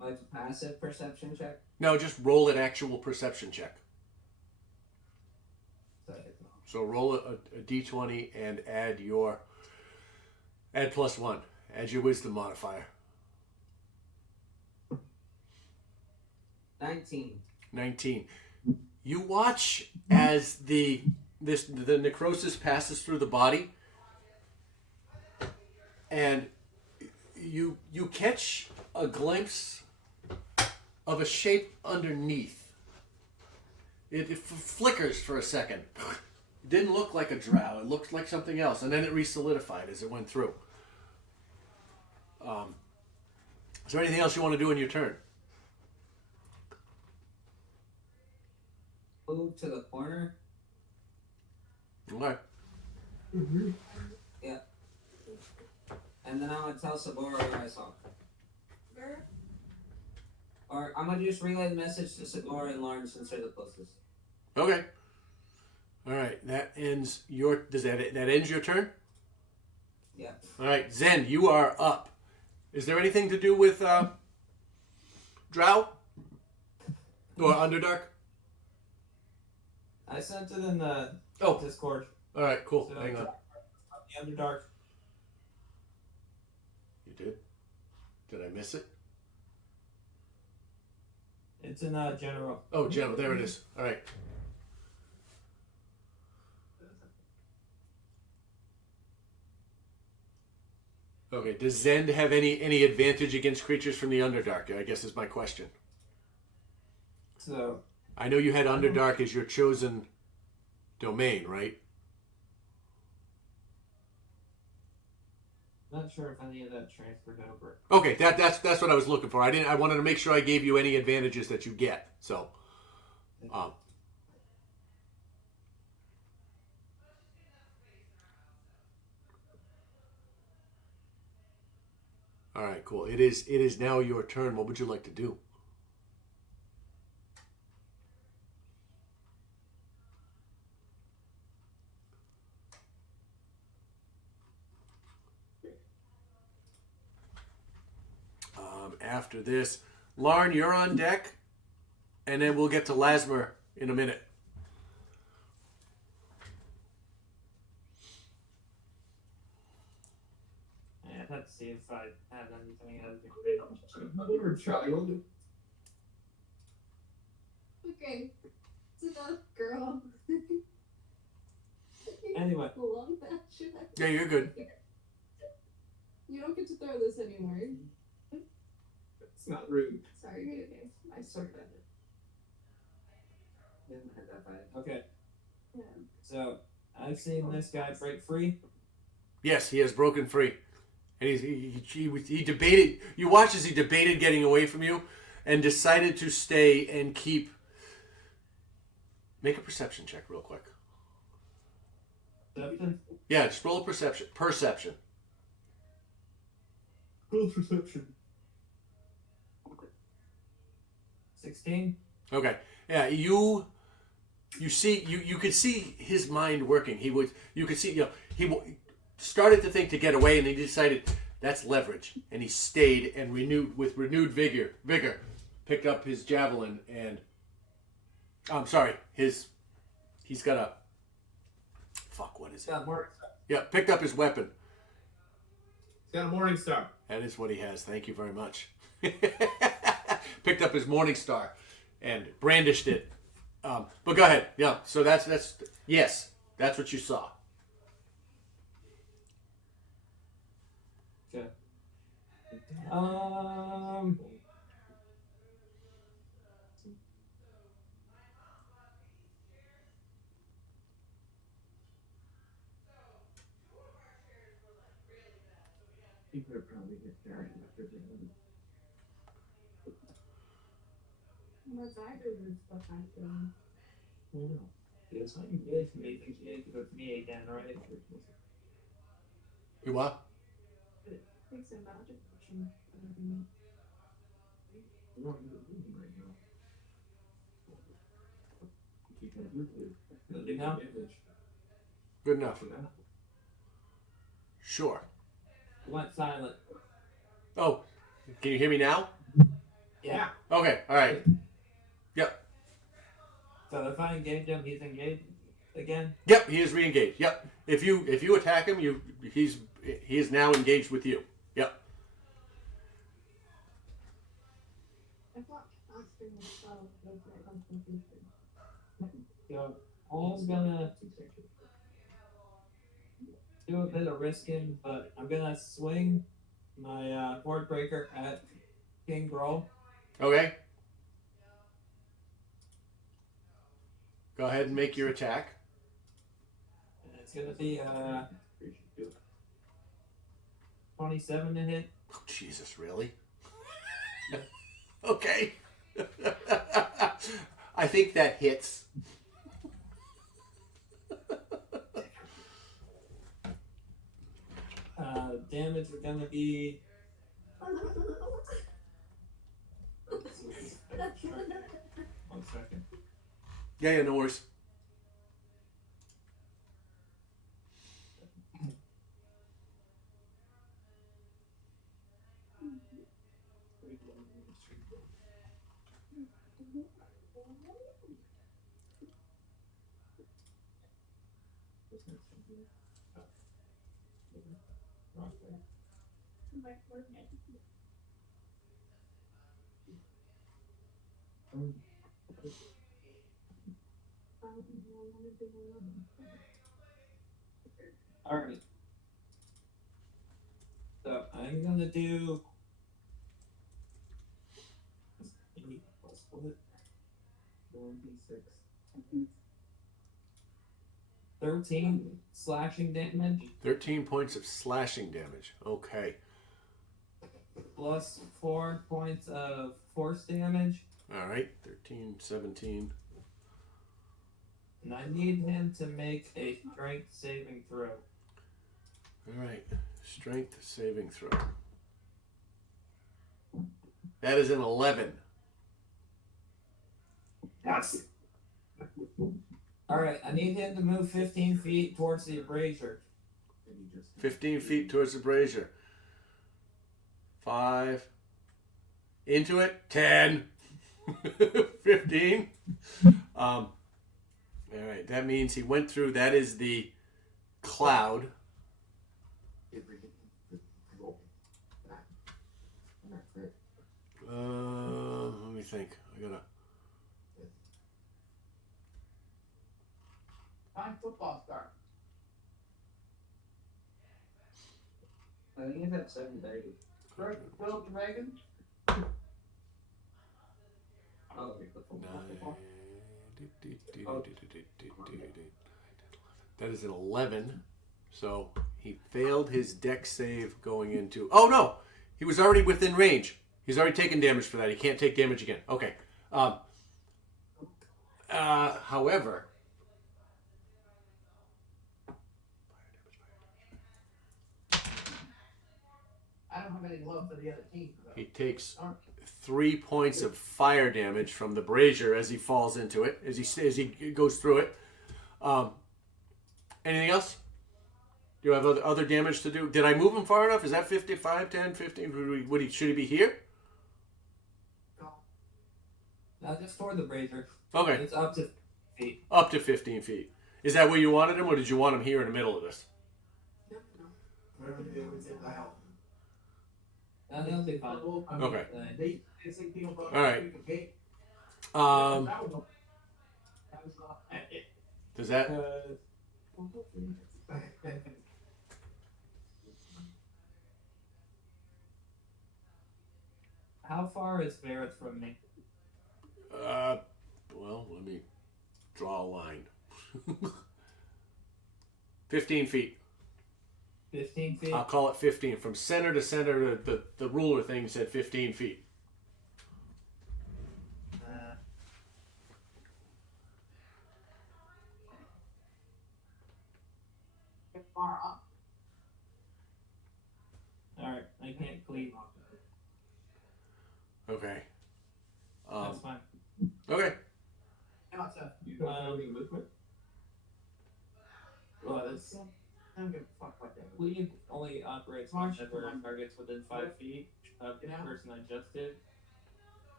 Like a passive perception check. No, just roll an actual perception check. So, So roll a d20 and add +1. Add your wisdom modifier. 19. 19. You watch as the necrosis passes through the body, and you catch a glimpse of a shape underneath. It flickers for a second. It didn't look like a drow. It looked like something else, and then it re-solidified as it went through. Is there anything else you want to do in your turn? Move to the corner. Okay. Yeah. And then I'm gonna tell Sabora what I saw. Or I'm gonna just relay the message to Sabora and Lauren since they're the closest. Okay. All right. That ends your. That ends your turn? Yeah. All right, Zen, you are up. Is there anything to do with Drow or Underdark? I sent it in the Oh, Discord. all right, cool. So, Hang on. The Underdark. You did? Did I miss it? It's in general. Oh, general. There it is. All right. Okay. Does Zend have any advantage against creatures from the Underdark? I guess is my question. So I know you had Underdark as your chosen domain, right? not sure if any of that transferred over. Okay, that's what I was looking for. I wanted to make sure I gave you any advantages that you get. So, all right, cool. It is now your turn. What would you like to do? After this, Lauren, you're on deck, and then we'll get to Lasmer in a minute. Yeah, I'd have to see if I have anything as a Poor child. Okay. It's enough, girl. Anyway. Love that shit. Yeah, you're good. You don't get to throw this anymore. It's not rude. Sorry, okay. I started it. Didn't hit that bad. Okay. Yeah. So I've seen this guy break free. Yes, he has broken free, and he debated. You watched as he debated getting away from you, and decided to stay and keep. Make a perception check real quick. Perception. Yeah, just roll a perception. Perception. Roll perception. 16. Okay. Yeah, you see you could see his mind working. You could see he started to think to get away, and he decided that's leverage, and he stayed and renewed vigor picked up his javelin and I'm sorry, he's got a fuck, what is it? Got more. Yeah, picked up his weapon. He's got a morning star. That is what he has. Thank you very much. Picked up his morning star and brandished it. But go ahead. Yeah. So that's yes, that's what you saw. Okay. People are probably get carried after the Unless I do this stuff I do. end. It's not you did for me. You did with me again, right? You what? It takes a magic potion. Mm-hmm. You know what you're doing right now. You can do it. Will do now? Good enough. For now. Sure. It went silent. Oh, can you hear me now? Yeah. Okay. All right. Yep. So if I engage him, he's engaged again. Yep. He is re-engaged. Yep. If you attack him, he is now engaged with you. Yep. I thought casting the spell was my concentration. So all's gonna do a bit of risking, but I'm gonna swing my board breaker at King Grol. Okay. Go ahead and make your attack. And it's gonna be 27 to hit. Oh, Jesus, really? Okay. I think that hits. Damage is gonna be one second. Yeah, no worries. Alright. So I'm gonna do 8 plus what? 1d6. 13 slashing damage 13 points of slashing damage. Okay. plus 4 points of force damage. All right. 13, 17. And I need him to make a strength saving throw. All right. Strength saving throw. That is an 11. Yes. Alright, I need him to move 15 feet towards the abrasure. 15 feet towards the brazier. 5. Into it. 10. 15. All right. That means he went through. That is the cloud. Let me think. I gotta. Time football start. I think it's at 7:30. Correct, Phil Megan? Oh, okay, the football. That is an 11. So he failed his dex save going into. Oh no! He was already within range. He's already taken damage for that. He can't take damage again. Okay. However. I don't have any love for the other team. He takes 3 points of fire damage from the brazier as he falls into it, as he goes through it. Anything else? Do you have other damage to do? Did I move him far enough? Is that 55, 10, 15? Should he be here? Now just toward the brazier. Okay. It's up to feet. Up to 15 feet. Is that where you wanted him, or did you want him here in the middle of this? Whatever you do, it's in the house. That'll be fine. Okay. They say peanut butter. All right. Okay. Does that... How far is Vareth from me? Well, let me draw a line. 15 feet. 15 feet? I'll call it 15. From center to center, the ruler thing said 15 feet. Far up. Alright, I can't cleave. Okay. That's fine. Okay. Now it's a. You don't have any movement? Well, that's... I don't give a fuck what that. Cleave only operates whenever targets within 5 feet of the person I just did,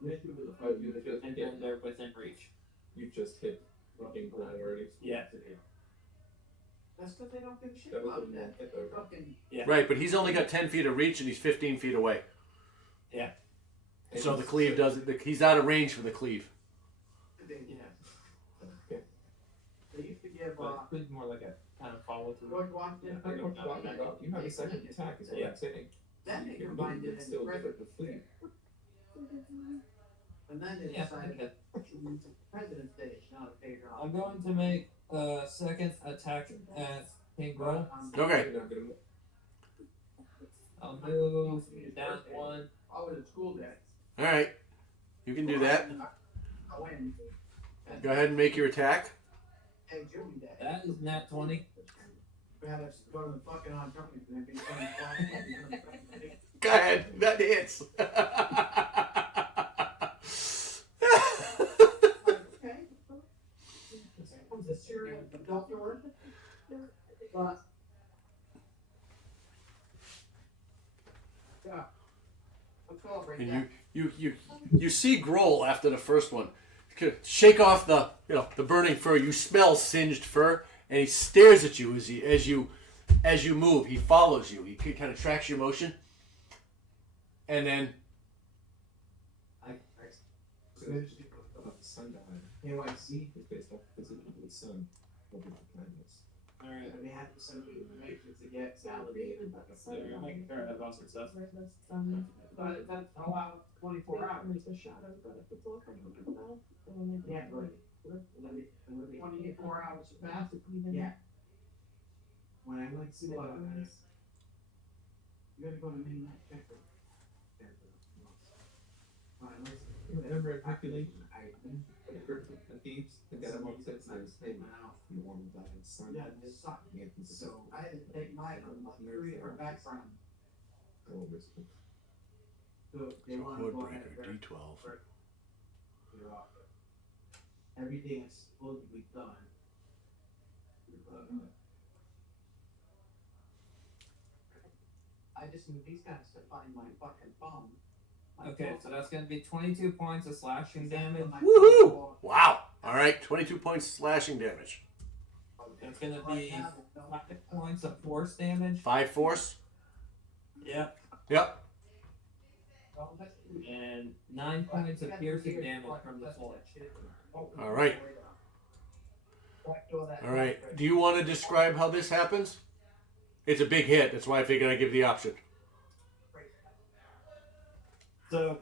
and then they're within reach. You just hit fucking Grol already. Yeah. That's because they don't give a shit That was about a that. hit though. Fucking. Yeah. Right, but he's only got 10 feet of reach and he's 15 feet away. Yeah. So the cleave doesn't... He's out of range for the cleave. Yeah. They used to give. But cleave more like a kind of follow through. George Washington. I know what you're talking about. You have a second attack, is what I'm saying. That You nigga can reminded move, but still get the fleet. And then they Yeah. decided that President's Day is not a paid off. I'm going to make a second attack at King Grol. Okay. You're not gonna move. I'll move down 1. I was at school day. All right. You can do that. I win. Go ahead and make your attack. Hey, Jimmy Day. That is nat 20. We had us go to the fucking on company and be funny. Go ahead. That hits. Okay. Was a serial adult word? But. Yeah. Let's celebrate And that. you see Grol after the first one. Shake off the burning fur. You smell singed fur, and he stares at you as you move. He follows you. He kind of tracks your motion, and then KYC. It's based off physical with sun. Over the kindness. Alright. They have to send me information to get validated. They're making sure I have all the stuff. But that's allow 24 hours. Yeah, but 24 hours fast. Yeah. When I went to you gotta go to midnight check. When I went Remember calculate I the games? The guy that walks upstairs. Hey, you want to die in sun? yeah, this sucked. Yeah, So I had to take mine from theory or background. Oh, whisper. So they So want to go ahead Codebreaker and D12. everything is supposed to be done. I just need these guys to find my fucking phone. Okay, so that's gonna be 22 points of slashing damage. Woohoo! Wow. All right, 22 points slashing damage. It's gonna be 5 points of force damage. 5 force. Yep. Yep. And 9 points of piercing damage from the sword. All right. All right. Do you want to describe how this happens? It's a big hit. That's why I figured I'd give the option. So,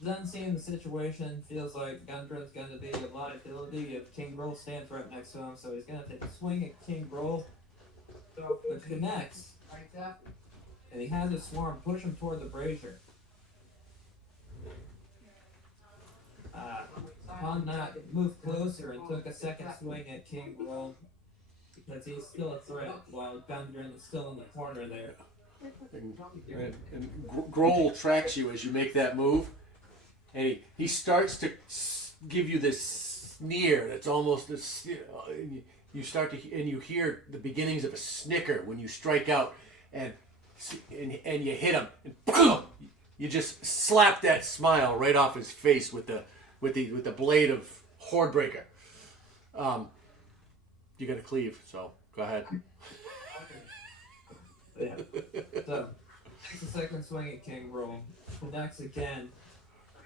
then seeing the situation, feels like Gundren's gonna be a liability if King Grol stands right next to him, so he's gonna take a swing at King Grol, which connects, and he has his swarm push him toward the brazier. Upon that, moved closer and took a second swing at King Grol, because he's still a threat, while Gundren is still in the corner there. And Grol tracks you as you make that move, and he starts to give you this sneer that's almost you start to and you hear the beginnings of a snicker when you strike out, and you hit him, and boom, you just slap that smile right off his face with the blade of Hordebreaker. You got to cleave, so go ahead. Yeah. So, takes a second swing at King Grol. Connects again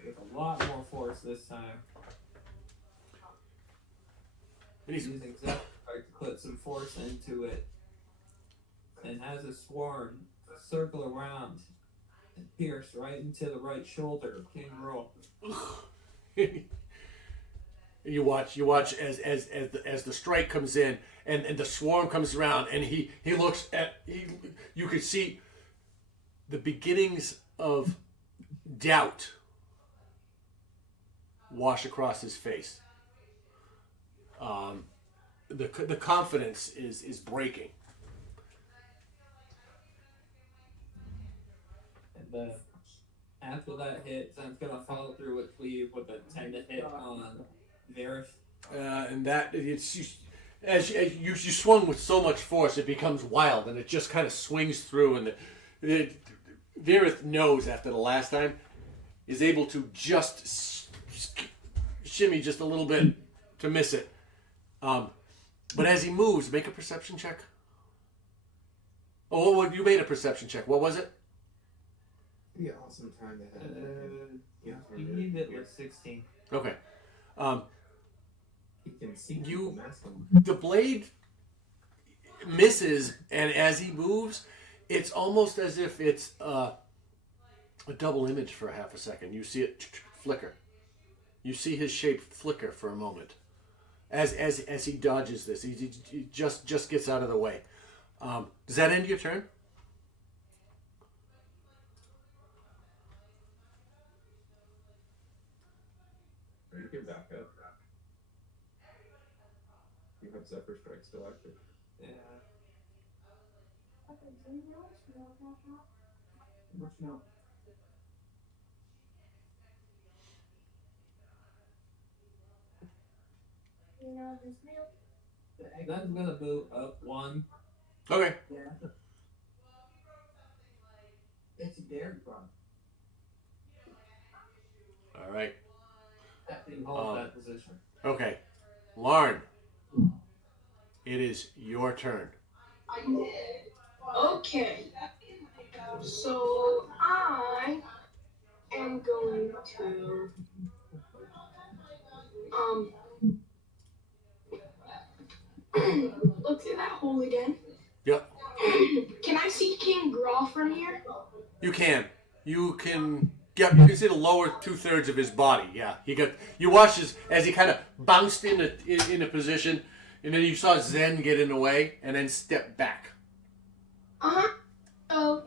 with a lot more force this time. And he's Using Zephyr to put some force into it. And has a swarm circle around and pierce right into the right shoulder of King Grol. You watch as the strike comes in and the swarm comes around, and he looks at you could see the beginnings of doubt wash across his face. The confidence is breaking. And after that hit, Zen's gonna follow through with cleave with a 10 to hit on Varys. And that it's as you swung with so much force, it becomes wild, and it just kind of swings through. And Varys knows after the last time is able to just shimmy just a little bit to miss it. But as he moves, make a perception check. Oh, well, you made a perception check. What was it? It'd be an awesome time to have You need it with 16. Okay. He can see You- the mask on. The blade misses, and as he moves, it's almost as if it's a double image for a half a second. You see it flicker. You see his shape flicker for a moment as he dodges this. He just gets out of the way. Does that end your turn? Or you can back up. You have Zephyr Strike still active. Yeah. Zen's gonna move up 1. Okay. Yeah. It's a dairy farm. All right. That thing hold that position. Okay. Lauren, it is your turn. Okay. So I am going to Look through that hole again. Yep. Can I see King Grol from here? You can. You can. Yeah, you can see the lower 2/3 of his body. Yeah, he got. You watched as he kind of bounced in a position, and then you saw Zen get in the way and then step back. So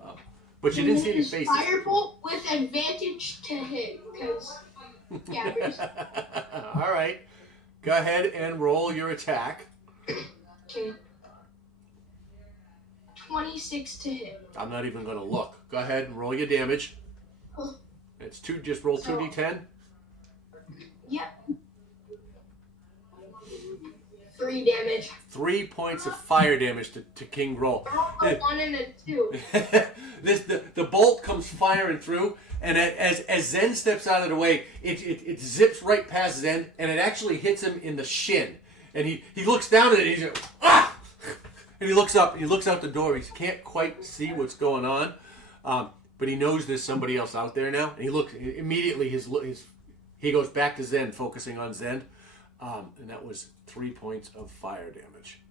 But you didn't see any use faces. Firebolt with advantage to hit, because gathers. All right. Go ahead and roll your attack. Okay. 26 to hit. I'm not even going to look. Go ahead and roll your damage. It's two. Just roll So- 2d10. Yep. 3 damage. 3 points of fire damage to King Grol. A 1 and a 2. the bolt comes firing through, and as Zen steps out of the way, it zips right past Zen, and it actually hits him in the shin. And he looks down at it, and he's like, ah! And he looks up, he looks out the door. He can't quite see what's going on, but he knows there's somebody else out there now. And he looks immediately. He goes back to Zen, focusing on Zen, and that was 3 points of fire damage.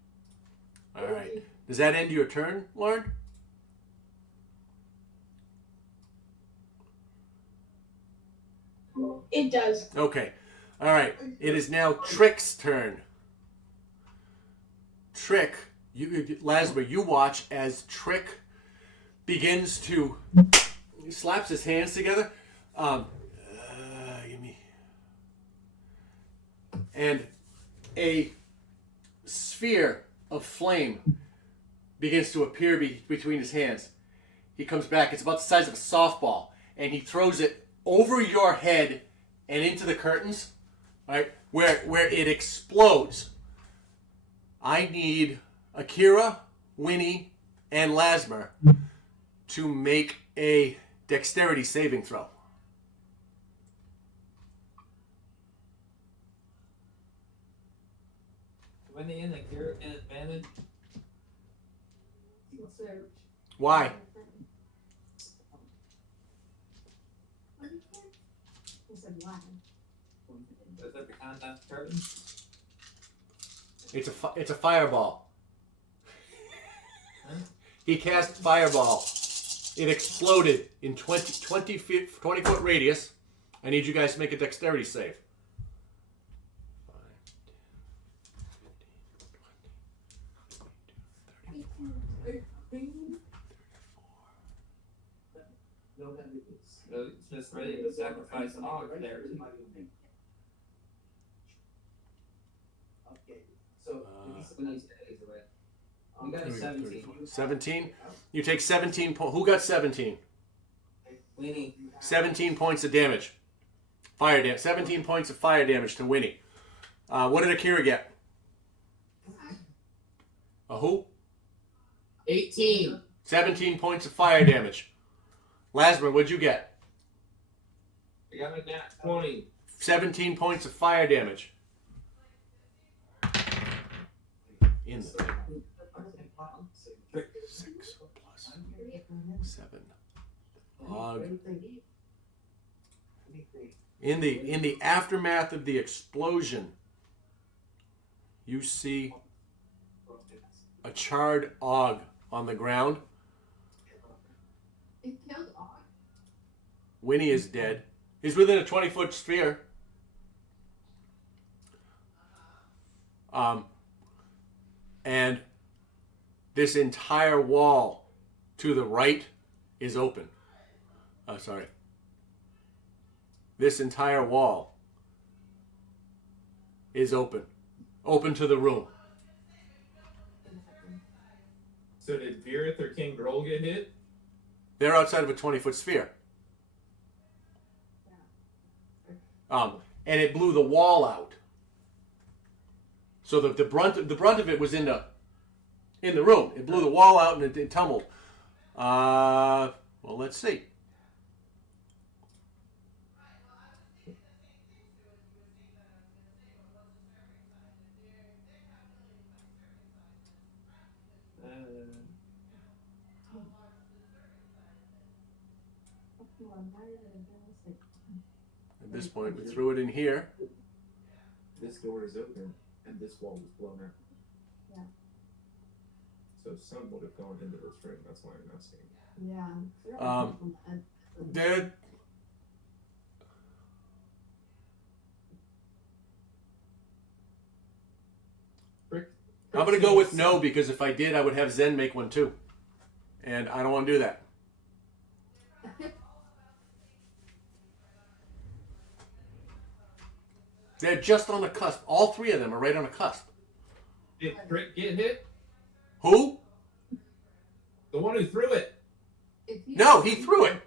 All right. Does that end your turn, Lauren? It does. Okay. All right. It is now Trick's turn. Trick, Lasmer, you watch as Trick begins to he slaps his hands together. Give me. And a sphere of flame begins to appear between his hands. He comes back. It's about the size of a softball, and he throws it over your head and into the curtains, right? Where it explodes. I need Akira, Winnie, and Lasmer to make a dexterity saving throw. Winnie and Akira an advantage. Why? Is it behind that curtain? It's a fireball. He cast fireball. It exploded in 20 foot radius. I need you guys to make a dexterity save. 5, 10, It's just ready to sacrifice an Og there. Okay. So We got a 17. 17. You take 17 points. Who got 17? Winnie. 17 points of damage. Fire damage. 17 points of fire damage to Winnie. What did Akira get? A who? 18. 17 points of fire damage. Lasmer, what'd you get? I got a nat 20. 17 points of fire damage. In the 6 plus 7. Og. In the aftermath of the explosion, you see a charred Og on the ground. It killed Og. Winnie is dead. He's within a 20-foot sphere. And this entire wall to the right is open. Sorry. This entire wall is open. Open to the room. So did Virith or King Grol get hit? They're outside of a 20-foot sphere. And it blew the wall out. So the brunt of it was in the room. It blew the wall out and it tumbled. Well, let's see. At this point, we threw it in here. this door is open and this wall was blown out. Yeah. So some would have gone into this room. That's why I'm asking. Yeah. There. I'm going to go with no, because if I did, I would have Zen make one too. And I don't want to do that. They're just on the cusp. All three of them are right on the cusp. Did Frick get hit? Who? The one who threw it. No, he threw it.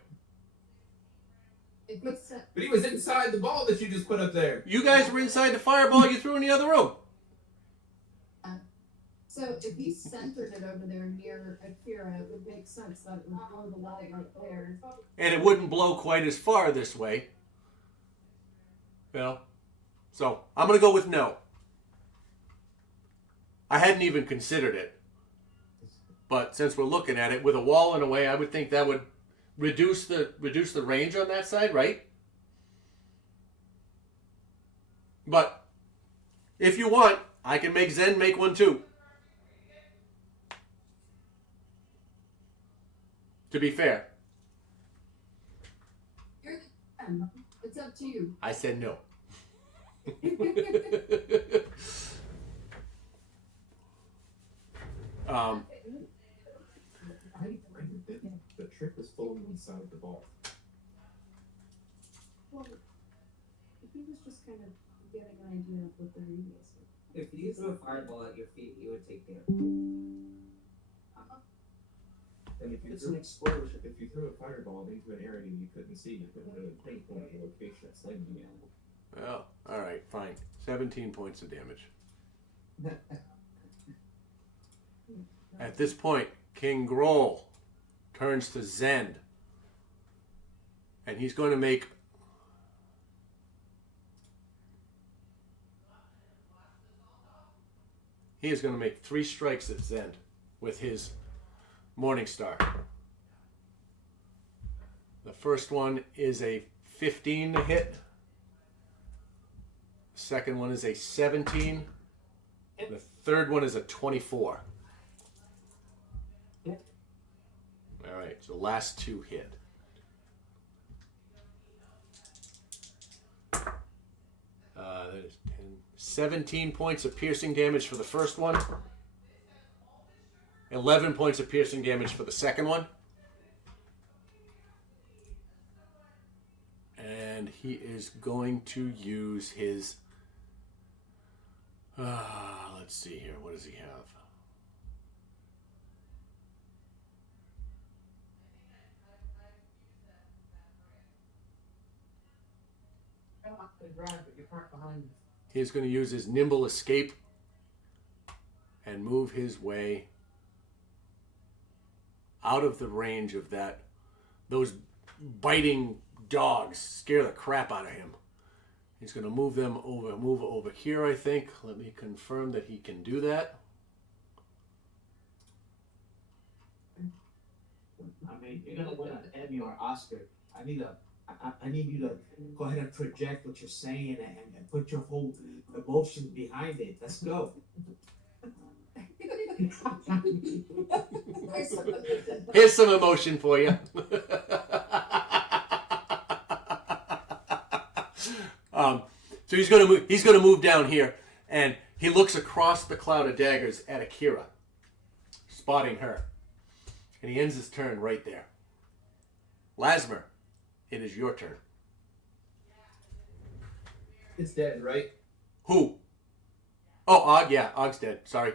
If he sent, But he was inside the ball that you just put up there. You guys were inside the fireball you threw in the other room. so if he centered it over there near Akira, it would make sense that it would blow the wall right there. And it wouldn't blow quite as far this way. Well, so I'm going to go with no. I hadn't even considered it. But since we're looking at it, with a wall in a way, I would think that would reduce the range on that side, right? But if you want, I can make Zen make one too. To be fair. You're the man. It's up to you. I said no. The trick was fully inside the ball. Well, if he was just kind of getting an idea of what they're using. If you threw a fireball at your feet, you would take damage. And if you It's threw, an explosion. if you threw a fireball into an area you couldn't see, you couldn't really pinpoint the location it's landing in. Well, all right, fine. 17 points of damage. At this point, King Grol turns to Zend. And he's going to make... He is going to make 3 strikes at Zend with his Morning Star. The first one is a 15 to hit. The second one is a 17. The third one is a 24. All right, so last 2 hit. That is 10, 17 points of piercing damage for the first one. 11 points of piercing damage for the second one. And he is going to use his... let's see here. What does he have? He's going to use his nimble escape and move his way out of the range of that. Those biting dogs scare the crap out of him. He's going to move over here, I think. Let me confirm that he can do that. I mean, you're gonna win an Emmy or Oscar. I need you to go ahead and project what you're saying and put your whole emotion behind it. Let's go. Here's some emotion for you. So he's gonna move down here, and he looks across the cloud of daggers at Akira, spotting her, and he ends his turn right there. Lasmer, it is your turn. It's dead, right? Who? Oh, Og. Yeah, Og's dead. Sorry.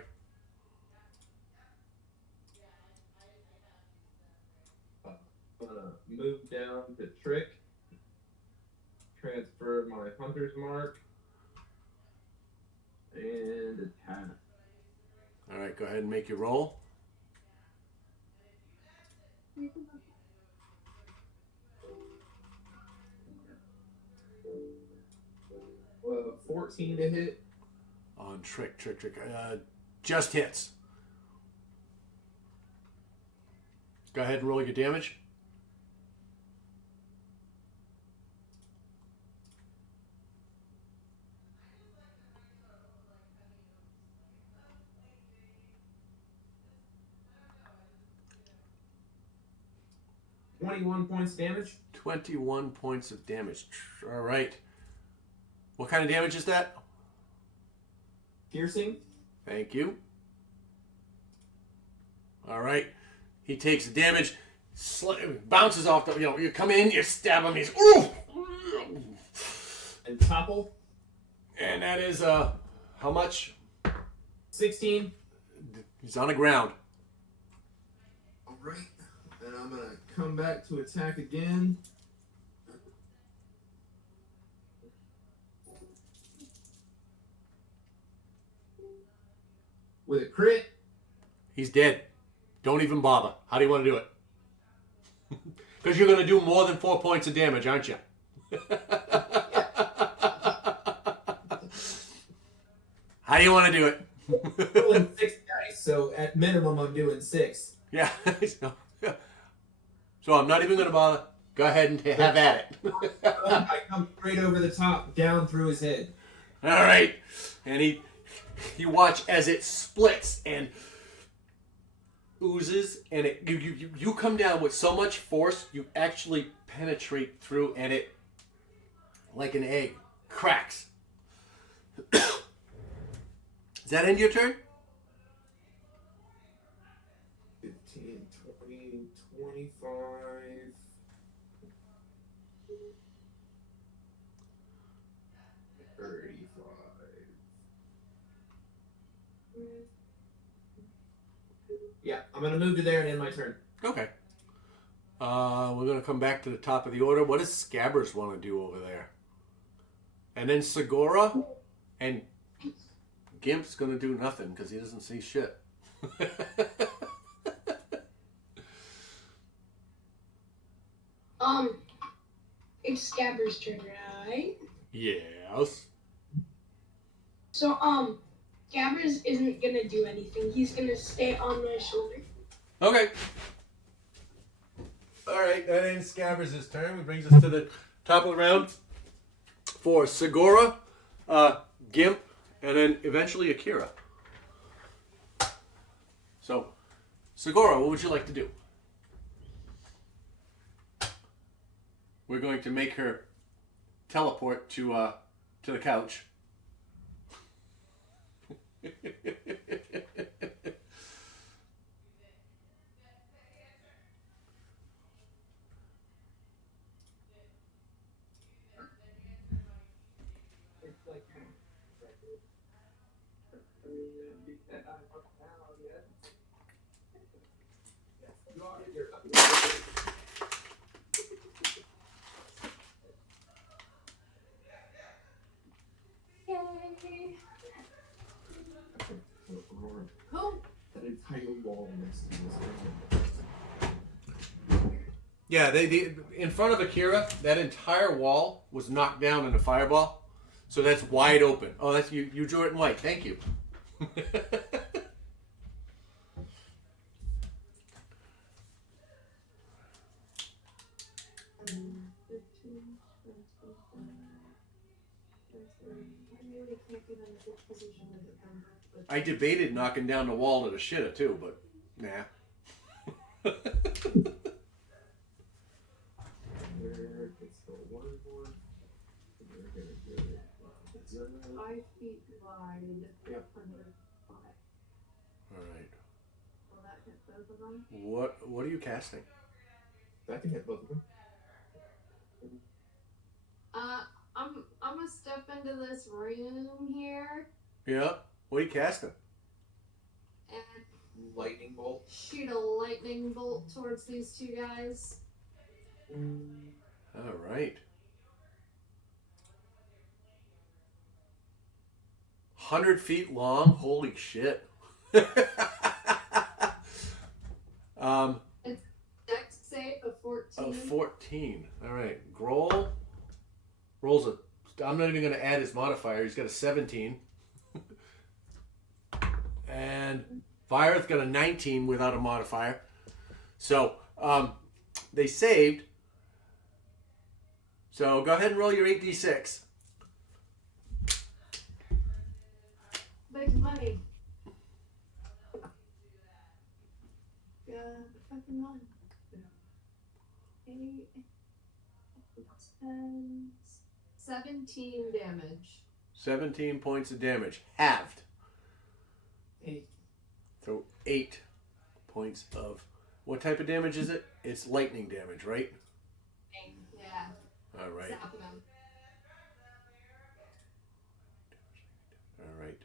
I'm gonna move down to Trick. Transfer my Hunter's Mark. And attack. All right, go ahead and make your roll. 14 to hit. On Trick. Just hits. Go ahead and roll your damage. 21 points of damage. 21 points of damage. All right. What kind of damage is that? Piercing. Thank you. All right. He takes the damage, bounces off the, you come in, you stab him, he's, ooh! And topple. And that is, how much? 16. He's on the ground. Alright. And I'm gonna come back to attack again. With a crit. He's dead. Don't even bother. How do you want to do it? Because you're going to do more than 4 points of damage, aren't you? How do you want to do it? Rolling 6 dice, so at minimum I'm doing 6. Yeah. So I'm not even going to bother. Go ahead and have at it. I come straight over the top, down through his head. All right. And you watch as it splits and oozes, and you come down with so much force, you actually penetrate through, and it, like an egg, cracks. Does that end your turn? 15, 20, 25. 35. Yeah, I'm gonna move to there and end my turn. Okay. We're going to come back to the top of the order. What does Scabbers want to do over there? And then Segura and Gimp's going to do nothing because he doesn't see shit. It's Scabber's turn, right? Yes. So, Scabbers isn't gonna do anything. He's gonna stay on my shoulder. Okay. All right, that ends Scabbers' turn. Which brings us to the top of the round for Segura, Gimp, and then eventually Akira. So, Segura, what would you like to do? We're going to make her teleport to the couch. Yay! Aurora, that entire wall next to this. Yeah, they in front of Akira, that entire wall was knocked down in a fireball, so that's wide open. Oh, that's you. You drew it in white. Thank you. I debated knocking down the wall to the shitter too, but nah. It's the one more. We're gonna do it. 5 feet wide. Yep. 105. All right. Will that hit both of them? What are you casting? That can hit both of them. I'm gonna step into this room here Yeah. What are you casting? and Lightning bolt. shoot a lightning bolt towards these two guys. All right. 100 feet long. Holy shit. Dex save of 14. 14. All right. Grol rolls a. I'm not even going to add his modifier. He's got a 17. And Vireth got a 19 without a modifier. So they saved. So go ahead and roll your 8d6. Big money. Yeah, fucking money. 10, 17 damage. 17 points of damage. Halved. 8. So 8 points of... What type of damage is it? It's lightning damage, right? Yeah. All right. Zapping him. All right.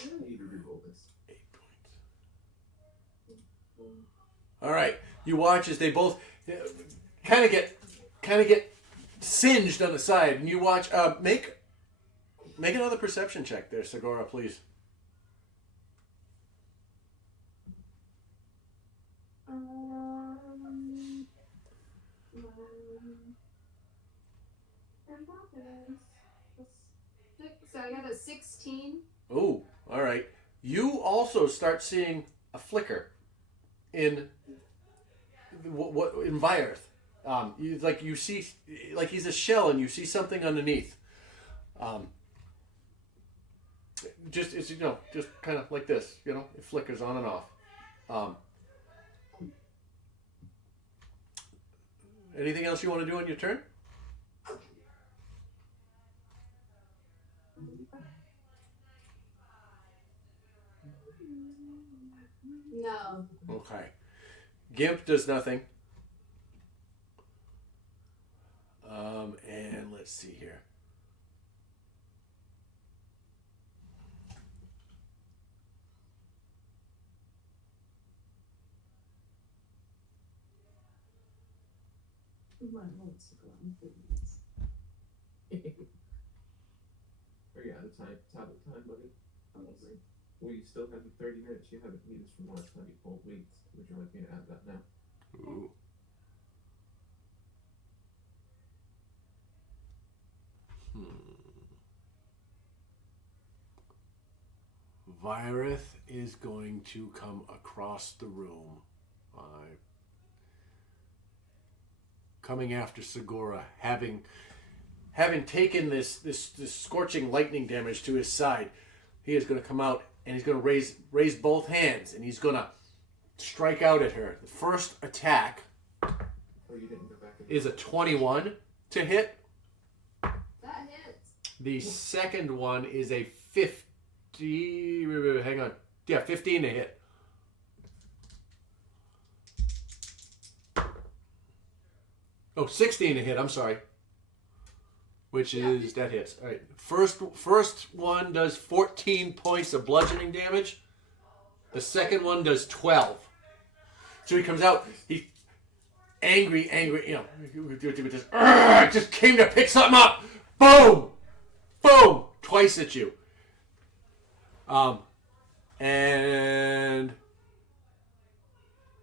I need to reroll this. 8 points. All right. You watch as they both kind of get singed on the side, and you watch. Make another perception check there, Segura, please. So I got a 16. Oh, all right. You also start seeing a flicker in what in Virith. You see, like he's a shell, and you see something underneath. It's just kind of like this. It flickers on and off. Anything else you want to do on your turn? No. Okay. Gimp does nothing. And let's see here. Are you out of time? Top of time, buddy? Well, you still have the 30 minutes you haven't used from last time you pulled weeks. Would you like me to add that now? Ooh. Virith is going to come across the room. Coming after Segura, having taken this scorching lightning damage to his side, he is going to come out and he's going to raise both hands and he's going to strike out at her. The first attack Oh, you didn't go back and is a 21 to hit. That hits. The second one is a 50. Hang on. Yeah, 15 to hit. Oh, 16 to hit. I'm sorry. Which is that hits. All right. First one does 14 points of bludgeoning damage. The second one does 12. So he comes out. He angry. Just came to pick something up. Boom, boom, twice at you. And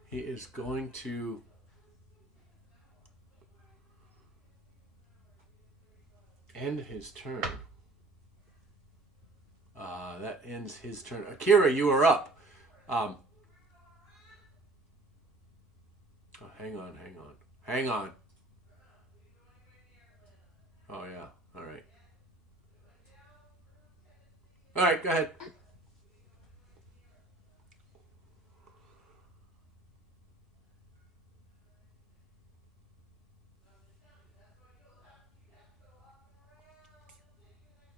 he is going to end his turn. That ends his turn. Akira, you are up. Oh, hang on. Oh, yeah. All right. All right, go ahead.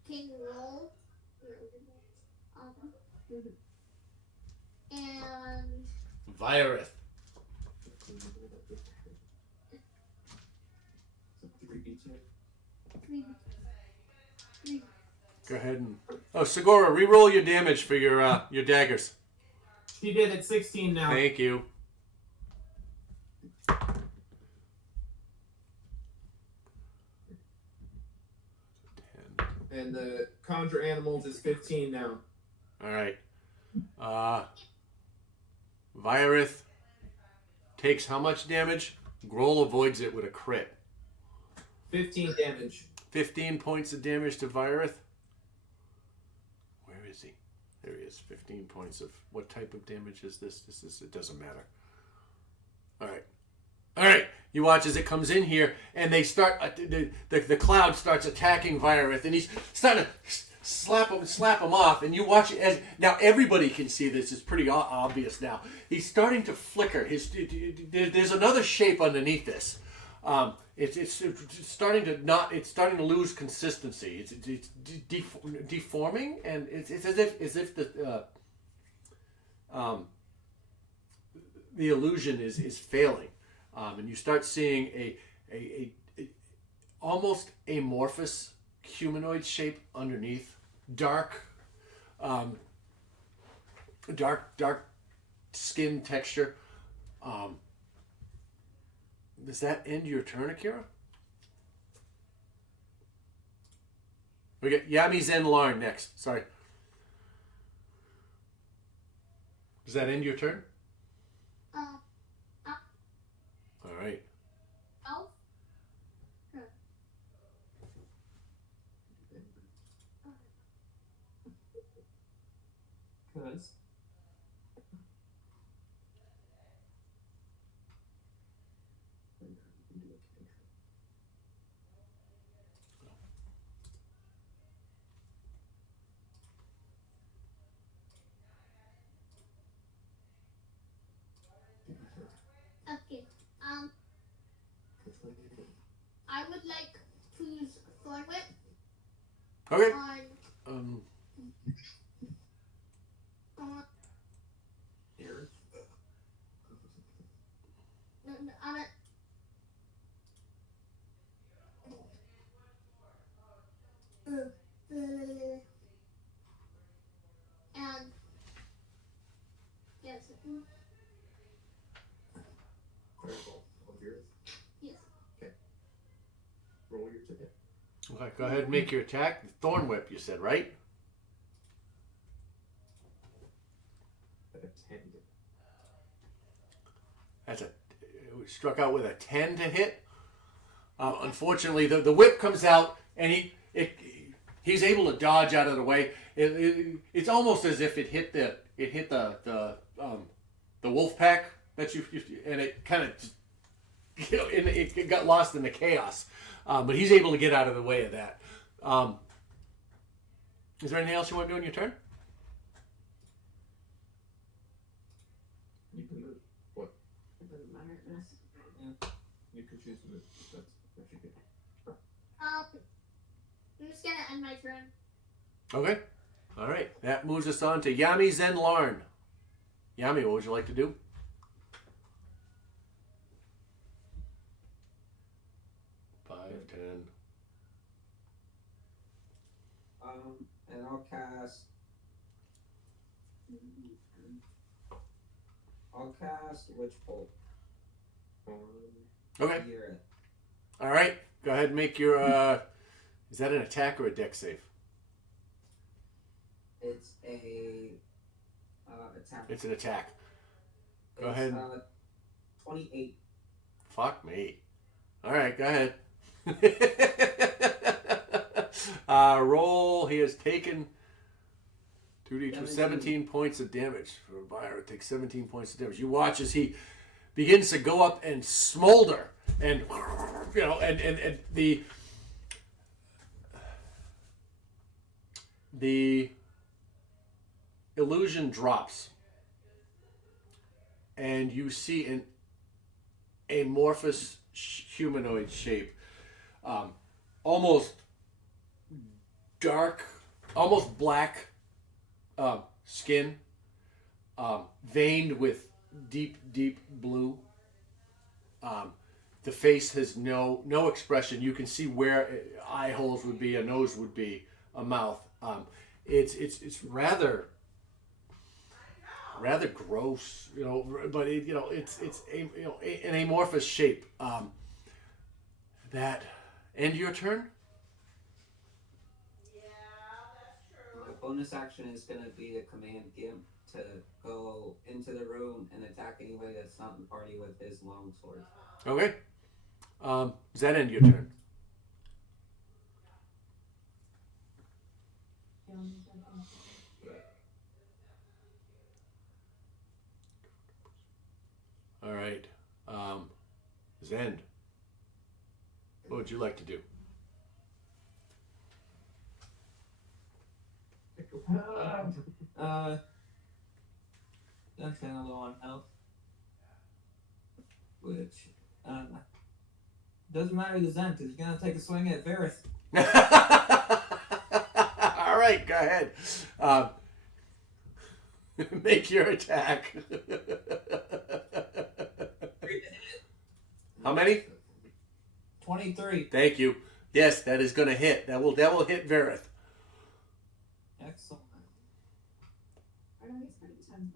King roll. And Virith. Go ahead and... Oh, Segura, re-roll your damage for your daggers. She did at 16 now. Thank you. 10. And the conjure animals is 15 now. All right. Virith takes how much damage? Grol avoids it with a crit. 15 damage. 15 points of damage to Virith. Where is he? There he is. 15 points of... What type of damage is this? It doesn't matter. All right. You watch as it comes in here, and they start... The cloud starts attacking Virith, and he's starting to slap him off, and you watch it as... Now, everybody can see this. It's pretty obvious now. He's starting to flicker. There's another shape underneath this. It's starting to not. It's starting to lose consistency. It's deforming, and it's as if the illusion is failing, and you start seeing a almost amorphous humanoid shape underneath, dark, dark skin texture. Does that end your turn, Akira? We get Yami Zen Larn next. Sorry. Does that end your turn? All right. Elf. Cause Okay. I would like to use Thorn Whip Okay. on here. on it. And yes, Fireball of yours. yes. Roll your ticket. Okay. Go ahead and make your attack. Thorn Whip, you said, right? At a 10. That's a it struck out with a 10 to hit. Unfortunately, the whip comes out and he's able to dodge out of the way. It's almost as if it hit the wolf pack that you and it kind of it got lost in the chaos. But he's able to get out of the way of that. Is there anything else you want to do in your turn? You can move. What? It doesn't matter. You can choose to move. That's actually good. I'm just gonna end my turn. Okay. All right. That moves us on to Yami Zen Larn. Yami, what would you like to do? Five, 10. And I'll cast Witch Bolt. Okay. Hear it. All right. Go ahead and make your. Is that an attack or a dex save? It's a attack. It's an attack. Go It's, ahead. 28. Fuck me. All right. Go ahead. Roll. He has taken 2d2 17 points of damage. For a buyer, it takes 17 points of damage. You watch as he begins to go up and smolder, and and the illusion drops, and you see an amorphous humanoid shape, almost dark, almost black skin, veined with deep blue. The face has no expression. You can see where eye holes would be, a nose would be, a mouth. It's rather gross, but it's an amorphous shape. That end your turn. The bonus action is going to be to command Gimp to go into the room and attack anybody that's not in the party with his longsword. Okay. Does that end your turn? All right. Zend, what would you like to do? That's kind of low on health. Which, Doesn't matter to Zen because you're gonna take a swing at Varith. All right, go ahead. Make your attack. How many? 23. Thank you. Yes, that is going to hit. That will hit Varith. Excellent. I know he's pretty tense.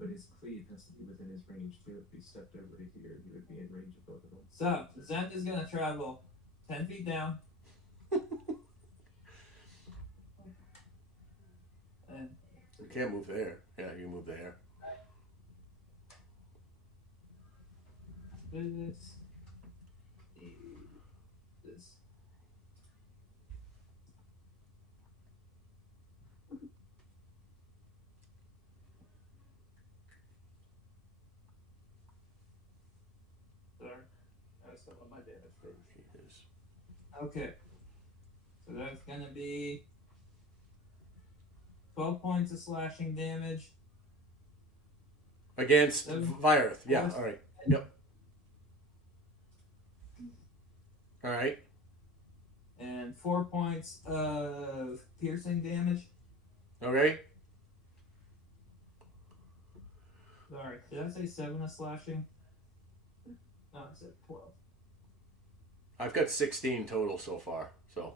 But his cleave has to be within his range too. If he stepped over to here, he would be in range of both of them. So Zen is gonna travel 10 feet down. And You can't move there. Yeah, you move there. this. Sorry. I still on my damage page. Jesus. Okay. So that's gonna be 12 points of slashing damage. Against Seven. Varith. Yeah, Yes. all right. Yep. All right. And 4 points of piercing damage. Okay. Sorry, did I say 7 of slashing? No, I said 12. I've got 16 total so far. So.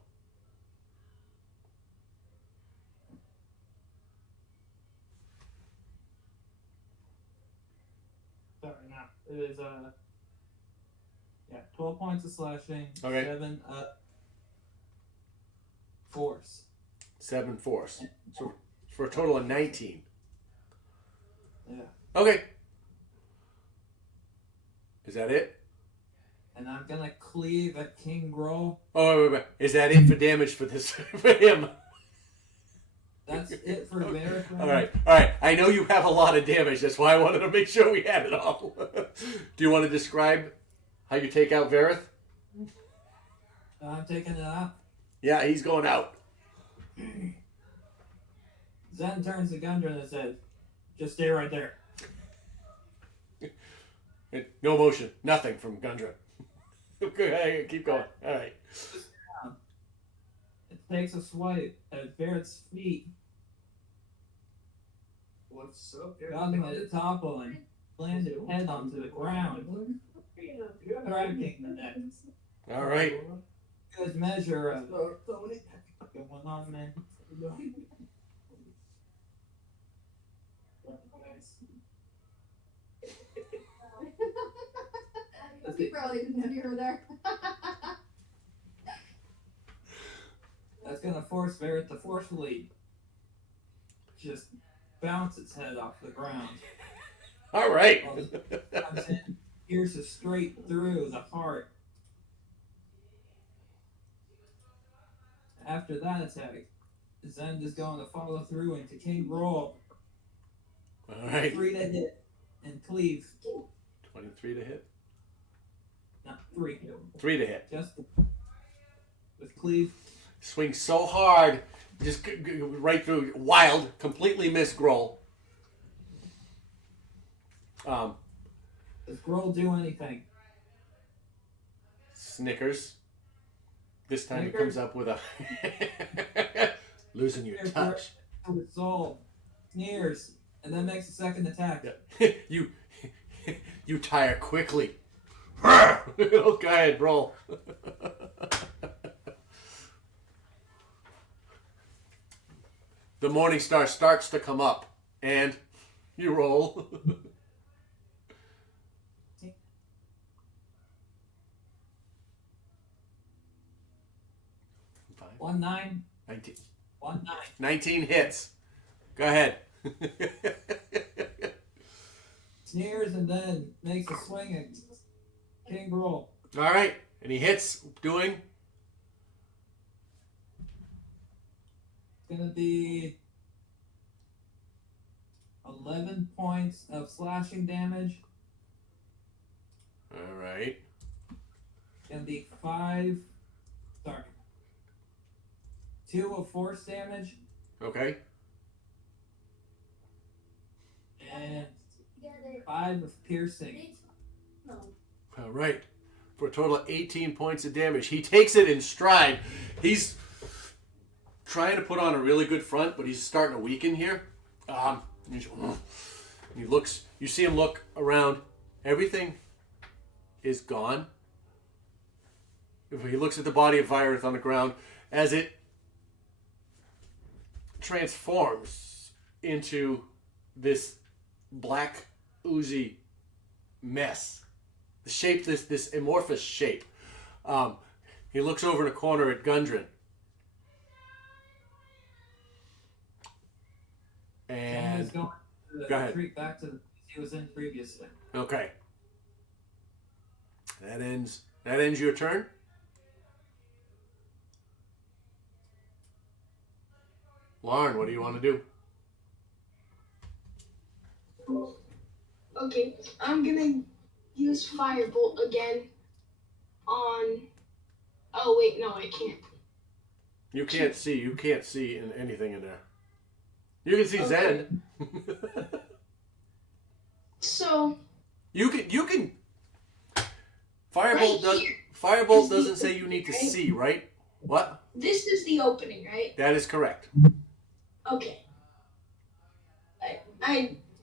Sorry, no. It is, 12 points of slashing. Okay. 7 force. 7 force. So for a total of 19. Yeah. Okay. Is that it? And I'm gonna cleave at King Grol. Oh, wait. Is that it for damage for this for him? That's it for Varith. All right. I know you have a lot of damage. That's why I wanted to make sure we had it all. Do you want to describe how you take out Varith? I'm taking it out. Yeah, he's going out. Zen turns to Gundren and says, just stay right there. No motion. Nothing from Gundren. Okay, keep going. All right. It takes a swipe at Varith's feet, What's up? causing it to topple and land its head onto the ground, cracking the neck. All right. Good measure of going on, man. He probably didn't hear her there. That's gonna force Varith to forcefully just bounce its head off the ground. All right. While it comes in, pierces straight through the heart. After that attack, Zen is going to follow through into King Grol. All right. 3 to hit and cleave. 23 to hit. Not 3. 3 to hit. Just with cleave. Swing so hard, just right through. Wild, completely missed Grol. Does Grol do anything? Snickers. This time Snickers? it comes up with a losing your touch. With soul, sneers, and then makes a second attack. You tire quickly. Go ahead, roll. The morning star starts to come up, and you roll. 1-9. 19. 1-9. 19 hits. Go ahead. Sneers and then makes a swing at King Grol. All right, and he hits. Doing. It's gonna be 11 points of slashing damage. All right. Gonna be 2 of force damage Okay. and 5 of piercing. All right. for a total of 18 points of damage. He takes it in stride. He's trying to put on a really good front, but he's starting to weaken here. He looks. You see him look around. Everything is gone. He looks at the body of Virith on the ground as it transforms into this black, oozy mess. The shape, this amorphous shape. He looks over in a corner at Gundren. Ken is And going to go ahead. retreat back to the place he was in previously. Okay. That ends your turn. Lauren, what do you want to do? Okay, I'm gonna use Firebolt again on. Oh wait, no, I can't. You can't see anything in there. You can see Okay. Zen. So You can. Firebolt Right does. here Firebolt is the doesn't say you need to opening, right? see, right? What? this is the opening, right? That is correct. Okay.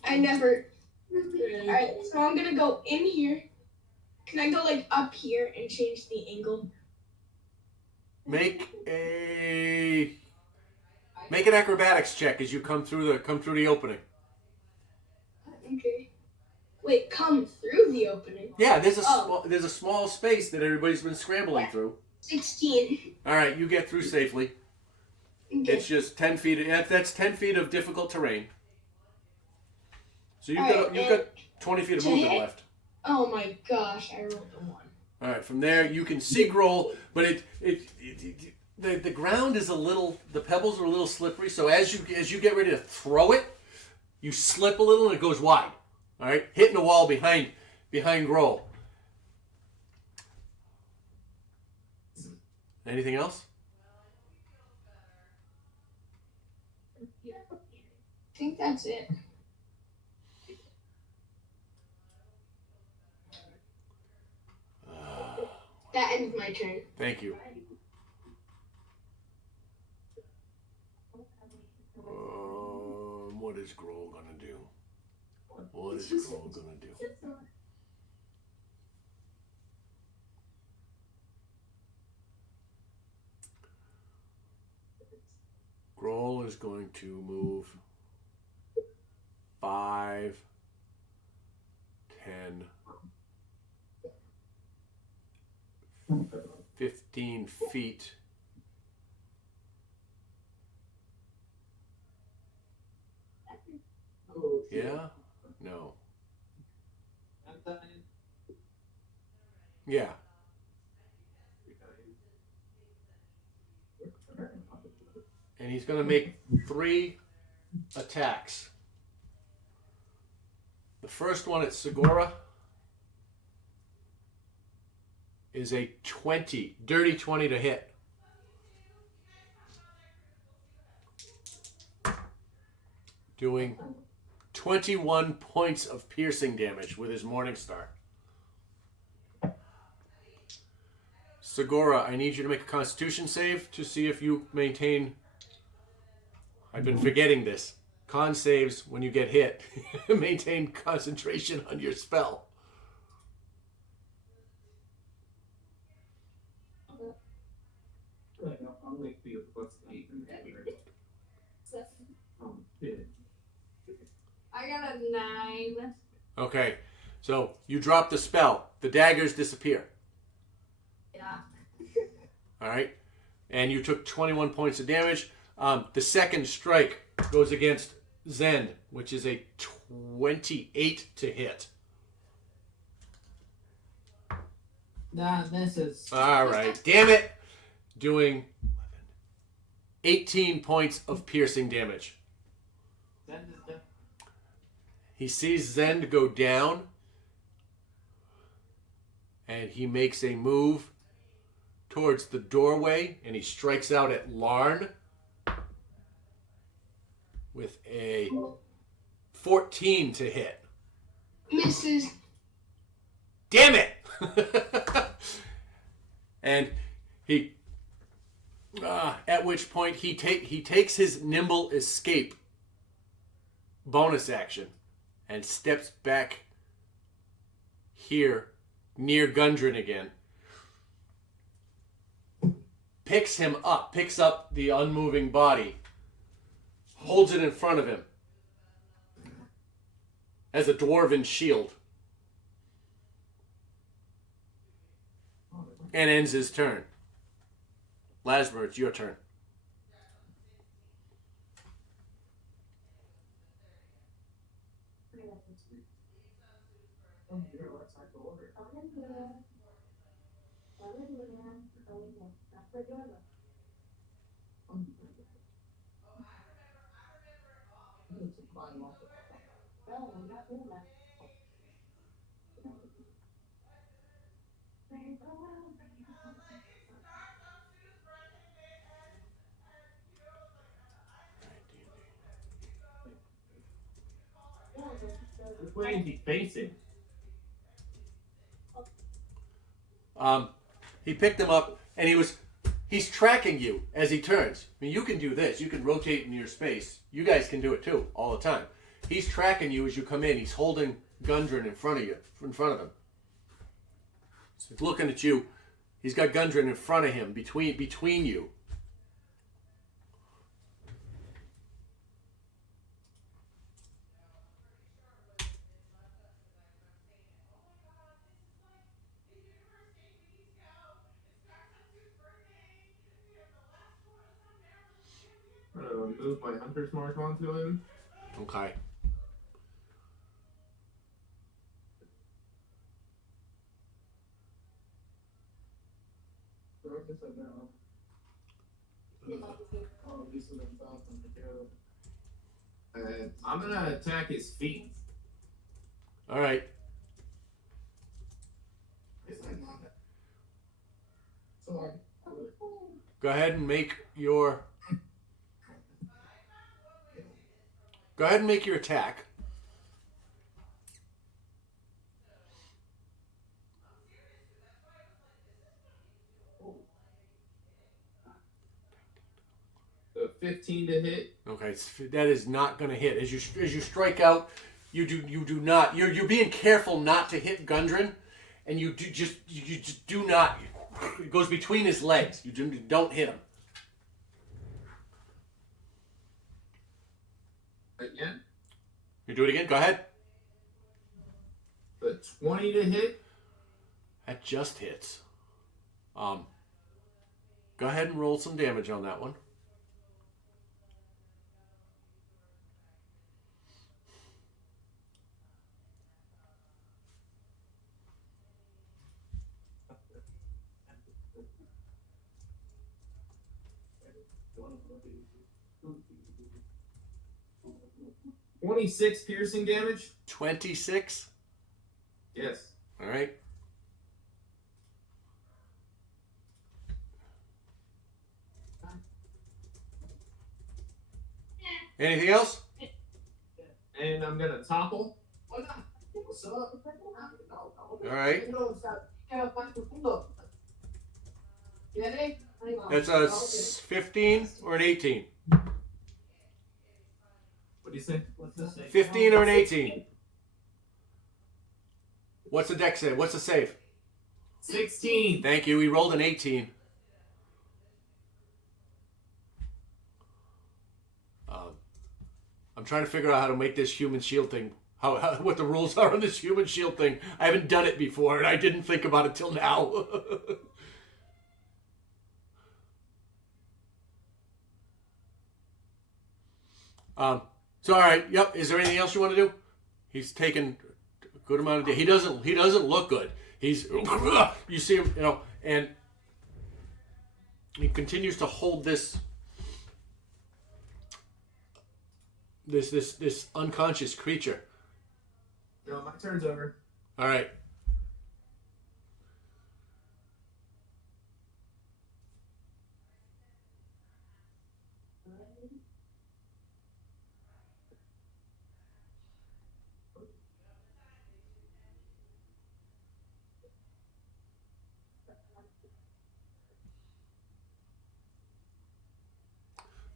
I never. Alright, so I'm gonna go in here. Can I go like up here and change the angle? Make an acrobatics check as you come through the opening. Okay. Wait, come through the opening. Yeah, there's Oh. there's a small space that everybody's been scrambling Yeah. through. 16. All right, you get through safely. Okay. It's just 10 feet. That's 10 feet of difficult terrain. So you've Alright, got 20 feet of to movement hit- left. Oh my gosh, I rolled a 1. All right, from there you can see Grol, but the ground is the pebbles are a little slippery. So as you get ready to throw it, you slip a little and it goes wide. All right, hitting the wall behind Grol. Anything else? I think that's it. That ends my turn. Thank you. What is Grol gonna do? What is Grol gonna do? Grol is going to move 5, 10, 15 feet. Yeah? No. I'm dying. Yeah. And he's going to make 3 attacks. The first one at Segura is a 20, dirty 20 to hit. Doing 21 points of piercing damage with his Morning Star. Segura, I need you to make a Constitution save to see if you maintain. I've been forgetting this. Con saves when you get hit. Maintain concentration on your spell. I'll make you plus 8. I got a 9. Okay, so you drop the spell. The daggers disappear. Yeah. All right, and you took 21 points of damage. The second strike goes against Zend, which is a 28 to hit. Nah, misses. All right, damn it. Doing 18 points of piercing damage. Send it down. He sees Zend go down, and he makes a move towards the doorway, and he strikes out at Larn with a 14 to hit. Misses. Damn it! and he at which point he takes his nimble escape bonus action and steps back here near Gundren again. Picks up the unmoving body, holds it in front of him as a dwarven shield, and ends his turn. Lasmer, it's your turn. Which way is he facing? He picked him up, and he's tracking you as he turns. I mean, you can do this. You can rotate in your space. You guys can do it too, all the time. He's tracking you as you come in. He's holding Gundren in front of him. So he's looking at you. He's got Gundren in front of him, between you. Move my hunter's mark onto him. Okay. I'm gonna attack his feet. All right. Go ahead and make your attack. So 15 to hit. Okay, that is not going to hit. As you strike out, you do not. You're being careful not to hit Gundren, and you just do not. It goes between his legs. You don't hit him. Again. You do it again. Go ahead. The 20 to hit. That just hits. Go ahead and roll some damage on that one. $26 piercing damage. 26. Yes. All right. Anything else? And I'm gonna topple. All right. That's a 15 or an 18. What do you say? 15 or an 18. What's the deck save? What's the save? 16. Thank you. We rolled an 18. I'm trying to figure out how to make this human shield thing. What the rules are on this human shield thing. I haven't done it before, and I didn't think about it till now. So all right. Yep. Is there anything else you want to do? He's taken a good amount of. He doesn't look good. He's. You see him, and he continues to hold this unconscious creature. No, my turn's over. All right.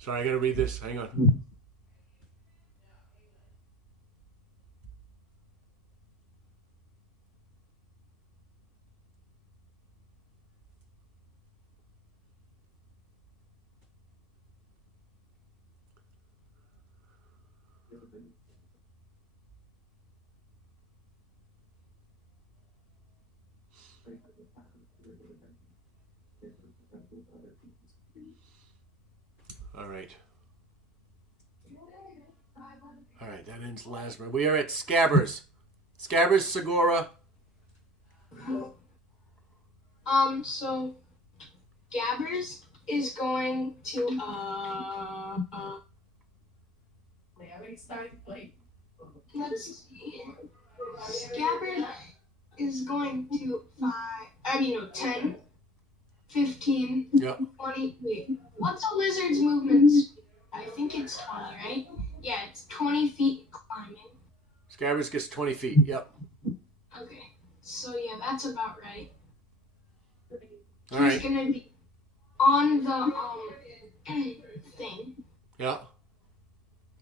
Sorry, I gotta read this. Hang on. All right. All right, that ends Lasmer. We are at Scabbers. Scabbers, Segura. So Gabbers is going to let's see. Scabbers is going to 10, 15, Yep. 20. Wait, what's a lizard's movement speed? I think it's 20, right? Yeah, it's 20 feet climbing. Scabbers gets 20 feet. Yep. Okay, so yeah, that's about right. All He's right. gonna be on the thing. Yeah.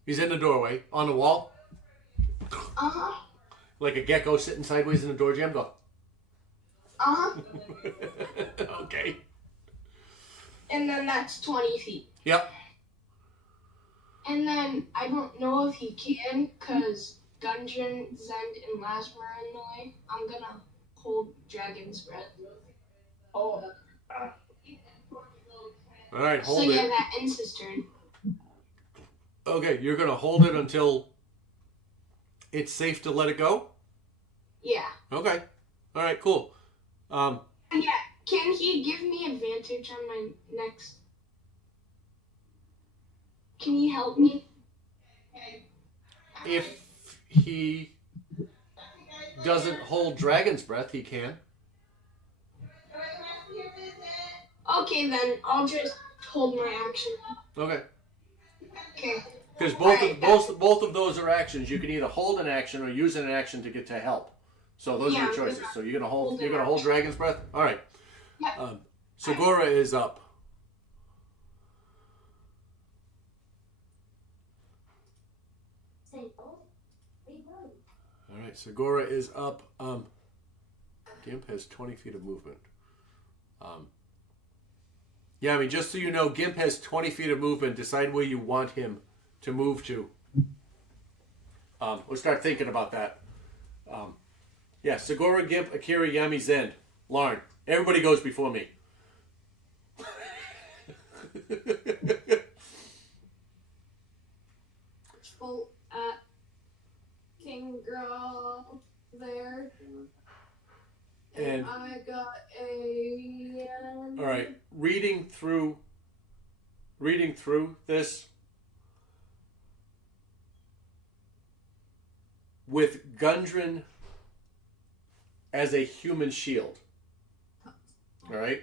He's in the doorway. On the wall. Like a gecko sitting sideways in the door jam. Go. Okay. And then that's 20 feet. Yep. And then I don't know if he can, because Gundren, Zend, and Lasmer are in the way. I'm gonna hold Dragon's Breath. All right, So hold yeah, it. that ends his turn. Okay, you're going to hold it until it's safe to let it go? Yeah. Okay. All right, cool. Yeah, can he give me advantage on my next... Can he help me? If he doesn't hold Dragon's Breath, he can. Okay, then I'll just hold my action. Okay. Okay. Because both of those are actions. You can either hold an action or use an action to get to help. So those are your choices. So you're gonna hold Dragon's Breath. All right. Yep. Segura is up. All right. Segura is up. Gimp has 20 feet of movement. Yeah, I mean, just so you know, Gimp has 20 feet of movement. Decide where you want him to move to. We'll start thinking about that. Yeah, Segura, Gimp, Akira, Yami, Zend, Lauren. Everybody goes before me. Bolt at King Grol there. And I got a... All right, reading through this with Gundren as a human shield. All right.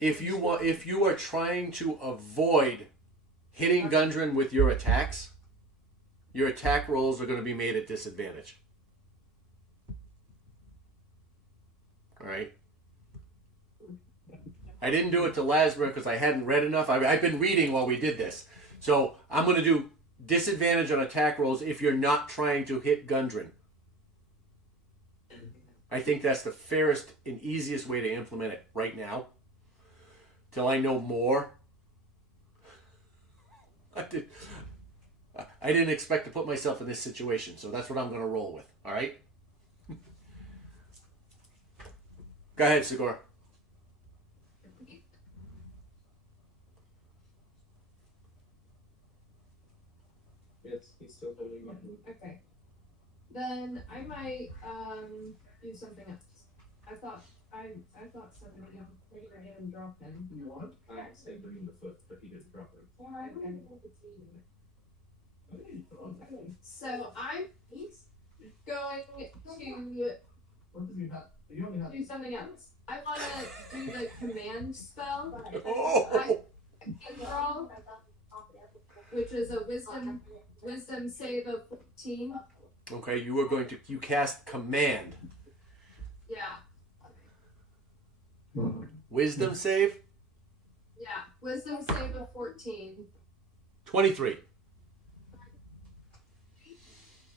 If you are trying to avoid hitting Gundren with your attacks, your attack rolls are going to be made at disadvantage. All right. I didn't do it to Lasmer because I hadn't read enough. I've been reading while we did this. So I'm going to do disadvantage on attack rolls if you're not trying to hit Gundren. I think that's the fairest and easiest way to implement it right now. Till I know more. I didn't expect to put myself in this situation, so that's what I'm going to roll with. All right? Go ahead, Segura. Yes, he's still holding my move. Okay. Then I might do something else. I thought somebody else ready and drop him. You want? I say bring him the foot, but he didn't drop it. So I'm going to do something else. I want to do the command spell, Oh! Grol, which is a wisdom save of 14. Okay, you cast command. Yeah. Wisdom save? Yeah, wisdom save of 14. 23.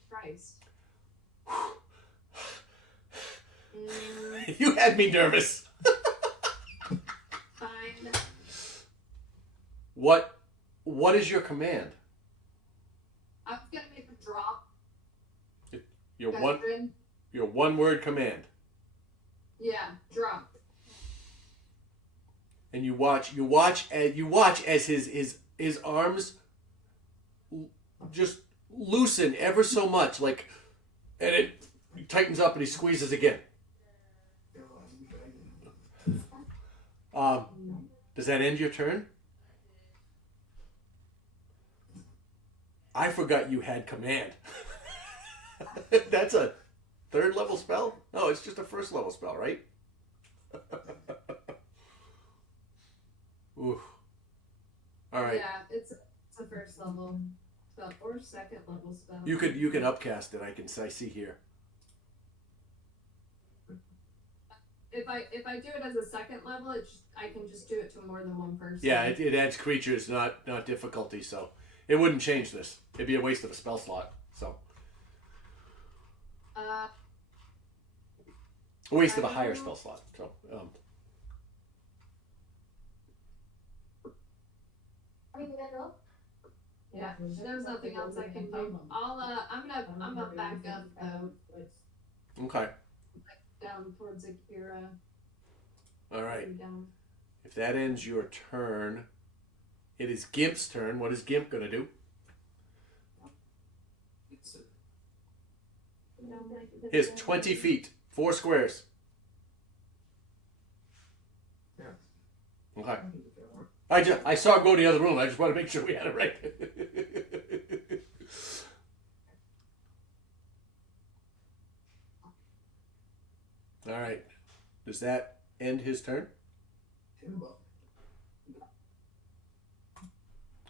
Christ. You had me nervous. Fine. What is your command? I'm gonna make a drop. Your Veteran. one word command. Yeah, drop. And you watch as his arms just loosen ever so much, like, and it tightens up and he squeezes again. Does that end your turn? I forgot you had command. That's a 3rd level spell? No, it's just a 1st level spell, right? Ooh. All right. Yeah, it's a first level spell or second level spell. You can upcast it. I see here. If I do it as a second level, I can just do it to more than one person. Yeah, it adds creatures, not difficulty, so it wouldn't change this. It'd be a waste of a spell slot. So a waste of a higher spell slot. So yeah, there's nothing else I can do. I'm gonna back up though, okay. down towards Akira. All right. Down. If that ends your turn, it is Gimp's turn. What is Gimp gonna do? He has 20 feet, 4 squares. Yeah. Okay. I saw him go to the other room. I just want to make sure we had it right. All right. Does that end his turn? All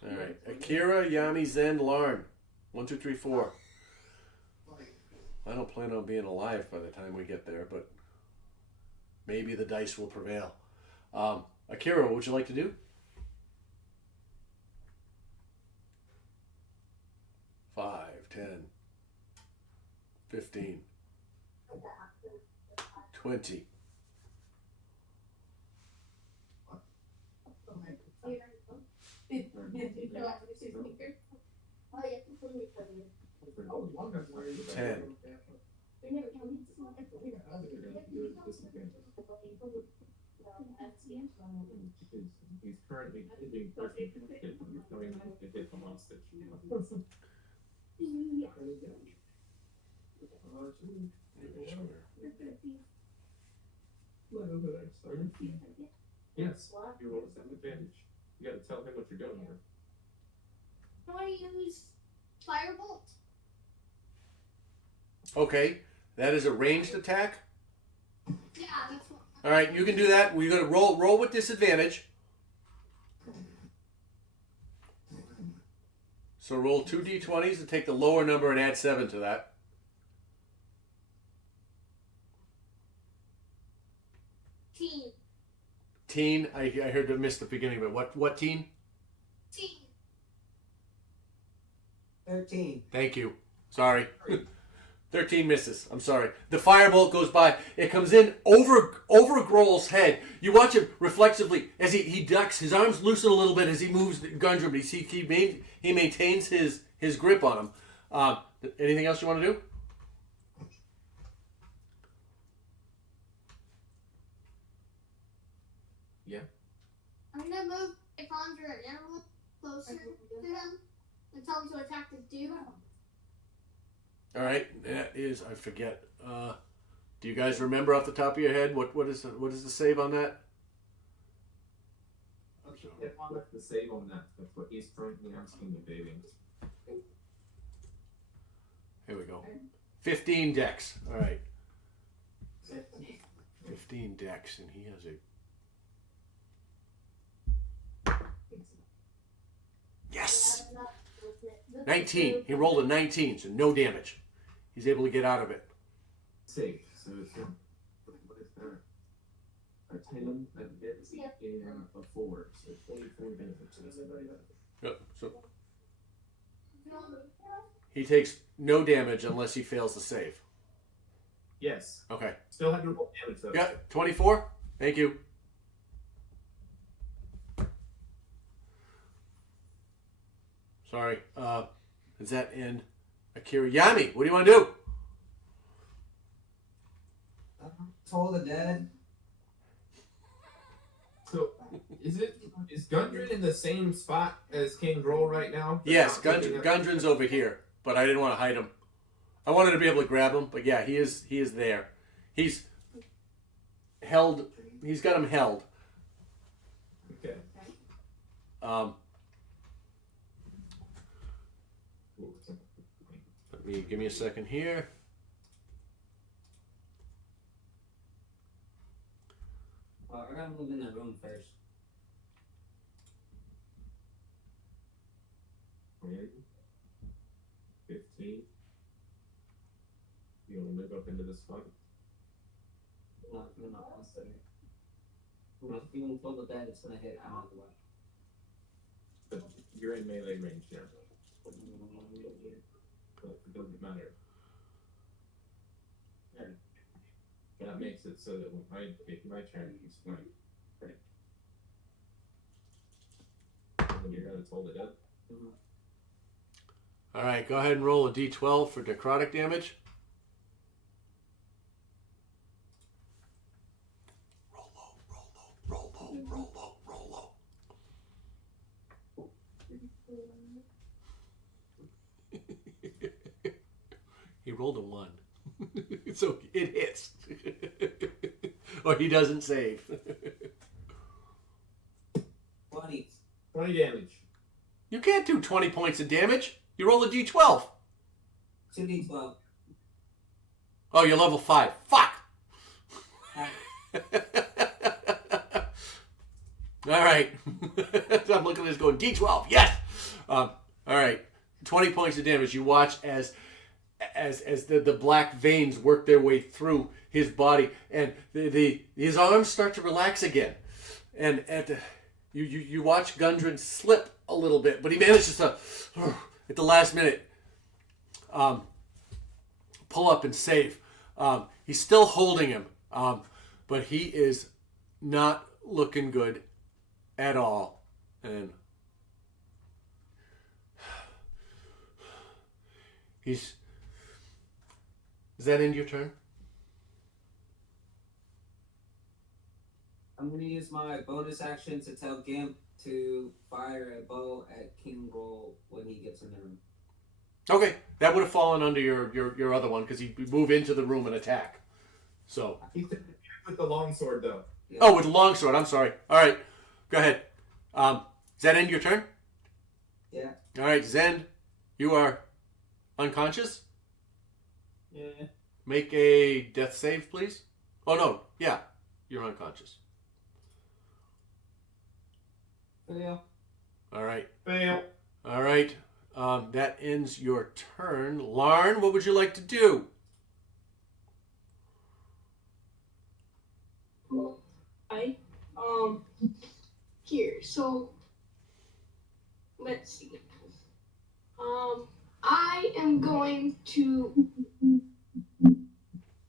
right. Akira, Yami, Zen, Larn. 1, 2, 3, 4. I don't plan on being alive by the time we get there, but maybe the dice will prevail. Akira, what would you like to do? 5, 10, 15, 20. Ten. He's currently being persecuted. He's going to get him hostage. Yes, you roll some advantage. You gotta tell him what you're doing here. Can I use Firebolt? Okay, that is a ranged attack. Yeah, that's what. All right, you can do that. We're gonna roll with disadvantage. So roll 2 d20s and take the lower number and add 7 to that. Teen. Teen. I heard to miss the beginning, but what teen? Teen. 13. Thank you. Sorry. 13 misses. I'm sorry. The firebolt goes by. It comes in over Grol's head. You watch him reflexively as he ducks. His arms loosen a little bit as he moves Gundrum. He maintains his grip on him. Anything else you want to do? Yeah. I'm gonna move a conjure an animal closer to him and tell him to attack the dude. All right. That is, I forget. Do you guys remember off the top of your head what is the save on that? What's the save on that? That's what he's currently asking the baby. Here we go. 15 dex. All right. 15 dex, and he has a... Yes! 19. He rolled a 19, so no damage. He's able to get out of it. Save. So it's what is that? a 10, a 8, and a 4. So 24 damage. Yep. So he takes no damage unless he fails the save. Yes. Okay. Still had to roll damage though. Yeah, 24. Thank you. Sorry. Is that in Akira? Yami, what do you want to do? Toll the dead. So is Gundren in the same spot as King Grol right now? Yes, Gundren's over here, but I didn't want to hide him. I wanted to be able to grab him, but yeah, he is there. He's held. He's got him held. Okay. Give me a second here. Well, I gotta move in that room first. 15. You want to move up into this spot? No, I'll stay here. If you even toll the dead, it's gonna hit out of the way. But you're in melee range now. So it doesn't matter. And that makes it so that when I take my turn, he's fine. Right. And then you're gonna toll the dead. All right, go ahead and roll a d12 for necrotic damage. Roll low, roll low, roll low, roll low, roll low. He rolled a 1. So it hits. Or he doesn't save. 20. 20 damage. You can't do 20 points of damage. You roll a d12. 2d12. Oh, you're level 5. Fuck! All right. So I'm looking at this going, D12, yes! All right. 20 points of damage. You watch as the black veins work their way through his body, and his arms start to relax again. And you watch Gundren slip a little bit, but he manages to, at the last minute, pull up and save. He's still holding him, but he is not looking good at all. And is that end your turn? I'm gonna use my bonus action to tell Gimp to fire a bow at King Grol when he gets in the room. Okay, that would have fallen under your other one because he'd move into the room and attack. So. He's with the longsword though. Yeah. Oh, with the longsword. I'm sorry. All right, go ahead. Does that end your turn? Yeah. All right, Zend, you are unconscious. Yeah. Make a death save, please. Oh no, yeah, you're unconscious. Fail. All right. Fail. All right. That ends your turn. Larn, what would you like to do? Here, so let's see. I am going to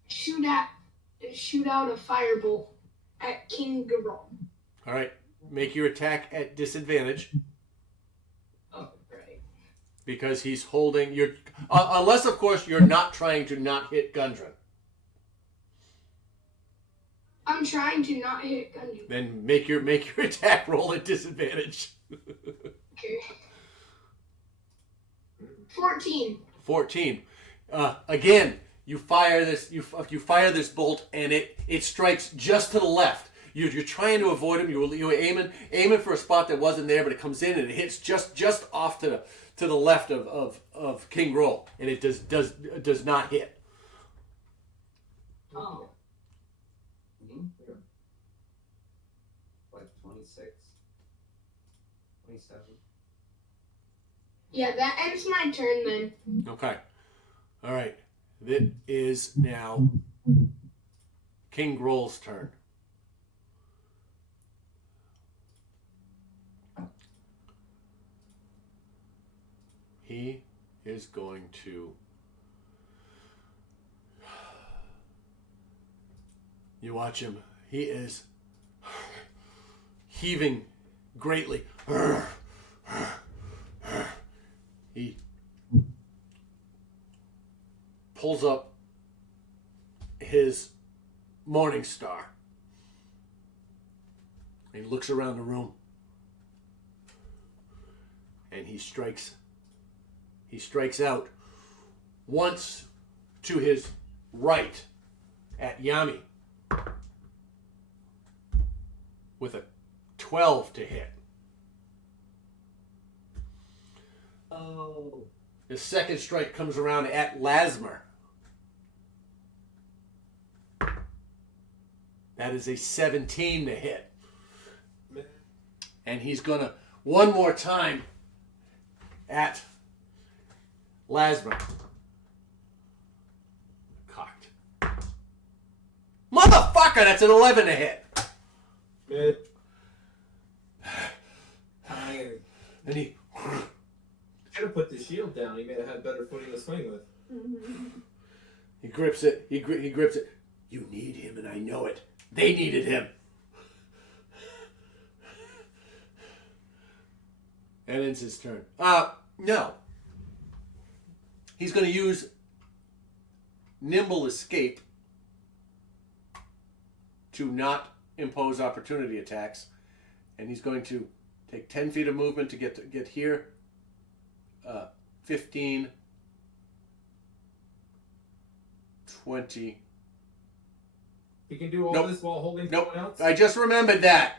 shoot out a firebolt at King Grol. All right. Make your attack at disadvantage Oh, right. because he's holding your. Unless, of course, you're not trying to not hit Gundren. I'm trying to not hit Gundren. Then make your attack roll at disadvantage. Okay. 14. 14. Again, you fire this. You fire this bolt, and it strikes just to the left. You're trying to avoid him. You were aiming for a spot that wasn't there, but it comes in and it hits just off to the left of King Grol, and it does not hit. Oh. Like 26. 27. Yeah, that ends my turn then. Okay. All right. It is now King Grol's turn. he is going to... You watch him. He is heaving greatly. He pulls up his Morning Star. He looks around the room. And he strikes out once to his right at Yami with a 12 to hit. Oh. The second strike comes around at Lasmer. That is a 17 to hit. And he's going to, one more time, at Lasmer. Cocked. Motherfucker, that's an 11 to hit. Mid. Tired. And he... Should have put the shield down. He may have had better footing to swing with. He grips it. He grips it. You need him, and I know it. They needed him. And it's his turn. No. He's going to use Nimble Escape to not impose opportunity attacks. And he's going to take 10 feet of movement to get here. 15, 20. He can do all Nope. this while holding Nope. someone else? I just remembered that.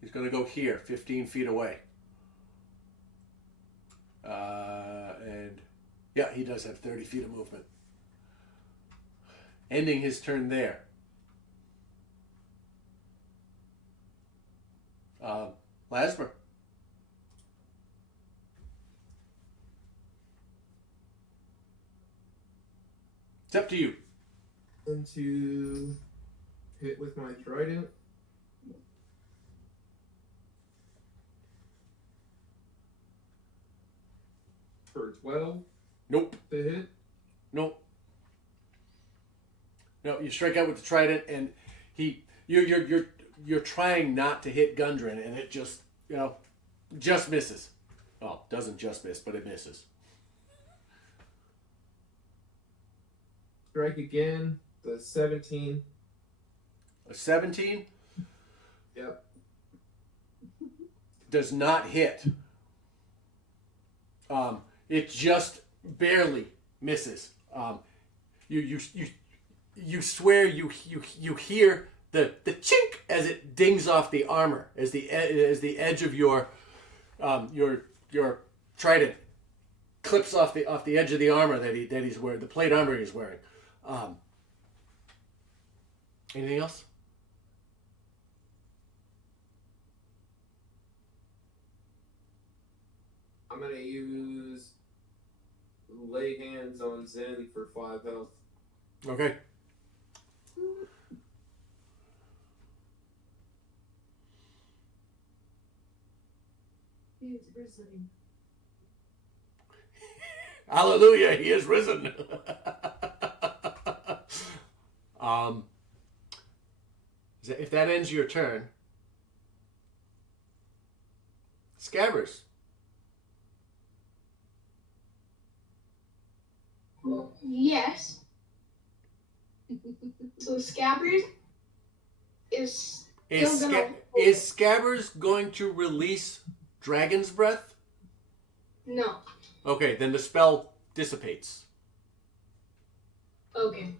He's going to go here, 15 feet away. And yeah, he does have 30 feet of movement. Ending his turn there. Lasmer. It's up to you. And to hit with my trident. For 12 Nope. to hit. Nope. No, you strike out with the trident, and you're trying not to hit Gundren, and it just just misses. Well, doesn't just miss, but it misses. Strike again. The 17. A 17 Yep. does not hit. It just barely misses. You swear you hear the chink as it dings off the armor, as the edge of your trident clips off the edge of the armor that he's wearing, the plate armor he's wearing. Anything else? I'm going to use lay hands on Zen for 5 health. Okay. He's risen. Hallelujah, he is risen. If that ends your turn, Scabbers. Well, yes. So Scabbers is Is Scabbers going to release Dragon's Breath? no. Okay, then the spell dissipates. Okay.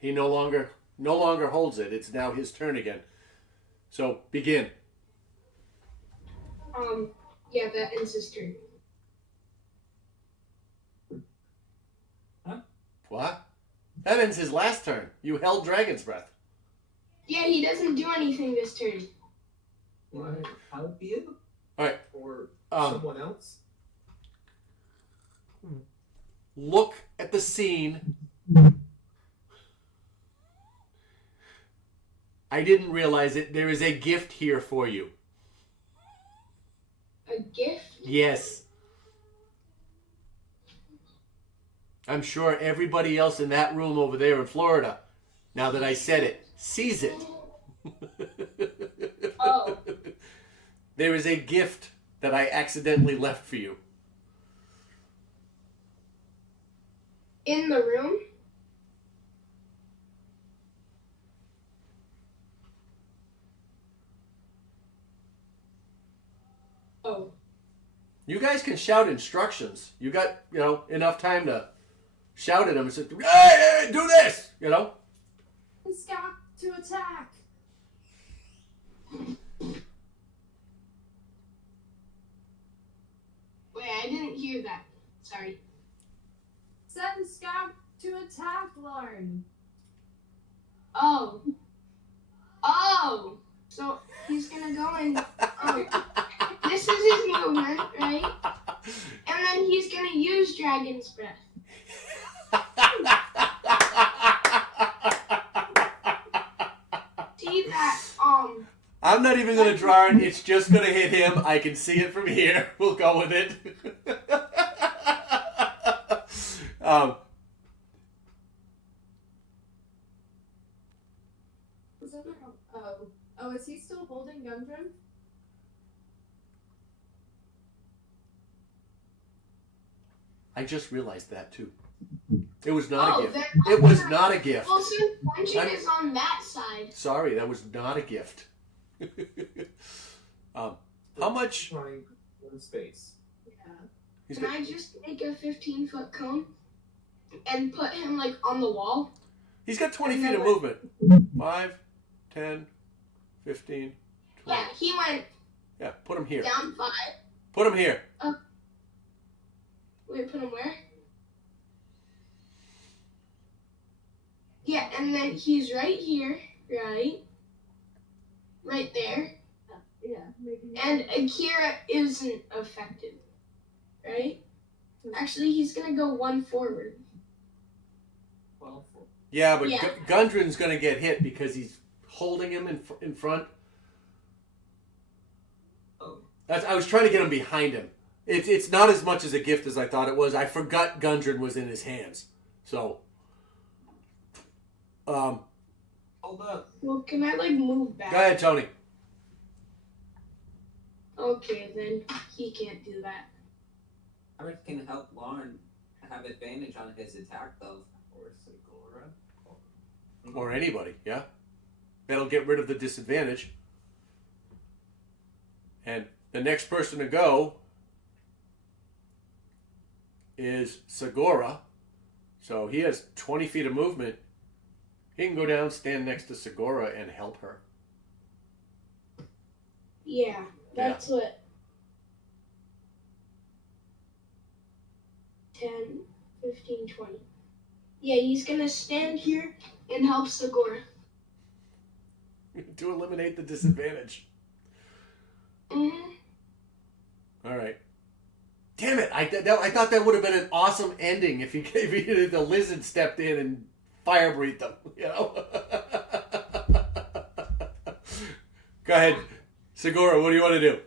He no longer holds it. It's now his turn again. So begin. Yeah, that ends his turn. What? That ends his last turn. You held Dragon's Breath. Yeah, he doesn't do anything this turn. Can I help you? All right. Or Um, someone else? Look at the scene. I didn't realize it. There is a gift here for you. Yes. I'm sure everybody else in that room over there in Florida, now that I said it, sees it. Oh. There is a gift that I accidentally left for you. In the room? Oh. You guys can shout instructions. You got, enough time to shout at them and say, hey, do this, Scout to attack. Wait, I didn't hear that. Sorry. Send Scout to attack, Lauren. Oh. Oh. So he's gonna go and this is his movement, right? And then he's gonna use Dragon's Breath. See that? I'm not even going to draw it. It's just going to hit him. I can see it from here. We'll go with it. Oh, is he still holding Gundren? I just realized that too. It was not a gift. then It was not a gift. Well, since Gundren is on that side. Sorry, that was not a gift. How much? Trying one space. Yeah. Can I just make a 15-foot cone and put him like on the wall? He's got 20 feet of movement. 5, 10, 15, 20. Yeah, he went Yeah, put him here. down 5. Put him here. Wait, put him where? Yeah, and then he's right here, right? Right there. Yeah, maybe. And Akira isn't affected, right? Actually, he's gonna go 1 forward. Well, Yeah, but Yeah. Gundren's going to get hit because he's holding him in front. oh, I was trying to get him behind him. It's not as much as a gift as I thought it was. I forgot Gundren was in his hands. So, hold up. Well, can I like move back? go ahead, Tony. Okay, then he can't do that. I can help Lauren have advantage on his attack though. Or Segura. Or anybody, yeah. That'll get rid of the disadvantage. And the next person to go is Segura. So he has 20 feet of movement. He can go down, stand next to Segura, and help her. Yeah, that's what. 10, 15, 20. Yeah, he's gonna stand here and help Segura. To eliminate the disadvantage. Mm-hmm. All right. Damn it! I thought that would have been an awesome ending if the lizard stepped in and fire breathed them. Go ahead, Segura. What do you want to do?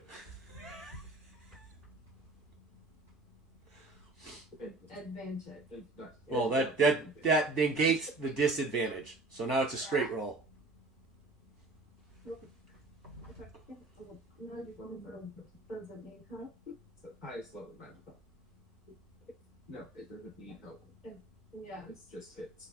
Advantage. Well, that negates the disadvantage. So now it's a straight roll. It's the highest level magic. No, it doesn't need help. Yeah. It's just hits.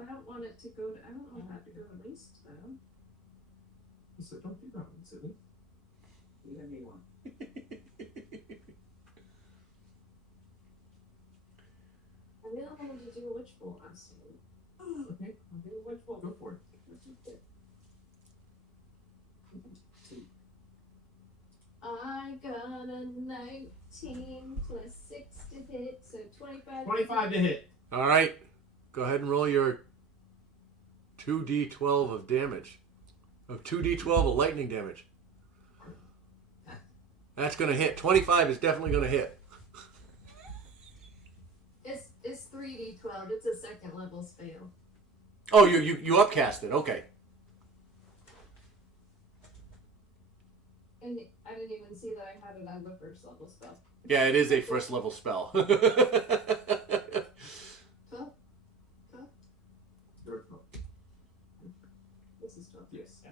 I don't want it to go to. I don't want that to go to waste though. So don't do that one, silly. You give me one. I really wanted to do a witch bolt last time. Okay, I'll do a witch bolt. Go for it. I 19 plus 6 to hit, so 25. 25 to hit. All right. Go ahead and roll your 2d12 of damage. Of 2d12 of lightning damage. That's going to hit. 25 is definitely going to hit. It's 3d12. It's a second level spell. Oh, you upcast it. Okay. And I didn't even see that I had it as a first level spell. Yeah, it is a first level spell. 12? 12? This is 12. Yes.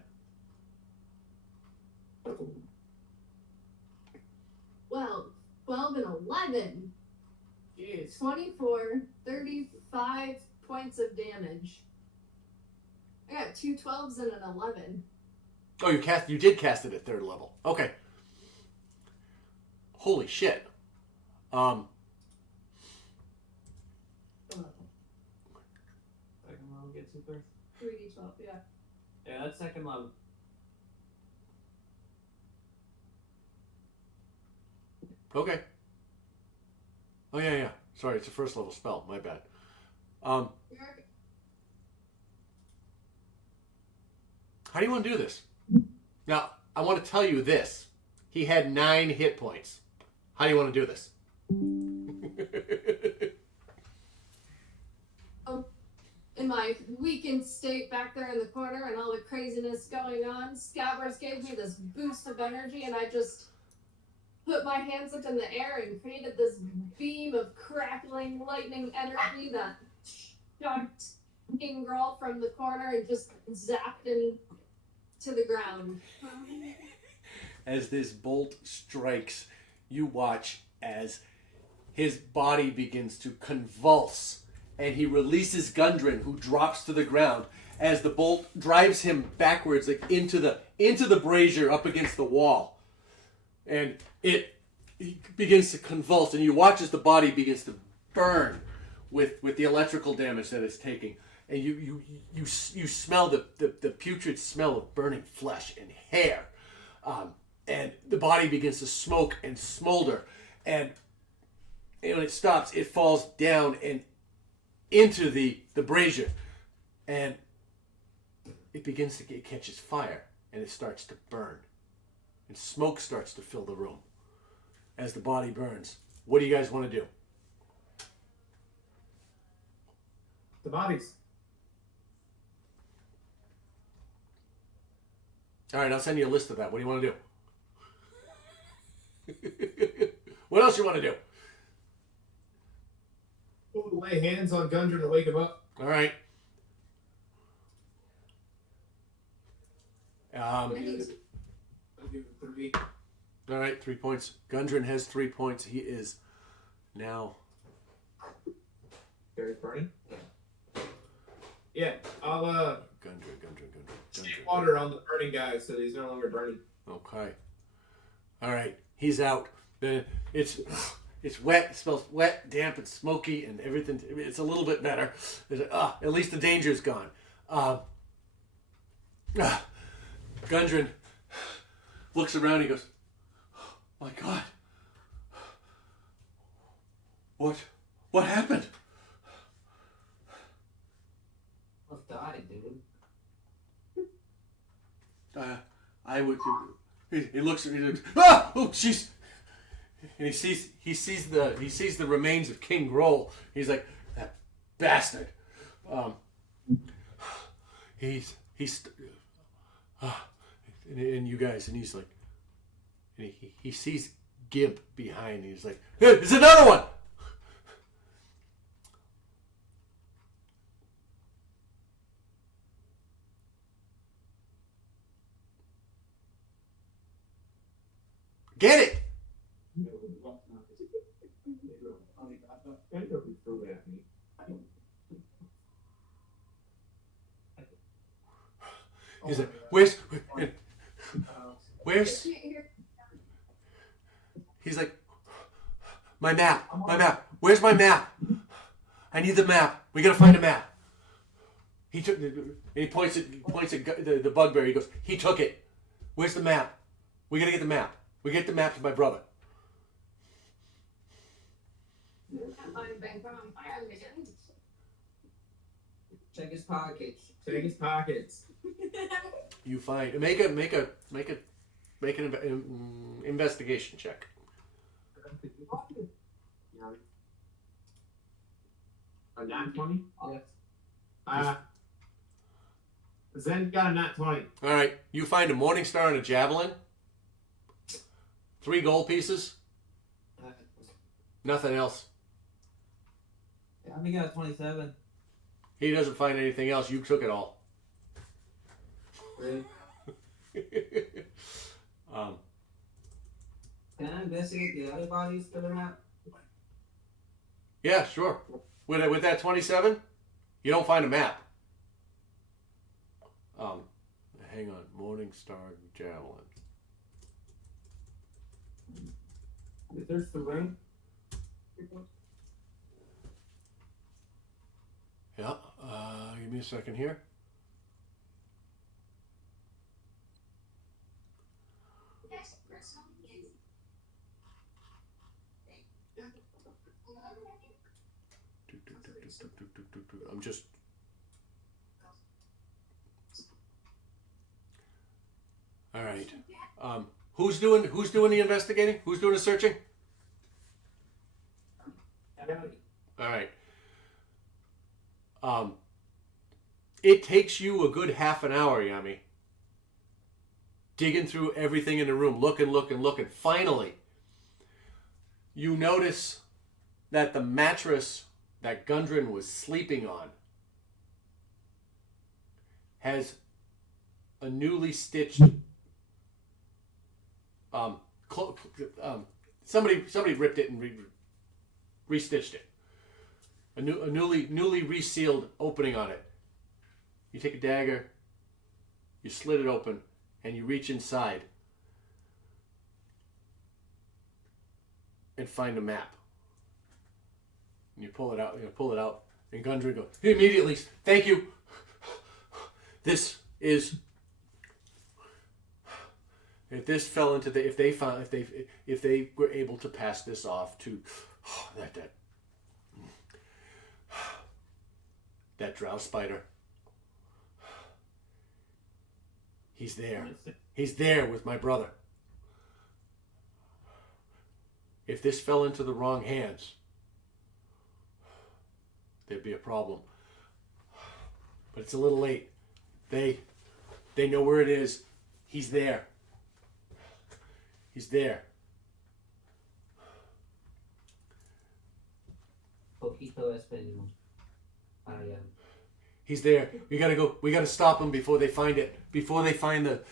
Well, 12 and 11. Jeez. 24, 35 points of damage. I got 2 12s and an 11. Oh, you did cast it at 3rd level. Okay. Holy shit. Second level gets you first. 3d12, yeah. Yeah, that's second level. Okay. Oh yeah. Sorry, it's a first level spell. My bad. You're okay. How do you want to do this? Now, I want to tell you this. He had 9 hit points. How do you want to do this? In my weakened state back there in the corner and all the craziness going on, Scabbers gave me this boost of energy and I just put my hands up in the air and created this beam of crackling lightning energy that shot King Grol from the corner and just zapped him to the ground. As this bolt strikes, you watch as his body begins to convulse and he releases Gundren, who drops to the ground as the bolt drives him backwards, like into the brazier up against the wall. And he begins to convulse, and you watch as the body begins to burn with the electrical damage that it's taking. And you smell the putrid smell of burning flesh and hair. And the body begins to smoke and smolder. And when it stops, it falls down and into the brazier. And it catches fire. And it starts to burn. And smoke starts to fill the room as the body burns. What do you guys want to do? The bodies. All right, I'll send you a list of that. What do you want to do? What else you want to do? Lay hands on Gundren to wake him up. All right. I'll give him 3. All right, 3 points. Gundren has 3 points. He is now. Very burning. Yeah, I'll Gundren. water on the burning guy so he's no longer burning. Okay. All right, he's out. It's wet. It smells wet, damp, and smoky, and everything. It's a little bit better. At least the danger's gone. Gundren looks around. He goes, "Oh my God, what happened?" I'll die, dude. I would. He looks at me. Ah! Oh, jeez! And he sees the remains of King Grol. He's like, that bastard. And you guys, and he's like, and he sees Gimp behind. And he's like, hey, there's another one. Get it! He's like, where's? He's like, my map. Where's my map? I need the map. We gotta find a map. He took, and he points at the bugbear. He goes, he took it. Where's the map? We gotta get the map. We get the map to my brother. I've been from Ireland. Check his pockets. Check his pockets. You find make an investigation check. A nat 20? Yes. Zen got a nat 20. All right, you find a morning star and a javelin. 3 gold pieces. Nothing else. I think I got 27. He doesn't find anything else. You took it all. Really? um, Can I investigate the other bodies for the map? yeah, sure. With that 27, you don't find a map. Hang on. Morning star javelin. There's the ring. Yeah. Give me a second here. I'm just. All right. Who's doing the investigating? Who's doing the searching? All right. It takes you a good half an hour, Yami, digging through everything in the room, looking. Finally, you notice that the mattress that Gundren was sleeping on has a newly stitched somebody ripped it and restitched it. A newly resealed opening on it. You take a dagger, you slit it open, and you reach inside and find a map. And you pull it out, and Gundren goes, immediately, thank you. This is, if this fell into the, if they were able to pass this off to that drow spider. He's there. He's there with my brother. If this fell into the wrong hands, there'd be a problem. But it's a little late. They know where it is. He's there. He's there. Poquito español. He's there. We gotta go. We gotta stop him before they find it. Before they find the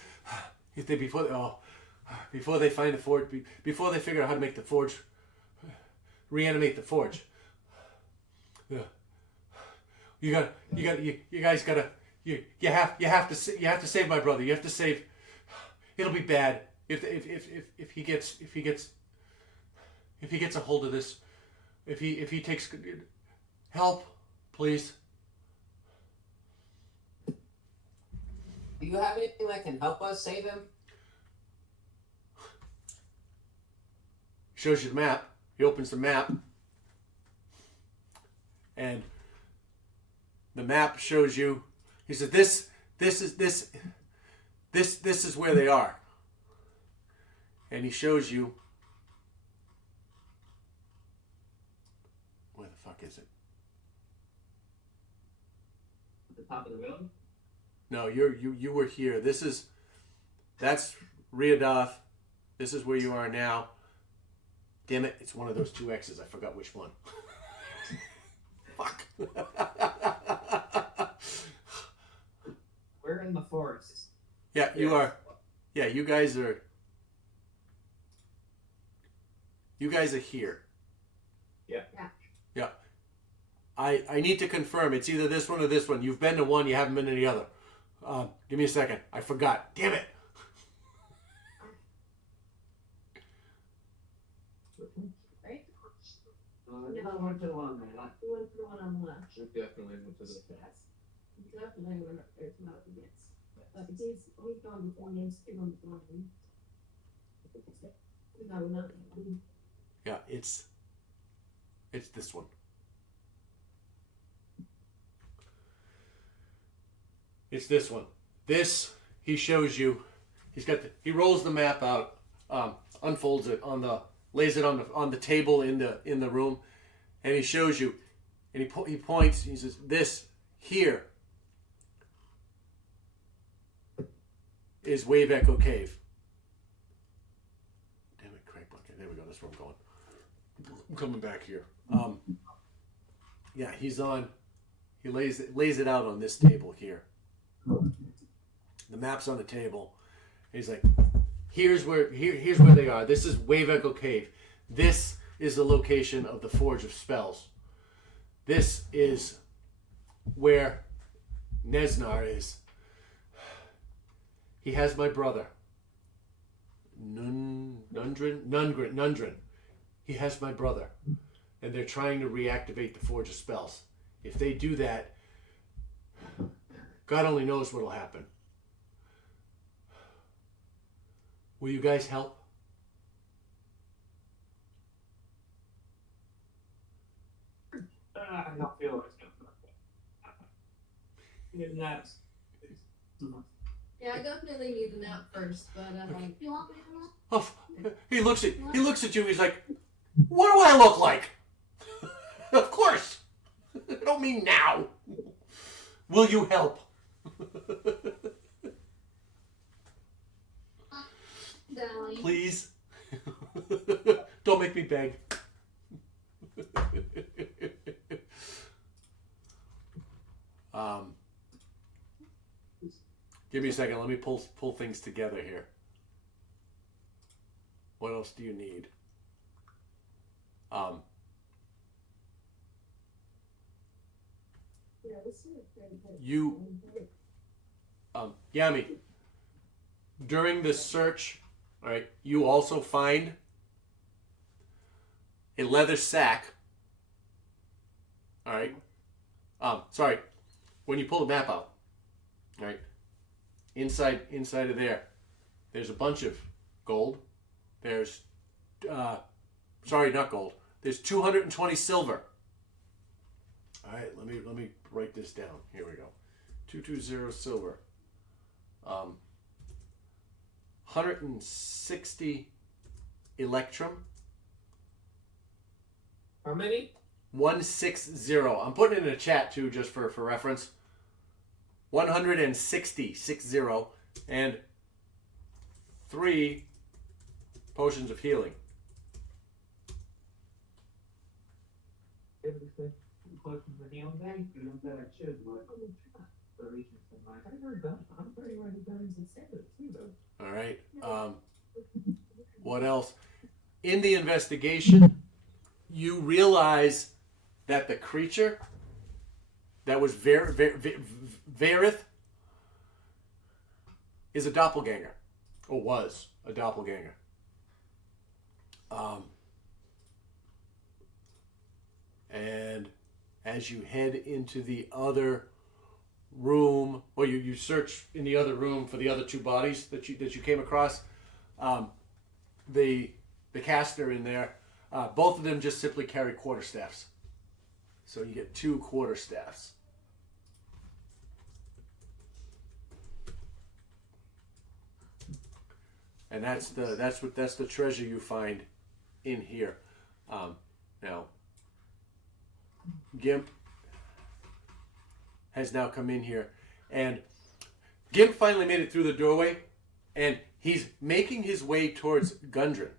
forge. Before they figure out how to make the forge. Reanimate the forge. Yeah. You have to save my brother. You have to save. It'll be bad if he gets a hold of this. If he takes help, please. Do you have anything that can help us save him? He shows you the map. He opens the map, and the map shows you. He said, "This is where they are," and he shows you. Where the fuck is it? At the top of the road? No, you were here. That's Riadoth. This is where you are now. Damn it, it's one of those 2 X's. I forgot which one. Fuck. We're in the forest. Yeah, you are. Yeah, you guys are here. Yeah. Yeah. I need to confirm. It's either this one or this one. You've been to one, you haven't been to the other. Give me a second. I forgot. Damn it. Right? I went to the one on the left. We went for the one on the left. We definitely went to the Definitely went up there to not forget. But it is, we've gone before names, two on the line. No, not. Yeah, it's It's this one. It's this one. This, he shows you. He rolls the map out, unfolds it lays it on the table in the room, and he shows you, and he points. He says, "This here is Wave Echo Cave." Damn it, Craig. Okay, there we go. That's where I'm going. I'm coming back here. Yeah, he's on. He lays it out on this table here. The map's on the table. He's like, here's where they are. This is Wave Echo Cave. This is the location of the Forge of Spells. This is where Nesnar is. He has my brother. Nundrin. He has my brother. And they're trying to reactivate the Forge of Spells. If they do that, God only knows what'll happen. Will you guys help? I don't feel it's gonna that. Yeah, I definitely need the nap first, but You want me to? Oh, he looks at you. He's like, "What do I look like?" Of course. I don't mean now. Will you help? Darling. Please. Don't make me beg. Give me a second. Let me pull things together here. What else do you need? Yami, during this search, all right, you also find a leather sack. All right. Sorry. When you pull the map out, all right, inside of there's a bunch of gold. There's, sorry, not gold. There's 220 silver. All right, let me write this down. Here we go. 220 silver. 160 electrum. How many? 160. I'm putting it in a chat too, just for reference. 160, and 3 potions of healing. All right. What else? In the investigation, you realize that the creature that was Verith is a doppelganger, or was a doppelganger. And as you head into the other room, or you search in the other room for the other 2 bodies that you came across, the caster in there, both of them just simply carry quarterstaffs. So you get 2 quarterstaffs. And that's the treasure you find in here. Now, Gimp has now come in here, and Gimp finally made it through the doorway, and he's making his way towards Gundren.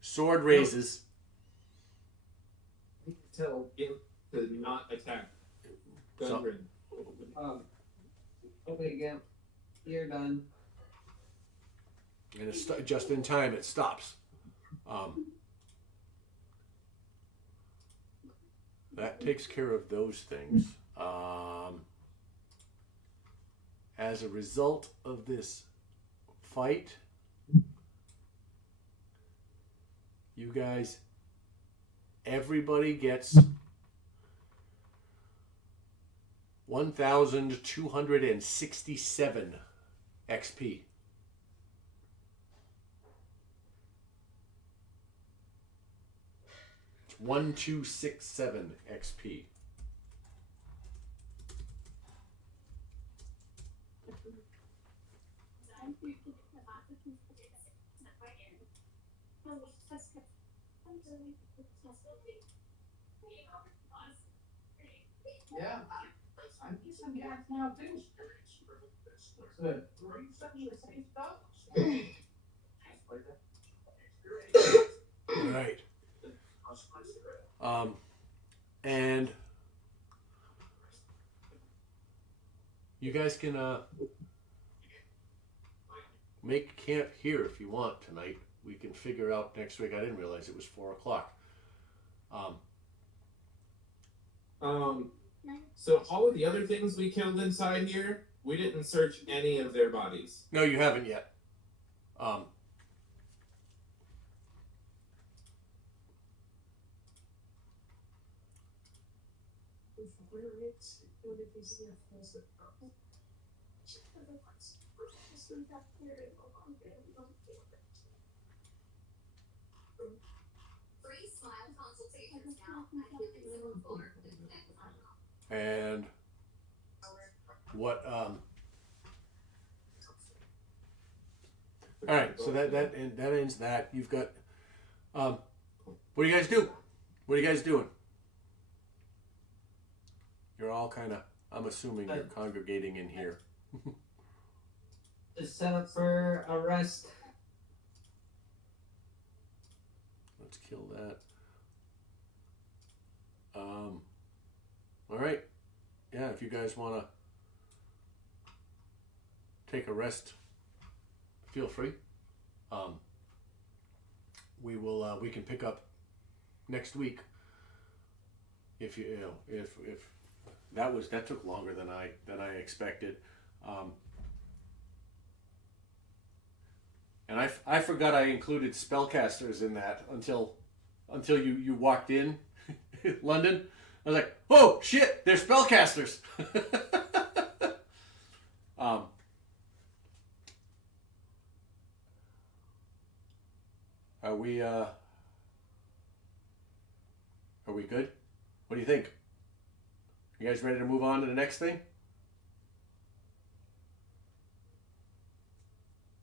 Sword raises. Tell Gimp to not attack Gundren. Okay, Gimp, you're done. And it's just in time, it stops. That takes care of those things. As a result of this fight, you guys, everybody gets 1,267 XP. 1267 XP. Yeah. I'm some gas now too. Good. All right. And you guys can make camp here if you want tonight. We can figure out next week. I didn't realize it was 4:00. So all of the other things we killed inside here, we didn't search any of their bodies. No, you haven't yet. And what all right, so that ends that. You've got what do you guys do? What are you guys doing? You're all kind of, I'm assuming you're congregating in here. Just set up for a rest. Let's kill that. All right. Yeah, if you guys want to take a rest, feel free. We will. We can pick up next week. If if that took longer than I expected. And I forgot I included spellcasters in that until you walked in, London. I was like, oh shit, they're spellcasters. Are we good? What do you think? You guys ready to move on to the next thing?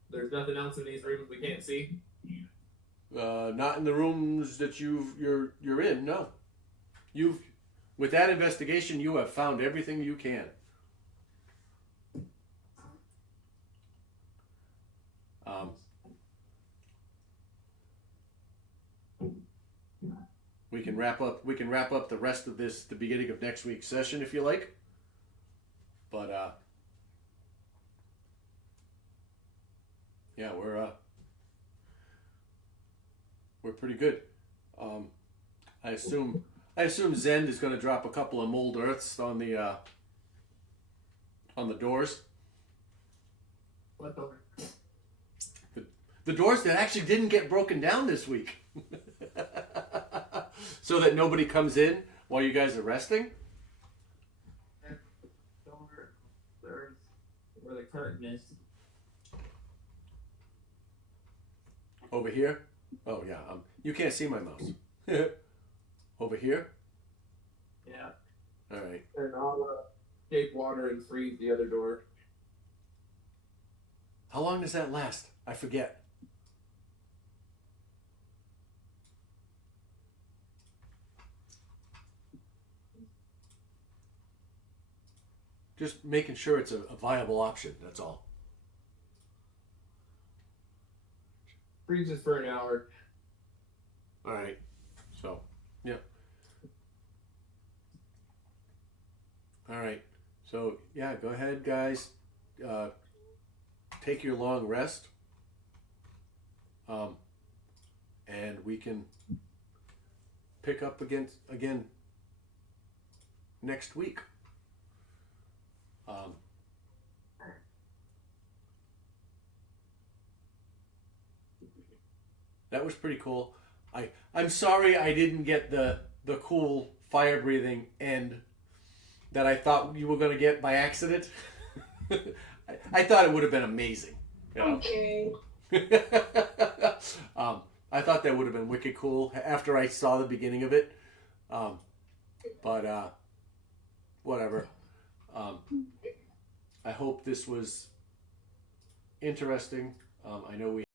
There's nothing else in these rooms we can't see. Not in the rooms that you're in. No, with that investigation, you have found everything you can. We can wrap up the rest of this the beginning of next week's session if you like. But yeah, we're pretty good. I assume Zend is going to drop a couple of mold earths on the doors. What door? The doors that actually didn't get broken down this week. So that nobody comes in while you guys are resting. Door. There's where the curtain is. Over here? Oh yeah, you can't see my mouse. Over here? Yeah. All right. And I'll take water and freeze the other door. How long does that last? I forget. Just making sure it's a viable option, that's all. Freezes for an hour. All right. So, yeah. All right. So, yeah, go ahead, guys. Take your long rest. And we can pick up again next week. That was pretty cool. I'm sorry I didn't get the cool fire breathing end that I thought you were going to get by accident. I thought it would have been amazing. You know? Okay. I thought that would have been wicked cool after I saw the beginning of it. But whatever. I hope this was interesting. I know we